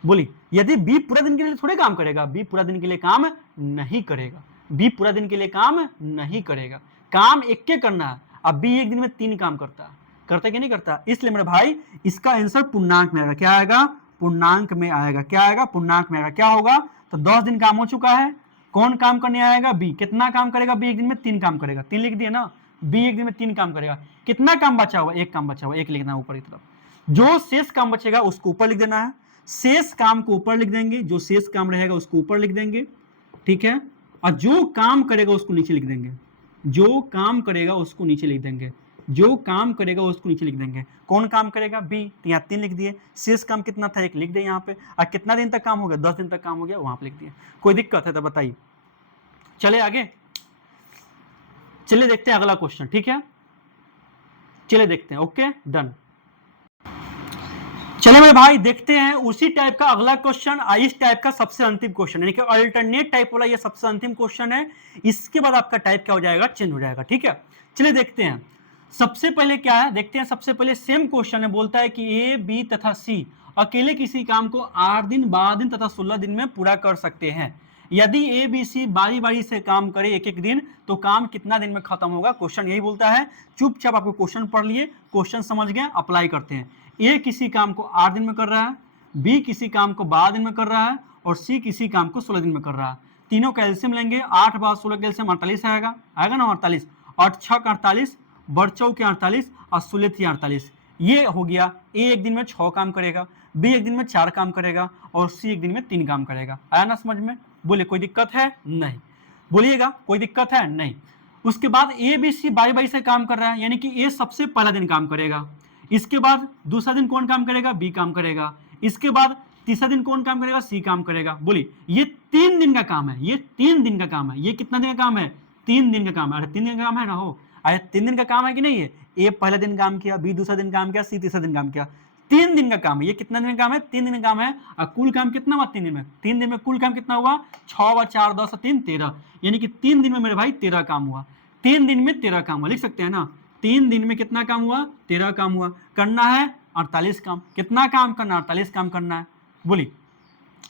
बोली यदि बी पूरा दिन के लिए थोड़े काम करेगा, बी पूरा दिन के लिए काम नहीं करेगा। बी पूरा दिन के लिए काम नहीं करेगा, काम एक के करना है। अब बी एक दिन में 3 काम करता है, करता कि नहीं करता? इसलिए मेरे भाई इसका आंसर पूर्णांक में आएगा। क्या आएगा? पूर्णांक में आएगा। क्या आएगा? पूर्णांक में आएगा। क्या होगा? तो 10 दिन काम हो चुका है। कौन काम करने आएगा? बी। कितना काम करेगा? बी एक दिन में 3 काम करेगा। 3 लिख दिया ना, बी एक दिन में 3 काम करेगा। कितना काम बचा हुआ? एक काम बचा हुआ, एक लिखना ऊपर की तरफ। जो शेष काम बचेगा उसको ऊपर लिख देना है। शेष काम को ऊपर लिख देंगे, जो शेष काम रहेगा उसको ऊपर लिख देंगे। ठीक है, और जो काम करेगा उसको नीचे लिख देंगे। जो काम करेगा उसको नीचे लिख देंगे। जो काम करेगा उसको नीचे लिख देंगे। कौन काम करेगा? बी। तो यहाँ 3 लिख दिए। शेष काम कितना था? 1 लिख दिए यहाँ पे। और कितना दिन तक काम हो गया? 10 दिन तक काम हो गया, वहां पे लिख दिए। कोई दिक्कत है तो बताइए। चले आगे, चलिए देखते हैं अगला क्वेश्चन। ठीक है, चलिए देखते हैं। Okay done. चलिए मेरे भाई देखते हैं उसी टाइप का अगला क्वेश्चन, इस टाइप का सबसे अंतिम क्वेश्चन, यानी कि अल्टरनेट टाइप वाला ये सबसे अंतिम क्वेश्चन है। इसके बाद आपका टाइप क्या हो जाएगा? चेंज हो जाएगा। ठीक है, चलिए देखते हैं। सबसे पहले क्या है देखते हैं। सबसे पहले सेम क्वेश्चन है, बोलता है कि ए बी तथा सी अकेले किसी काम को 8 दिन 12 दिन तथा 16 दिन में पूरा कर सकते हैं। यदि ए बी सी बारी बारी से काम करे एक एक दिन, तो काम कितना दिन में खत्म होगा? क्वेश्चन यही बोलता है। चुपचाप आपको क्वेश्चन पढ़ लिए, क्वेश्चन समझ गए, अप्लाई करते हैं। ए किसी काम को 8 दिन में कर रहा है, बी किसी काम को 12 दिन में कर रहा है, और सी किसी काम को 16 दिन में कर रहा है। तीनों कैल्शियम लेंगे, 8 बार 16 कैल्शियम 48 आएगा, आएगा ना 48। 8 6 48, बर्चौ के 48 और 16 48। ये हो गया। ए एक दिन में 6 काम करेगा, बी एक दिन में 4 काम करेगा, और सी एक दिन में 3 काम करेगा। आया ना समझ में? बोले कोई दिक्कत है? नहीं। बोलिएगा कोई दिक्कत है? नहीं। उसके बाद ए बी सी बारी बारी से काम कर रहा है, यानी कि ए सबसे पहला दिन काम करेगा। इसके बाद दूसरा दिन कौन काम करेगा? बी काम करेगा। इसके बाद तीसरा दिन कौन काम करेगा? सी काम करेगा। बोली ये 3 दिन का काम है, ये 3 दिन का काम है। ये कितना दिन का काम है? 3 दिन का काम है। अरे 3 दिन का काम है ना, हो अरे 3 दिन का काम है कि नहीं है? ए पहले दिन काम किया, बी दूसरा दिन काम किया, सी तीसरा दिन काम किया। 3 दिन का काम है। ये कितना दिन का काम है? 3 दिन का काम है। और कुल काम कितना हुआ 3 दिन में? 3 दिन में कुल काम कितना हुआ? 6 व 4 10 3 13, यानी कि 3 दिन में मेरे भाई 13 काम हुआ। 3 दिन में 13 काम हुआ, लिख सकते हैं ना। 3 दिन में कितना काम हुआ? 13 काम हुआ। करना है 48 काम। कितना काम करना? 48 काम करना है। बोली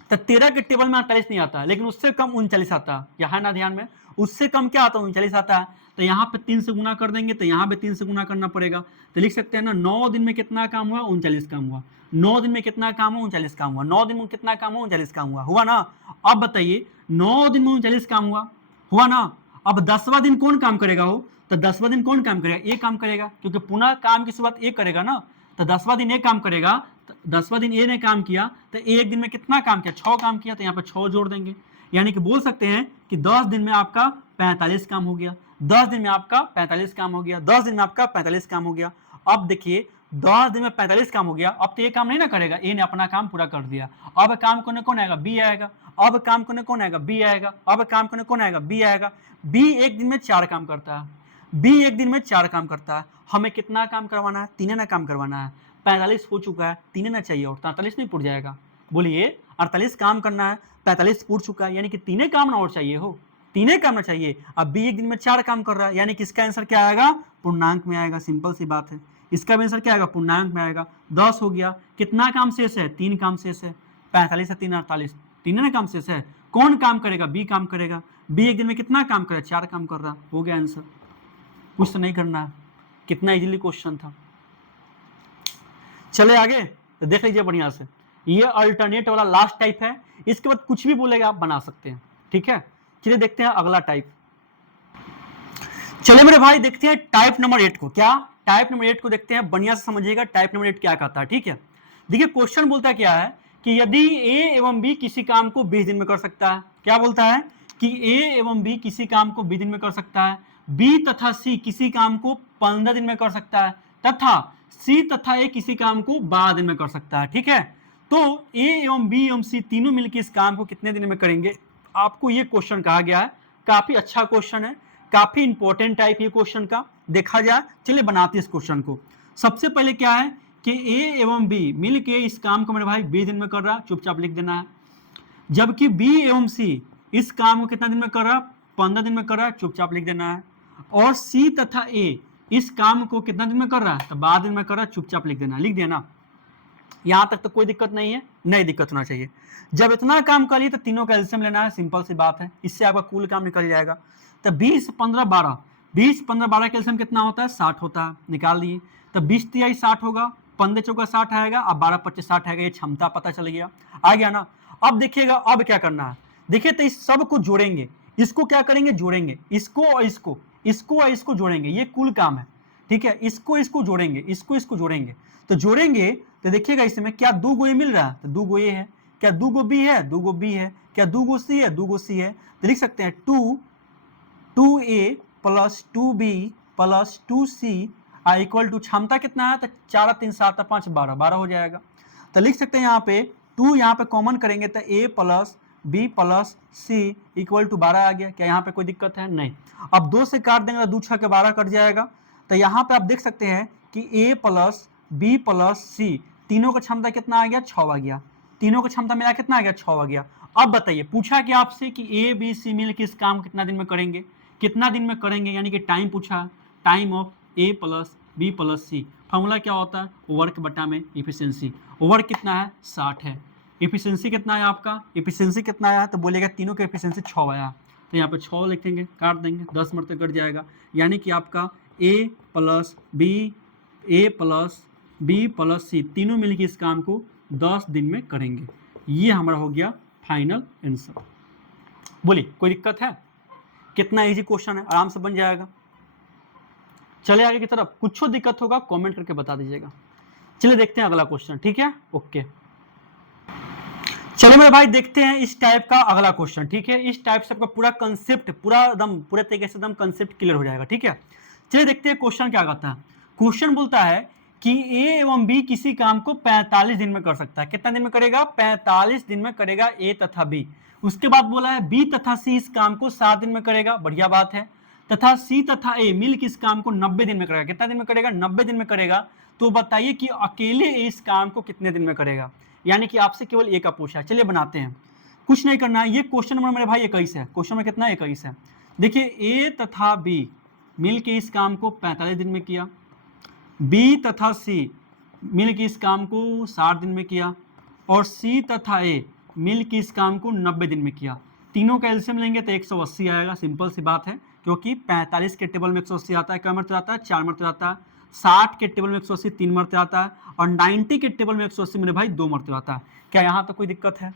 तो 13 के टेबल में 48 नहीं आता है, लेकिन उससे कम 39 आता है। यहाँ ना ध्यान में, उससे कम क्या आता है? 39 आता है। तो यहाँ पे 3 से गुना कर देंगे, तो यहाँ पे 3 से गुना करना पड़ेगा। तो लिख सकते हैं ना 9 दिन में कितना काम हुआ? 39 काम हुआ। 9 दिन में कितना काम हुआ? 39 काम हुआ। 9 दिन में कितना काम हुआ? 39 काम हुआ ना। अब बताइए 9 दिन में 39 काम हुआ ना। अब 10वां दिन कौन काम करेगा हो? तो 10वां दिन कौन काम करेगा? ए काम करेगा, क्योंकि पुनः काम की शुरुआत ए करेगा ना। तो 10वां दिन ए काम करेगा। 10वां दिन ए ने काम किया, तो एक दिन में कितना काम किया? 6 काम किया, तो यहाँ पे 6 जोड़ देंगे। यानी कि बोल सकते हैं कि 10 दिन में आपका 45 काम हो गया। 10 दिन में आपका 45 काम हो गया। 10 दिन में आपका 45 काम हो गया। अब देखिए 10 दिन में 45 काम हो गया। अब तो ये काम नहीं ना करेगा, ए ने अपना काम पूरा कर दिया। अब काम करने कौन आएगा? बी आएगा। अब काम करने कौन आएगा? बी आएगा। अब काम करने कौन आएगा? बी आएगा। बी एक दिन में 4 काम करता है। बी एक दिन में 4 काम करता है। हमें कितना काम करवाना है? 3 ना काम करवाना है। 45 हो चुका है, 3 ना चाहिए और 43 नहीं पुर जाएगा। बोलिए 48 काम करना है, 45 पुर चुका है, यानी कि 3 काम ना और चाहिए हो, 3 काम ना चाहिए। अब बी एक दिन में 4 काम कर रहा है, यानी कि इसका आंसर क्या आएगा? पूर्णांक में आएगा। सिंपल सी बात है, इसका आंसर क्या आएगा? पूर्णांक में आएगा। 10 हो गया। कितना काम शेष है? 3 काम शेष है। 45 से 3 48, 3 ना काम शेष है। कौन काम करेगा? बी काम करेगा। बी एक दिन में कितना काम कर रहा है? 4 काम कर रहा। हो गया आंसर। कुछ तो नहीं करना है। कितना इजीली क्वेश्चन था। चले आगे तो देख लीजिए बढ़िया से। ये अल्टरनेट वाला लास्ट टाइप है। इसके बाद कुछ भी बोलेगा आप बना सकते हैं, ठीक है। चलिए देखते हैं अगला टाइप। चलिए मेरे भाई देखते हैं टाइप नंबर 8 को। क्या टाइप नंबर 8 को देखते हैं, बढ़िया से समझिएगा टाइप नंबर 8 क्या कहता है, ठीक है। देखिए क्वेश्चन बोलता क्या है कि यदि ए एवं बी किसी काम को 20 दिन में कर सकता है। क्या बोलता है कि ए एवं बी किसी काम को 20 दिन में कर सकता है, बी तथा सी किसी काम को 15 दिन में कर सकता है, तथा सी तथा ए किसी काम को 12 दिन में कर सकता है, ठीक है। तो ए एवं बी एवं सी तीनों मिलकर इस काम को कितने दिन में करेंगे? आपको ये क्वेश्चन कहा गया है। काफी अच्छा क्वेश्चन है, काफी इंपॉर्टेंट टाइप ये क्वेश्चन का। देखा जाए, चलिए बनाते इस क्वेश्चन को। सबसे पहले क्या है कि ए एवं बी मिलके इस काम को मेरे भाई 20 दिन में कर रहा है, चुपचाप लिख देना है। जबकि बी एवं सी इस काम को कितना दिन में कर रहा है? 15 दिन में कर रहा है, चुपचाप लिख देना है। और सी तथा ए इस काम को कितना दिन में कर रहा है? तो 12 दिन में कर रहा है, चुपचाप लिख देना। लिख दिया ना। यहां तक तो कोई दिक्कत नहीं है, नहीं दिक्कत होना चाहिए। जब इतना काम कर लिए तो तीनों का एलसीएम लेना है, सिंपल सी बात है। इससे आपका कुल काम निकल जाएगा। तो 20 15 12, 20 15 12 का एलसीएम कितना होता है? 60 होता है। निकाल दिए तो 20 तिहाई 60 होगा, 15 चौका 60 आएगा, अब 12 25 60 आएगा। ये क्षमता पता चल गया, आ गया ना। अब देखिएगा अब क्या करना है। देखिए तो इस सब को जोड़ेंगे। इसको क्या करेंगे? जोड़ेंगे। इसको और इसको, इसको और इसको जोड़ेंगे। ये कुल काम है, ठीक है। इसको इसको जोड़ेंगे, इसको इसको जोड़ेंगे। तो जोड़ेंगे तो देखिएगा इसमें क्या 2 गो ए मिल रहा है? तो 2 गो ए है। क्या 2 गो बी है? 2 गो बी है। क्या 2 गो सी है? 2 गो सी है। तो लिख सकते हैं 2a plus 2b plus 2c equal to क्षमता कितना है? तो 4 3 7 5 12, 12 हो जाएगा। तो लिख सकते हैं यहाँ पे 2 यहाँ पे कॉमन करेंगे तो a plus B plus C equal to 12 आ गया। क्या यहाँ पे कोई दिक्कत है? नहीं। अब 2 से काट देंगे तो 2 6 के 12 कट जाएगा। तो यहाँ पे आप देख सकते हैं कि a plus B plus C तीनों का क्षमता कितना आ गया? 6 आ गया। तीनों का क्षमता मिला कितना आ गया? 6 आ गया। अब बताइए, पूछा कि आपसे कि ए बी सी मिल के इस काम कितना दिन में करेंगे? कितना दिन में करेंगे, यानी कि टाइम पूछा, time of A plus B plus C. Formula क्या होता है? वर्क बटा में इफिशियंसी। वर्क कितना है? 60 है। इफिशियंसी कितना है आपका? इफिशियंसी कितना आया? तो बोलेगा तीनों का इफिशियंसी 6 आया। तो यहाँ पे 6 लिखेंगे, काट देंगे, 10 मरते कट जाएगा। यानी कि आपका ए प्लस बी प्लस सी तीनों मिलकर इस काम को 10 दिन में करेंगे। ये हमारा हो गया फाइनल आंसर। बोलिए कोई दिक्कत है? कितना इजी क्वेश्चन है, आराम से बन जाएगा। चले आगे की तरफ। कुछ दिक्कत होगा कमेंट करके बता दीजिएगा। चलिए देखते हैं अगला क्वेश्चन, ठीक है। ओके चलिए मेरे भाई देखते हैं इस टाइप का अगला क्वेश्चन, ठीक है। इस टाइप से आपका पूरा कंसेप्ट पूरे तरीके से एकदम कंसेप्ट क्लियर हो जाएगा, ठीक है। चलिए देखते हैं क्वेश्चन क्या कहता है। क्वेश्चन बोलता है कि ए एवं बी किसी काम को 45 दिन में कर सकता है। कितना दिन में करेगा? 45 दिन में करेगा ए तथा बी। उसके बाद बोला है बी तथा सी इस काम को 7 दिन में करेगा, बढ़िया बात है। तथा सी तथा ए मिल इस काम को 90 दिन में करेगा। कितना दिन में करेगा? 90 दिन में करेगा। तो बताइए कि अकेले इस काम को कितने दिन में करेगा, यानी कि आपसे केवल ए का पूछा है। चलिए बनाते हैं, कुछ नहीं करना है। ये क्वेश्चन नंबर मेरे भाई 21 है, क्वेश्चन नंबर कितना 21 है। देखिए ए तथा बी मिल के इस काम को 45 दिन में किया, बी तथा सी मिल के इस काम को 60 दिन में किया, और सी तथा ए मिल के इस काम को 90 दिन में किया। तीनों का एलसीएम लेंगे तो 180 आएगा, सिंपल सी बात है, क्योंकि 45 के टेबल में 180 आता है, क्या मरते आता है 4 मरते आता है, 60 के टेबल में 180 3 मरते आता है, और 90 के टेबल में 180 मेरे भाई 2 मरते आता है। क्या यहाँ तक कोई दिक्कत है?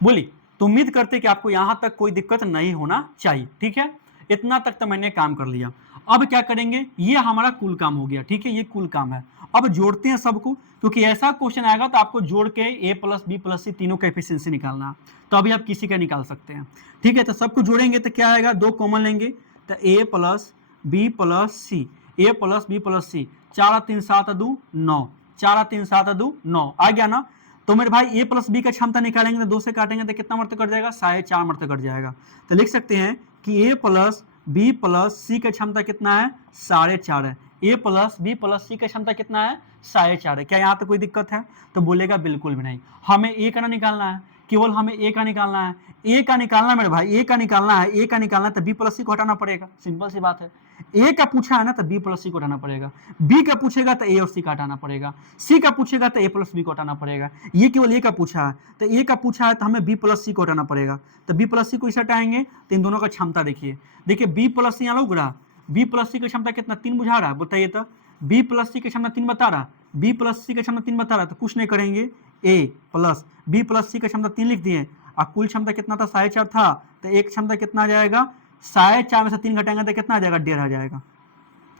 बोली तो उम्मीद करते कि आपको यहां तक कोई दिक्कत नहीं होना चाहिए। ठीक है, इतना तक तो मैंने काम कर लिया। अब क्या करेंगे, ये हमारा कुल काम हो गया। ठीक है, ये कुल काम है। अब जोड़ते हैं सबको, क्योंकि ऐसा क्वेश्चन आएगा तो आपको जोड़ के ए प्लस बी प्लस सी तीनों का एफिशिएंसी निकालना, तो अभी आप किसी का निकाल सकते हैं। ठीक है, तो सबको जोड़ेंगे तो क्या आएगा, 2 कॉमन लेंगे तो ए प्लस बी प्लस सी, ए प्लस बी प्लस सी, 4 3 7 2 9, 4 3 7 2 9 आ गया ना। तो मेरे भाई ए प्लस बी का क्षमता निकालेंगे तो 2 से काटेंगे तो कितना मरते कट जाएगा, 4.5 मरते कट जाएगा। तो लिख सकते हैं कि ए प्लस बी प्लस सी का क्षमता कितना है, 4.5 है। ए प्लस बी प्लस सी का क्षमता कितना है, 4.5 है। क्या यहाँ तो कोई दिक्कत है? तो बोलेगा बिल्कुल भी नहीं। हमें ए का ना निकालना है, केवल हमें ए का निकालना है। ए का निकालना मेरे भाई, ए का निकालना है, ए का निकालना है तो बी प्लस सी को हटाना पड़ेगा, सिंपल सी बात है। ए का पूछा है ना तो बी प्लस सी को हटाना पड़ेगा, बी का पूछेगा तो ए और सी का हटाना पड़ेगा, सी का पूछेगा तो ए प्लस बी को हटाना पड़ेगा। ये केवल ए का पूछा है, तो ए का पूछा है तो हमें बी प्लस सी को हटाना पड़ेगा। तो बी प्लस सी को इसे हटाएंगे तो इन दोनों का क्षमता देखिए, देखिए बी प्लस सी यहाँ लग रहा, बी प्लस सी की क्षमता कितना 3 बुझा रहा है, बताइए तो। बी प्लस सी की क्षमता 3 बता रहा, बी प्लस सी की क्षमता 3 बता रहा, तो कुछ नहीं करेंगे, ए प्लस बी प्लस सी की क्षमता 3 लिख दिए, और कुल क्षमता कितना था, 4.5 था, तो एक क्षमता कितना आ जाएगा, 4.5 में से 3 घटाएंगे तो कितना आ जाएगा, 1.5 आ जाएगा।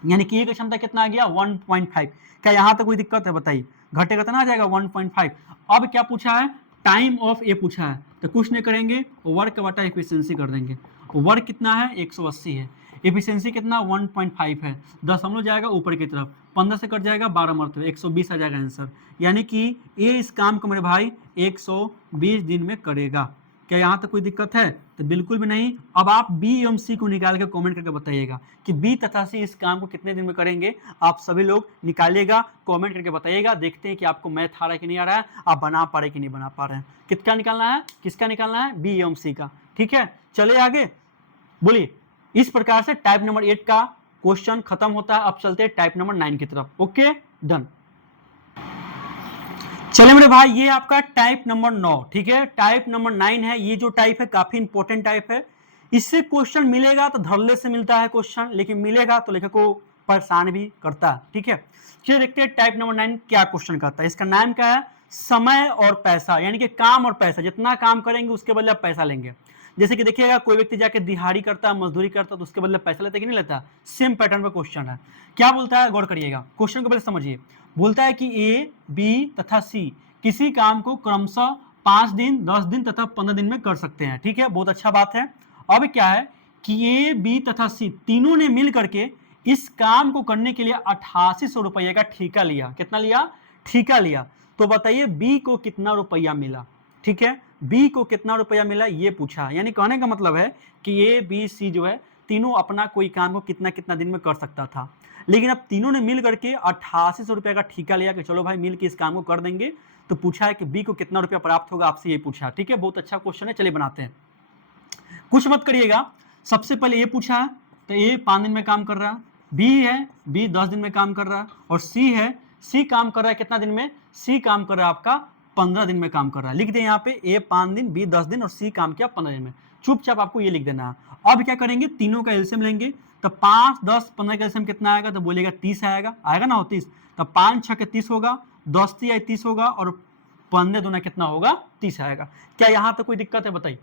यानी कि ए की क्षमता कितना आ गया, 1.5। क्या यहाँ तक कोई दिक्कत है, बताइए? घटेगा तो ना आ जाएगा 1.5। अब क्या पूछा है, टाइम ऑफ ए पूछा है, तो कुछ नहीं करेंगे, वर्क बटा एफिशिएंसी कर देंगे। वर्क कितना है, 180 है, एफिशिएंसी कितना 1.5 है, 10 जाएगा ऊपर की तरफ, 15 से कट जाएगा 12 मरते 120 आ जाएगा आंसर। यानी कि ए इस काम को मेरे भाई 120 दिन में करेगा। क्या यहाँ तक कोई दिक्कत है? तो बिल्कुल भी नहीं। अब आप बी एवं सी को निकाल के कमेंट करके बताइएगा कि बी तथा सी इस काम को कितने दिन में करेंगे। आप सभी लोग निकालिएगा, कमेंट करके बताइएगा। देखते हैं कि आपको मैथ आ रहा है कि नहीं आ रहा है, आप बना पा रहे कि नहीं बना पा रहे हैं। किसका निकालना है, किसका निकालना है, बी एवं सी का। ठीक है, चले आगे, बोलिए। इस प्रकार से टाइप नंबर 8 का क्वेश्चन खत्म होता है। अब चलते हैं टाइप नंबर 9 की तरफ। Okay, done. चलिए मेरे भाई, ये आपका टाइप नंबर 9, ठीक है, टाइप नंबर 9 है। ये जो टाइप है काफी इंपॉर्टेंट टाइप है। इससे क्वेश्चन मिलेगा तो धड़ल्ले से मिलता है क्वेश्चन, लेकिन मिलेगा तो लेखक को परेशान भी करता है। ठीक है, चलिए देखते हैं टाइप नंबर 9 क्या क्वेश्चन करता है। इसका नाम क्या है, समय और पैसा, यानी कि काम और पैसा। जितना काम करेंगे उसके बदले आप पैसा लेंगे। जैसे कि देखिएगा, कोई व्यक्ति जाके दिहाड़ी करता है, मजदूरी करता है, तो उसके बदले पैसा लेता है कि नहीं लेता। सेम पैटर्न पे क्वेश्चन है। क्या बोलता है, गौर करिएगा, क्वेश्चन को पहले समझिए। बोलता है कि ए, बी तथा सी किसी काम को क्रमशः 5 दिन, 10 दिन तथा 15 दिन में कर सकते हैं। ठीक है, बहुत अच्छा बात है। अब क्या है कि ए, बी तथा सी तीनों ने मिल करके इस काम को करने के लिए 8800 रुपये का ठेका लिया। कितना लिया, ठेका लिया। तो बताइए बी को कितना रुपया मिला। ठीक है, बी को कितना रुपया मिला ये पूछा। यानी कहने का मतलब है कि ए, बी, सी जो है तीनों अपना कोई काम को कितना कितना दिन में कर सकता था, लेकिन अब तीनों ने मिल करके 8800 रुपये का ठेका लिया कि चलो भाई मिल के इस काम को कर देंगे। तो पूछा है कि बी को कितना रुपया प्राप्त होगा, आपसे ये पूछा। ठीक है, बहुत अच्छा क्वेश्चन है। चलिए बनाते हैं, कुछ मत करिएगा। सबसे पहले ये पूछा है तो ए 5 दिन में काम कर रहा है, बी है, बी 10 दिन में काम कर रहा है, और सी है, सी काम कर रहा है कितना दिन में, सी काम कर रहा है आपका 15 दिन में काम कर रहा है। लिख दे यहाँ पे, ए 5 दिन, बी 10 दिन और सी काम किया 15 दिन में। चुपचाप आपको ये लिख देना है। अब क्या करेंगे, तीनों का एलसीएम लेंगे। तो 5, 10, 15 का एलसीएम कितना आएगा, तो बोलेगा 30 आएगा, आएगा ना 30। तो 5 6 के 30 होगा, 10 3 30 होगा, और 15 दूना कितना होगा, 30 आएगा। क्या यहाँ तक कोई दिक्कत है, बताइए?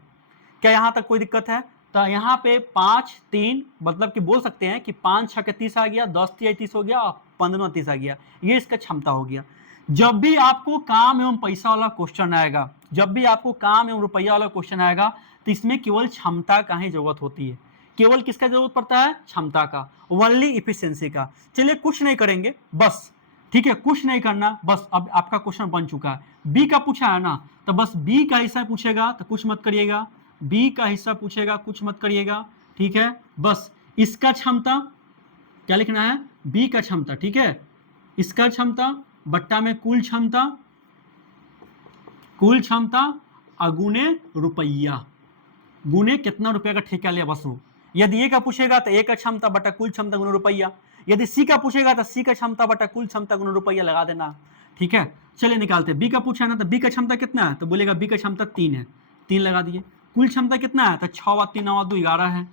क्या यहाँ तक कोई दिक्कत है? तो यहाँ पे 5 3 मतलब कि बोल सकते हैं कि 5 6 के 30 आ गया, 10 3 30 हो गया, और 15 30 आ गया। ये इसका क्षमता हो गया। जब भी आपको काम एवं पैसा वाला क्वेश्चन आएगा, जब भी आपको काम एवं रुपया वाला क्वेश्चन आएगा, तो इसमें केवल क्षमता का ही जरूरत होती है। केवल किसका जरूरत पड़ता है, क्षमता का, ओनली इफिशिएंसी का। चलिए कुछ नहीं करेंगे बस, ठीक है, कुछ नहीं करना बस। अब आपका क्वेश्चन बन चुका है, बी का पूछा है ना, तो बस बी का हिस्सा पूछेगा तो कुछ मत करिएगा, बी का हिस्सा पूछेगा कुछ मत करिएगा। ठीक है, बस इसका क्षमता क्या लिखना है, बी का क्षमता। ठीक है, इसका क्षमता बट्टा में कुल क्षमता, कुल क्षमता अगुने रुपया, गुने कितना रुपया का ठेका लिया वसूल। यदि ए का पूछेगा तो ए का क्षमता बटा कुल क्षमता गुना रुपया, यदि सी का पूछेगा तो सी का क्षमता बटा कुल क्षमता गुना रुपया लगा देना। ठीक है, चलिए निकालते हैं। बी का पूछा ना तो बी का क्षमता कितना है, तो बोलेगा बी का क्षमता 3 है, 3 लगा दिए। कुल क्षमता कितना है, तो 6 व 3 9 2 11 है।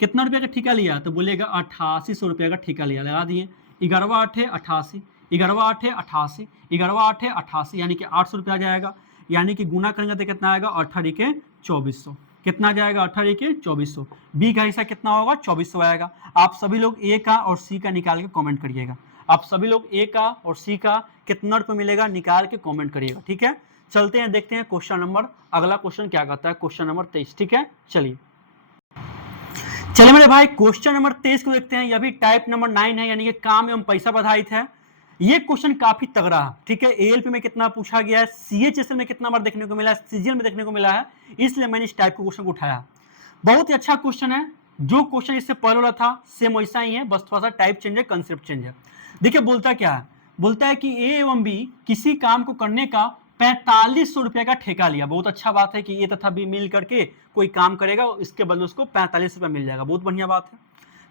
कितना रुपया का ठेका लिया, तो बोलेगा 8800 रुपया का ठेका लिया, लगा दिए। 11 8 88, 11 8 88, 11 8 88, यानी कि 800 रुपया आ जाएगा। यानी कि गुना करेंगे तो कितना आएगा, 18 के 2400। कितना आ जाएगा, 18 के 2400। बी का हिस्सा कितना होगा, 2400 आएगा। आप सभी लोग ए का और सी का निकाल के कमेंट करिएगा। आप सभी लोग ए का और सी का कितना रुपये मिलेगा निकाल के कमेंट करिएगा। ठीक है, चलते हैं देखते हैं क्वेश्चन नंबर, अगला क्वेश्चन क्या कहता है, क्वेश्चन नंबर 23। ठीक है, चलिए मेरे भाई क्वेश्चन नंबर 23 को देखते हैं। यह भी टाइप नंबर 9 है, यानी कि काम एवं पैसा आधारित है। ये क्वेश्चन काफी तगड़ा है। ठीक है, एएलपी में कितना पूछा गया है, सीएचएसएल में कितना बार देखने को मिला है, सीजीएल में देखने को मिला है, इसलिए मैंने इस टाइप के क्वेश्चन को उठाया। बहुत ही अच्छा क्वेश्चन है। जो क्वेश्चन इससे पहले वाला था सेम वैसा ही है, बस थोड़ा सा टाइप चेंज है, कंसेप्ट चेंज है। देखिए बोलता क्या है, बोलता है कि ए एवं बी किसी काम को करने का 4500 रुपया का ठेका लिया। बहुत अच्छा बात है कि ए तथा बी मिल करके कोई काम करेगा, इसके बदले उसको 45 रुपया मिल जाएगा, बहुत बढ़िया बात है।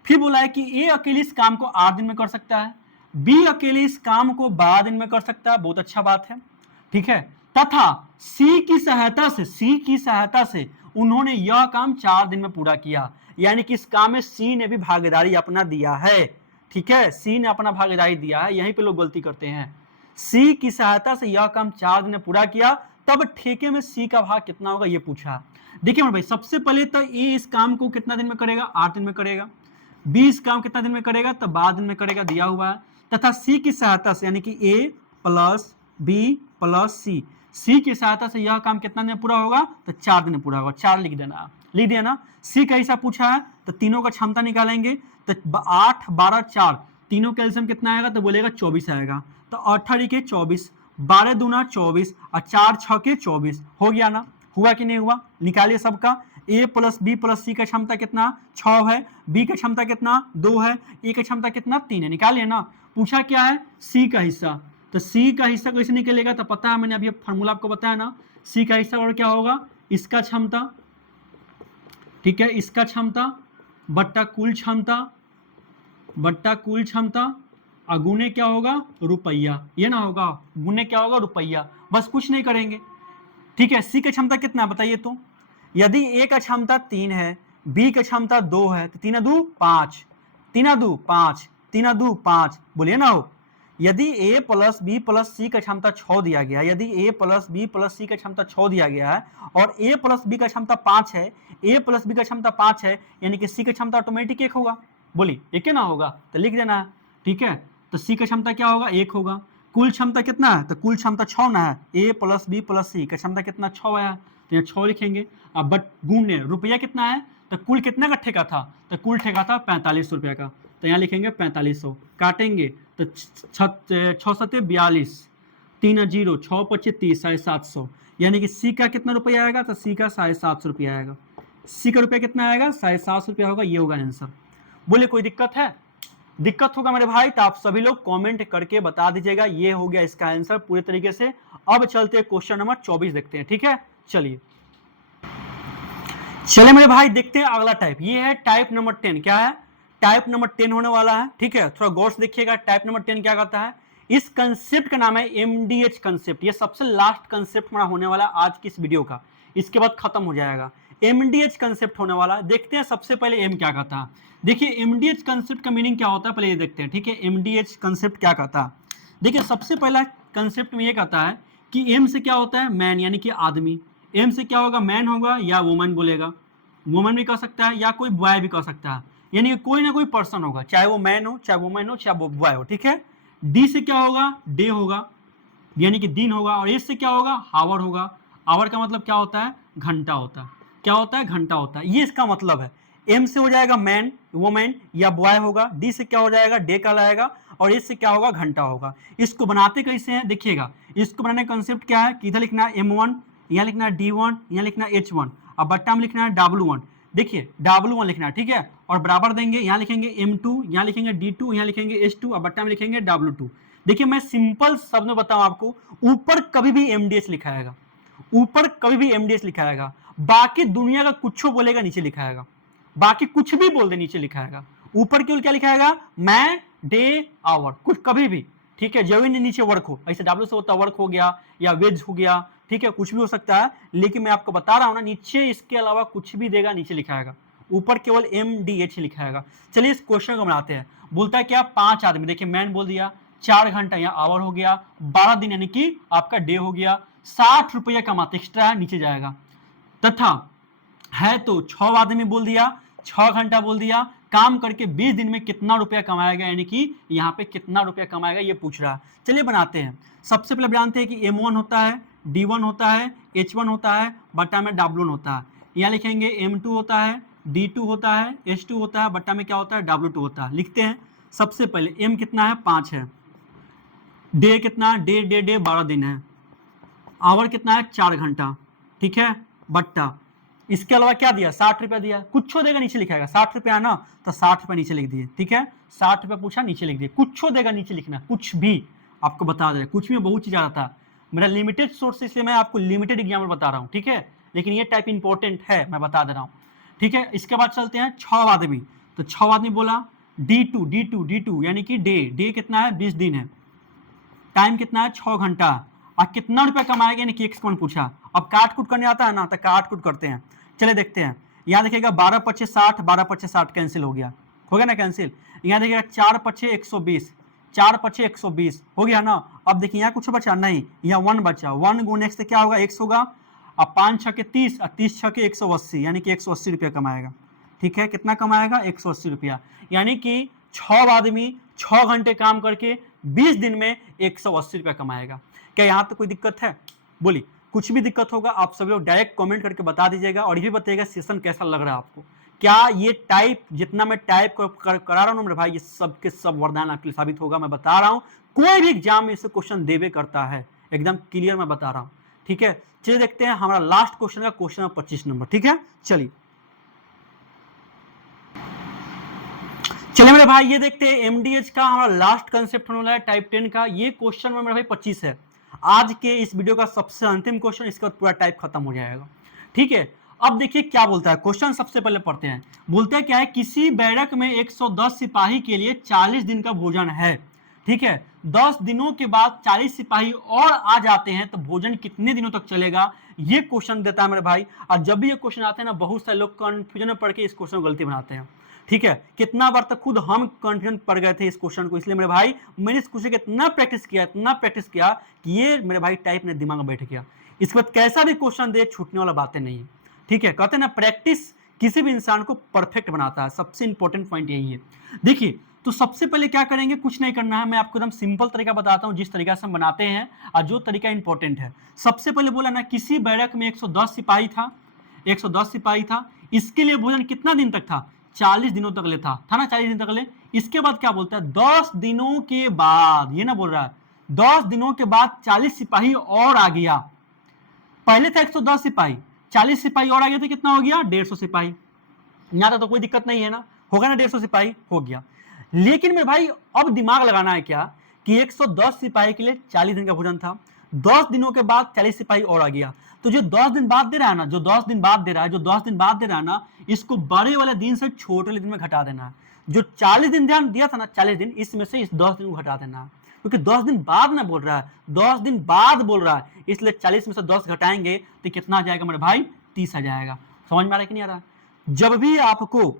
फिर बोला है कि ए अकेले इस काम को 8 दिन में कर सकता है, बी अकेले इस काम को 12 दिन में कर सकता है, बहुत अच्छा बात है। ठीक है, तथा सी की सहायता से उन्होंने यह काम 4 दिन में पूरा किया। यानी कि इस काम में सी ने भी भागीदारी अपना दिया है। ठीक है, सी ने अपना भागीदारी दिया है, यहीं पे लोग गलती करते हैं। सी की सहायता से यह काम 4 दिन में पूरा किया, तब ठेके में सी का भाग कितना होगा ये पूछा। देखिए भाई, सबसे पहले तो ए इस काम को कितना दिन में करेगा, 8 दिन में करेगा। बी इस काम कितना दिन में करेगा, तो 12 दिन में करेगा, दिया हुआ है। तथा सी की सहायता से, यानी कि ए प्लस बी प्लस सी की सहायता से यह काम कितना दिन में पूरा होगा, तो 4 दिन में पूरा होगा। 4 लिख देना, लिख दिया ना। सी का हिस्सा पूछा है तो तीनों का क्षमता निकालेंगे, तो 8 12 4, तीनों का एलसीएम कितना आएगा, तो बोलेगा 24 आएगा। तो 18 के 24, 12 दूना 24 और 4 6 के 24 हो गया ना। हुआ कि नहीं हुआ, निकालिए सबका। ए प्लस बी प्लस सी का क्षमता कितना, 6 है। बी का क्षमता कितना, 2 है। ए का क्षमता कितना, 3 है। निकालिए ना। पूछा क्या है, सी का हिस्सा, तो सी का हिस्सा कैसे निकलेगा, तो पता है, मैंने अभी फार्मूला आपको बताया ना। सी का हिस्सा और क्या होगा, इसका क्षमता, ठीक है, इसका क्षमता बट्टा कुल क्षमता अगुने क्या होगा, रुपया। ये ना होगा, गुने क्या होगा, रुपया। बस कुछ नहीं करेंगे। ठीक है, सी का क्षमता कितना बताइए तो। यदि ए का क्षमता 3 है, बी का क्षमता 2 है, तो 3 2 5, 3 2 5, 3 2 5, बोलिए ना हो। यदि ए प्लस बी प्लस सी का क्षमता 6 दिया गया, यदि ए प्लस बी प्लस सी का क्षमता 6 दिया गया है और ए प्लस बी का क्षमता 5 है, ए प्लस बी का क्षमता 5 है, यानी कि सी का क्षमता ऑटोमेटिक 1 होगा। बोली 1 ना होगा, तो लिख देना है। ठीक है, तो सी का क्षमता क्या होगा, 1 होगा। कुल क्षमता कितना है, तो कुल क्षमता 6 ना है। ए प्लस बी प्लस सी का क्षमता कितना, 6 है, तो यहाँ 6 लिखेंगे। अब बट गुणे रुपया कितना है, तो कुल कितना का ठेका था, तो कुल ठेका था 4500 रुपया का, तो यहाँ लिखेंगे 4500। काटेंगे तो 6 7 42, 3 0, 6 5 30, 750। यानी कि सी का कितना रुपया आएगा, तो सी का 750 रुपया आएगा। सी का रुपया कितना आएगा, 750 रुपया होगा। ये होगा आंसर। बोले कोई दिक्कत है, दिक्कत होगा मेरे भाई तो आप सभी लोग कमेंट करके बता दीजिएगा। ये हो गया इसका आंसर पूरे तरीके से। अब चलते हैं क्वेश्चन नंबर 24 देखते हैं। ठीक है, चलिए मेरे भाई देखते हैं अगला टाइप। ये है टाइप नंबर 10। क्या है, टाइप नंबर 10 होने वाला है। ठीक है, थोड़ा गौर से देखिएगा। टाइप नंबर 10 क्या कहता है, इस कंसेप्ट का नाम है एमडीएच कंसेप्ट। ये सबसे लास्ट कंसेप्ट हमारा होने वाला आज की इस वीडियो का, इसके बाद खत्म हो जाएगा। एमडीएच कंसेप्ट होने वाला है। देखते हैं सबसे पहले एम क्या कहता है। देखिए एमडीएच कंसेप्ट का मीनिंग क्या होता है, पहले ये देखते हैं। ठीक है, एमडीएच कंसेप्ट क्या कहता है। देखिए सबसे पहला कंसेप्ट में ये कहता है कि एम से क्या होता है, मैन, यानी कि आदमी। एम से क्या होगा, मैन होगा या वुमन बोलेगा, वुमन भी कह सकता है या कोई बॉय भी कह सकता है, यानी कि कोई ना कोई पर्सन होगा, चाहे वो मैन हो, चाहे वुमन हो, चाहे वो बॉय हो। ठीक है, डी से क्या होगा, डे होगा, यानी कि दिन होगा। और एस से क्या होगा, हावर होगा। आवर का मतलब क्या होता है, घंटा होता है। क्या होता है, घंटा होता है। ये इसका मतलब है। एम से हो जाएगा मैन, वुमेन या बॉय होगा। डी से क्या हो जाएगा, डे कहलाएगा। और एस से क्या होगा, घंटा होगा। इसको बनाते कैसे हैं देखिएगा। इसको बनाने का कंसेप्ट क्या है कि इधर लिखना है M1, यहाँ लिखना है D1, यहाँ लिखना है H1 और बट्टा में लिखना है W1। देखिए W1 लिखना है, ठीक है, और बराबर देंगे, यहाँ लिखेंगे M2, यहाँ लिखेंगे D2, यहाँ लिखेंगे H2 और बट्टा में लिखेंगे W2। देखिए मैं सिंपल शब्द में बताऊं आपको, ऊपर कभी भी एमडीएच लिखा आएगा, ऊपर कभी भी एमडीएच लिखा आएगा, बाकी दुनिया का कुछ बोलेगा नीचे लिखा आएगा, बाकी कुछ भी बोल दे नीचे लिखा आएगा, ऊपर केवल क्या लिखा आएगा, मैं, डे, आवर, कुछ कभी भी, ठीक है, जरूरी नहीं नीचे वर्क हो, ऐसे डब्ल्यू से होता वर्क हो गया या वेज हो गया, ठीक है, कुछ भी हो सकता है, लेकिन मैं आपको बता रहा हूं ना, नीचे इसके अलावा कुछ भी देगा नीचे लिखा आएगा, ऊपर केवल एमडीएच लिखा आएगा। चलिए इस क्वेश्चन को बनाते हैं। बोलता है क्या, 5 आदमी, देखिए मैन बोल दिया, 4 घंटा या आवर हो गया, 12 दिन यानी कि आपका डे हो गया, 60 रुपया कमाते, एक्स्ट्रा है नीचे जाएगा, तथा है तो 6 आदमी बोल दिया, 6 घंटा बोल दिया, काम करके 20 दिन में कितना रुपया कमाएगा, यानी कि यहाँ पे कितना रुपया कमाएगा ये पूछ रहा है। चलिए बनाते हैं। सबसे पहले जानते हैं कि M1 होता है, D1 होता है, H1 होता है, बट्टा में W1 होता है। यहाँ लिखेंगे M2 होता है, D2 होता है, H2 होता है, बट्टा में क्या होता है, W2 होता है। लिखते हैं सबसे पहले M कितना है, 5 है, डे कितना, डे 12 दिन है, आवर कितना है, 4 घंटा, ठीक है, बट्टा इसके अलावा क्या दिया, 60 रुपया दिया, कुछ देगा नीचे लिखाएगा, 60 रुपया ना तो 60 रुपया नीचे लिख दिए, ठीक है, 60 रुपया पूछा नीचे लिख दिए, कुछ देगा नीचे लिखना, कुछ भी आपको बता दे, कुछ भी बहुत चीज आता था, मेरा लिमिटेड सोर्स इसलिए मैं आपको लिमिटेड एग्जाम्पल बता रहा हूँ, ठीक है, लेकिन ये टाइप इंपॉर्टेंट है, मैं बता दे रहा हूँ, ठीक है। इसके बाद चलते हैं 6 आदमी, तो 6 आदमी बोला D2 यानी कि डे कितना है, 20 दिन है, टाइम कितना है, 6 घंटा, और कितना रुपया कमाएगा यानी कि x1 पूछा। अब काट कुट करने आता है ना, तो काट कुट करते हैं, चले देखते हैं। यहाँ देखिएगा 12 पच्चे 60, 12 पच्चे 60 कैंसिल हो गया ना कैंसिल। यहाँ देखिएगा 4 पच्चे 120, 4 पच्चे 120 हो गया ना। अब देखिए यहाँ कुछ बचा नहीं, यहाँ 1 बचा, 1 गुण x से क्या होगा, x होगा, अब 5 छके 30 और 30 छके 180, यानी कि 180 रुपया कमाएगा, ठीक है, कितना कमाएगा, 180 रुपया, यानी कि 6 आदमी 6 घंटे काम करके 20 दिन में 180 रुपया कमाएगा। क्या यहाँ तो कोई दिक्कत है, बोली, कुछ भी दिक्कत होगा आप सभी लोग डायरेक्ट कमेंट करके बता दीजिएगा, और ये भी बताइएगा सेशन कैसा लग रहा है आपको, क्या ये टाइप जितना मैं टाइप करा रहा हूँ मेरे भाई, ये सब के सब वरदान आपके लिए साबित होगा। मैं बता रहा हूँ कोई भी एग्जाम में इसे क्वेश्चन देवे करता है, एकदम क्लियर मैं बता रहा हूँ, ठीक है। चलिए देखते हैं हमारा लास्ट क्वेश्चन का, क्वेश्चन 25 नंबर, ठीक है। चलिए मेरे भाई ये देखते हैं एमडीएच का हमारा लास्ट कंसेप्ट होने वाला है टाइप 10 का। ये क्वेश्चन में मेरे भाई 25 है, आज के इस वीडियो का सबसे अंतिम क्वेश्चन, इसके बाद पूरा टाइप खत्म हो जाएगा, ठीक है। अब देखिए क्या बोलता है क्वेश्चन, सबसे पहले पढ़ते हैं। बोलते हैं क्या है, किसी बैरक में 110 सिपाही के लिए 40 दिन का भोजन है, ठीक है, 10 दिनों के बाद 40 सिपाही और आ जाते हैं तो भोजन कितने दिनों तक चलेगा, ये क्वेश्चन देता है मेरे भाई। और जब भी ये क्वेश्चन आते हैं ना, बहुत सारे लोग कंफ्यूजन में पढ़ के इस क्वेश्चन को गलती बनाते हैं, ठीक है। कितना बार तक खुद हम कंफ्यूजन पड़ गए थे इस क्वेश्चन को, इसलिए मेरे भाई मैंने इस क्वेश्चन को इतना प्रैक्टिस किया कि ये मेरे भाई टाइप ने दिमाग में बैठ गया। इसके बाद कैसा भी क्वेश्चन दे, छूटने वाला बातें नहीं है, ठीक है। कहते हैं ना प्रैक्टिस किसी भी इंसान को परफेक्ट बनाता है, सबसे इंपॉर्टेंट पॉइंट यही है। देखिए तो सबसे पहले क्या करेंगे, कुछ नहीं करना है, मैं आपको एकदम सिंपल तरीका बताता हूं जिस तरीका से हम बनाते हैं और जो तरीका इंपॉर्टेंट है। सबसे पहले बोला ना, किसी बैरक में 110 सिपाही था, 110 सिपाही था, इसके लिए भोजन कितना दिन तक था, 40 दिनों तक ले था ना, 40 दिन तक ले। इसके बाद क्या बोलता है, 10 दिनों के बाद, ये ना बोल रहा है 10 दिनों के बाद 40 सिपाही और आ गया। पहले था 110 सिपाही, 40 सिपाही और आ गया तो कितना हो गया, 150 सिपाही। यहां तो कोई दिक्कत नहीं है ना, होगा ना, 150 सिपाही हो गया। लेकिन मेरे भाई अब दिमाग लगाना है क्या, कि 110 सिपाही के लिए 40 दिन का भोजन था, 10 दिनों के बाद 40 सिपाही और आ गया, तो जो 10 दिन बाद दे रहा है ना, जो 10 दिन बाद दे रहा है ना, इसको बड़े वाले दिन से छोटे वाले दिन में घटा देना है। जो 40 दिन ध्यान दिया था ना, 40 दिन, इसमें से इस 10 दिन को घटा देना है, क्योंकि 10 दिन बाद ना बोल रहा है, 10 दिन बाद बोल रहा है, इसलिए 40 में से 10 घटाएंगे तो कितना आ जाएगा मेरे भाई, 30 आ जाएगा। समझ में आ रहा है कि नहीं आ रहा। जब भी आपको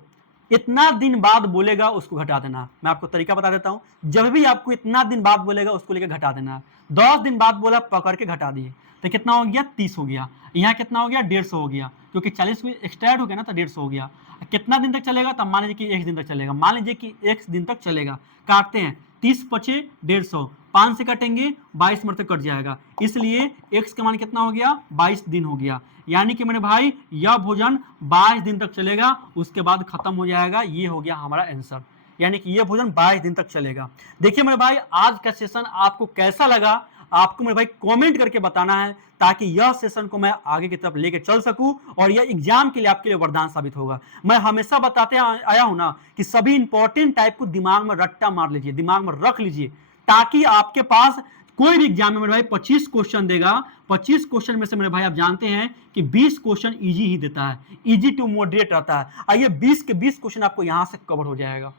इतना दिन बाद बोलेगा उसको घटा देना, मैं आपको तरीका बता देता हूं। जब भी आपको इतना दिन बाद बोलेगा उसको लेकर घटा देना। 10 दिन बाद बोला, पकड़ के घटा दिए तो कितना हो गया, 30 हो गया। यहाँ कितना हो गया, 150 हो गया, क्योंकि 40 में एक्स्ट्रा हो गया ना, तो 150 हो गया। कितना दिन तक चलेगा, तब मान लीजिए कि 1 दिन तक चलेगा, मान लीजिए कि 1 दिन तक चलेगा। काटते हैं, 30 पचे 150, 5 से काटेंगे 22 मिनट तक कट जाएगा, इसलिए x का मान कितना हो गया, 22 दिन हो गया। यानी कि मेरे भाई यह भोजन 22 दिन तक चलेगा, उसके बाद खत्म हो जाएगा। ये हो गया हमारा आंसर, यानी कि यह भोजन 22 दिन तक चलेगा। देखिए मेरे भाई आज का सेशन आपको कैसा लगा, आपको मेरे भाई कमेंट करके बताना है, ताकि यह सेशन को मैं आगे की तरफ लेके चल सकूं और यह एग्जाम के लिए आपके लिए वरदान साबित होगा। मैं हमेशा बताते आया हूं ना कि सभी इंपॉर्टेंट टाइप को दिमाग में रट्टा मार लीजिए, दिमाग में रख लीजिए, ताकि आपके पास कोई भी एग्जाम में मेरे भाई 25 क्वेश्चन देगा, 25 क्वेश्चन में से मेरे भाई आप जानते हैं कि 20 क्वेश्चन इजी ही देता है, इजी टू मॉडरेट रहता है। आइए 20 के 20 क्वेश्चन आपको यहां से कवर हो जाएगा।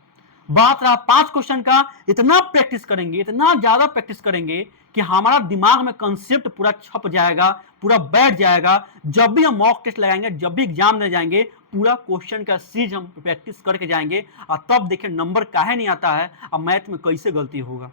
बात रहा 5 क्वेश्चन का, इतना प्रैक्टिस करेंगे, इतना ज्यादा प्रैक्टिस करेंगे कि हमारा दिमाग में कंसेप्ट पूरा छप जाएगा, पूरा बैठ जाएगा। जब भी हम मॉक टेस्ट लगाएंगे, जब भी एग्जाम देने जाएंगे, पूरा क्वेश्चन का सीरीज हम प्रैक्टिस करके जाएंगे और तब देखिए नंबर काहे नहीं आता है और मैथ में कैसे गलती होगा।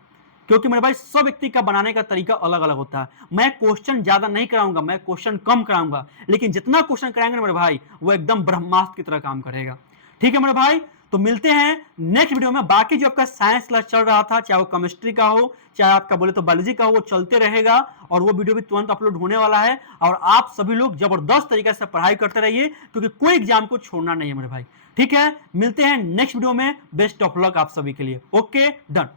क्योंकि मेरे भाई सब व्यक्ति का बनाने का तरीका अलग अलग होता है। मैं क्वेश्चन ज्यादा नहीं कराऊंगा, मैं क्वेश्चन कम कराऊंगा, लेकिन जितना क्वेश्चन कराएंगे ना मेरे भाई, वो एकदम ब्रह्मास्त्र की तरह काम करेगा। ठीक है मेरे भाई, तो मिलते हैं नेक्स्ट वीडियो में। बाकी जो आपका साइंस क्लास चल रहा था, चाहे वो केमिस्ट्री का हो, चाहे आपका बोले तो बायोलॉजी का हो, वो चलते रहेगा और वो वीडियो भी तुरंत अपलोड होने वाला है। और आप सभी लोग जबरदस्त तरीके से पढ़ाई करते रहिए, क्योंकि कोई एग्जाम को छोड़ना नहीं है मेरे भाई। ठीक है, मिलते हैं नेक्स्ट वीडियो में। बेस्ट ऑफ लक आप सभी के लिए। Okay, done.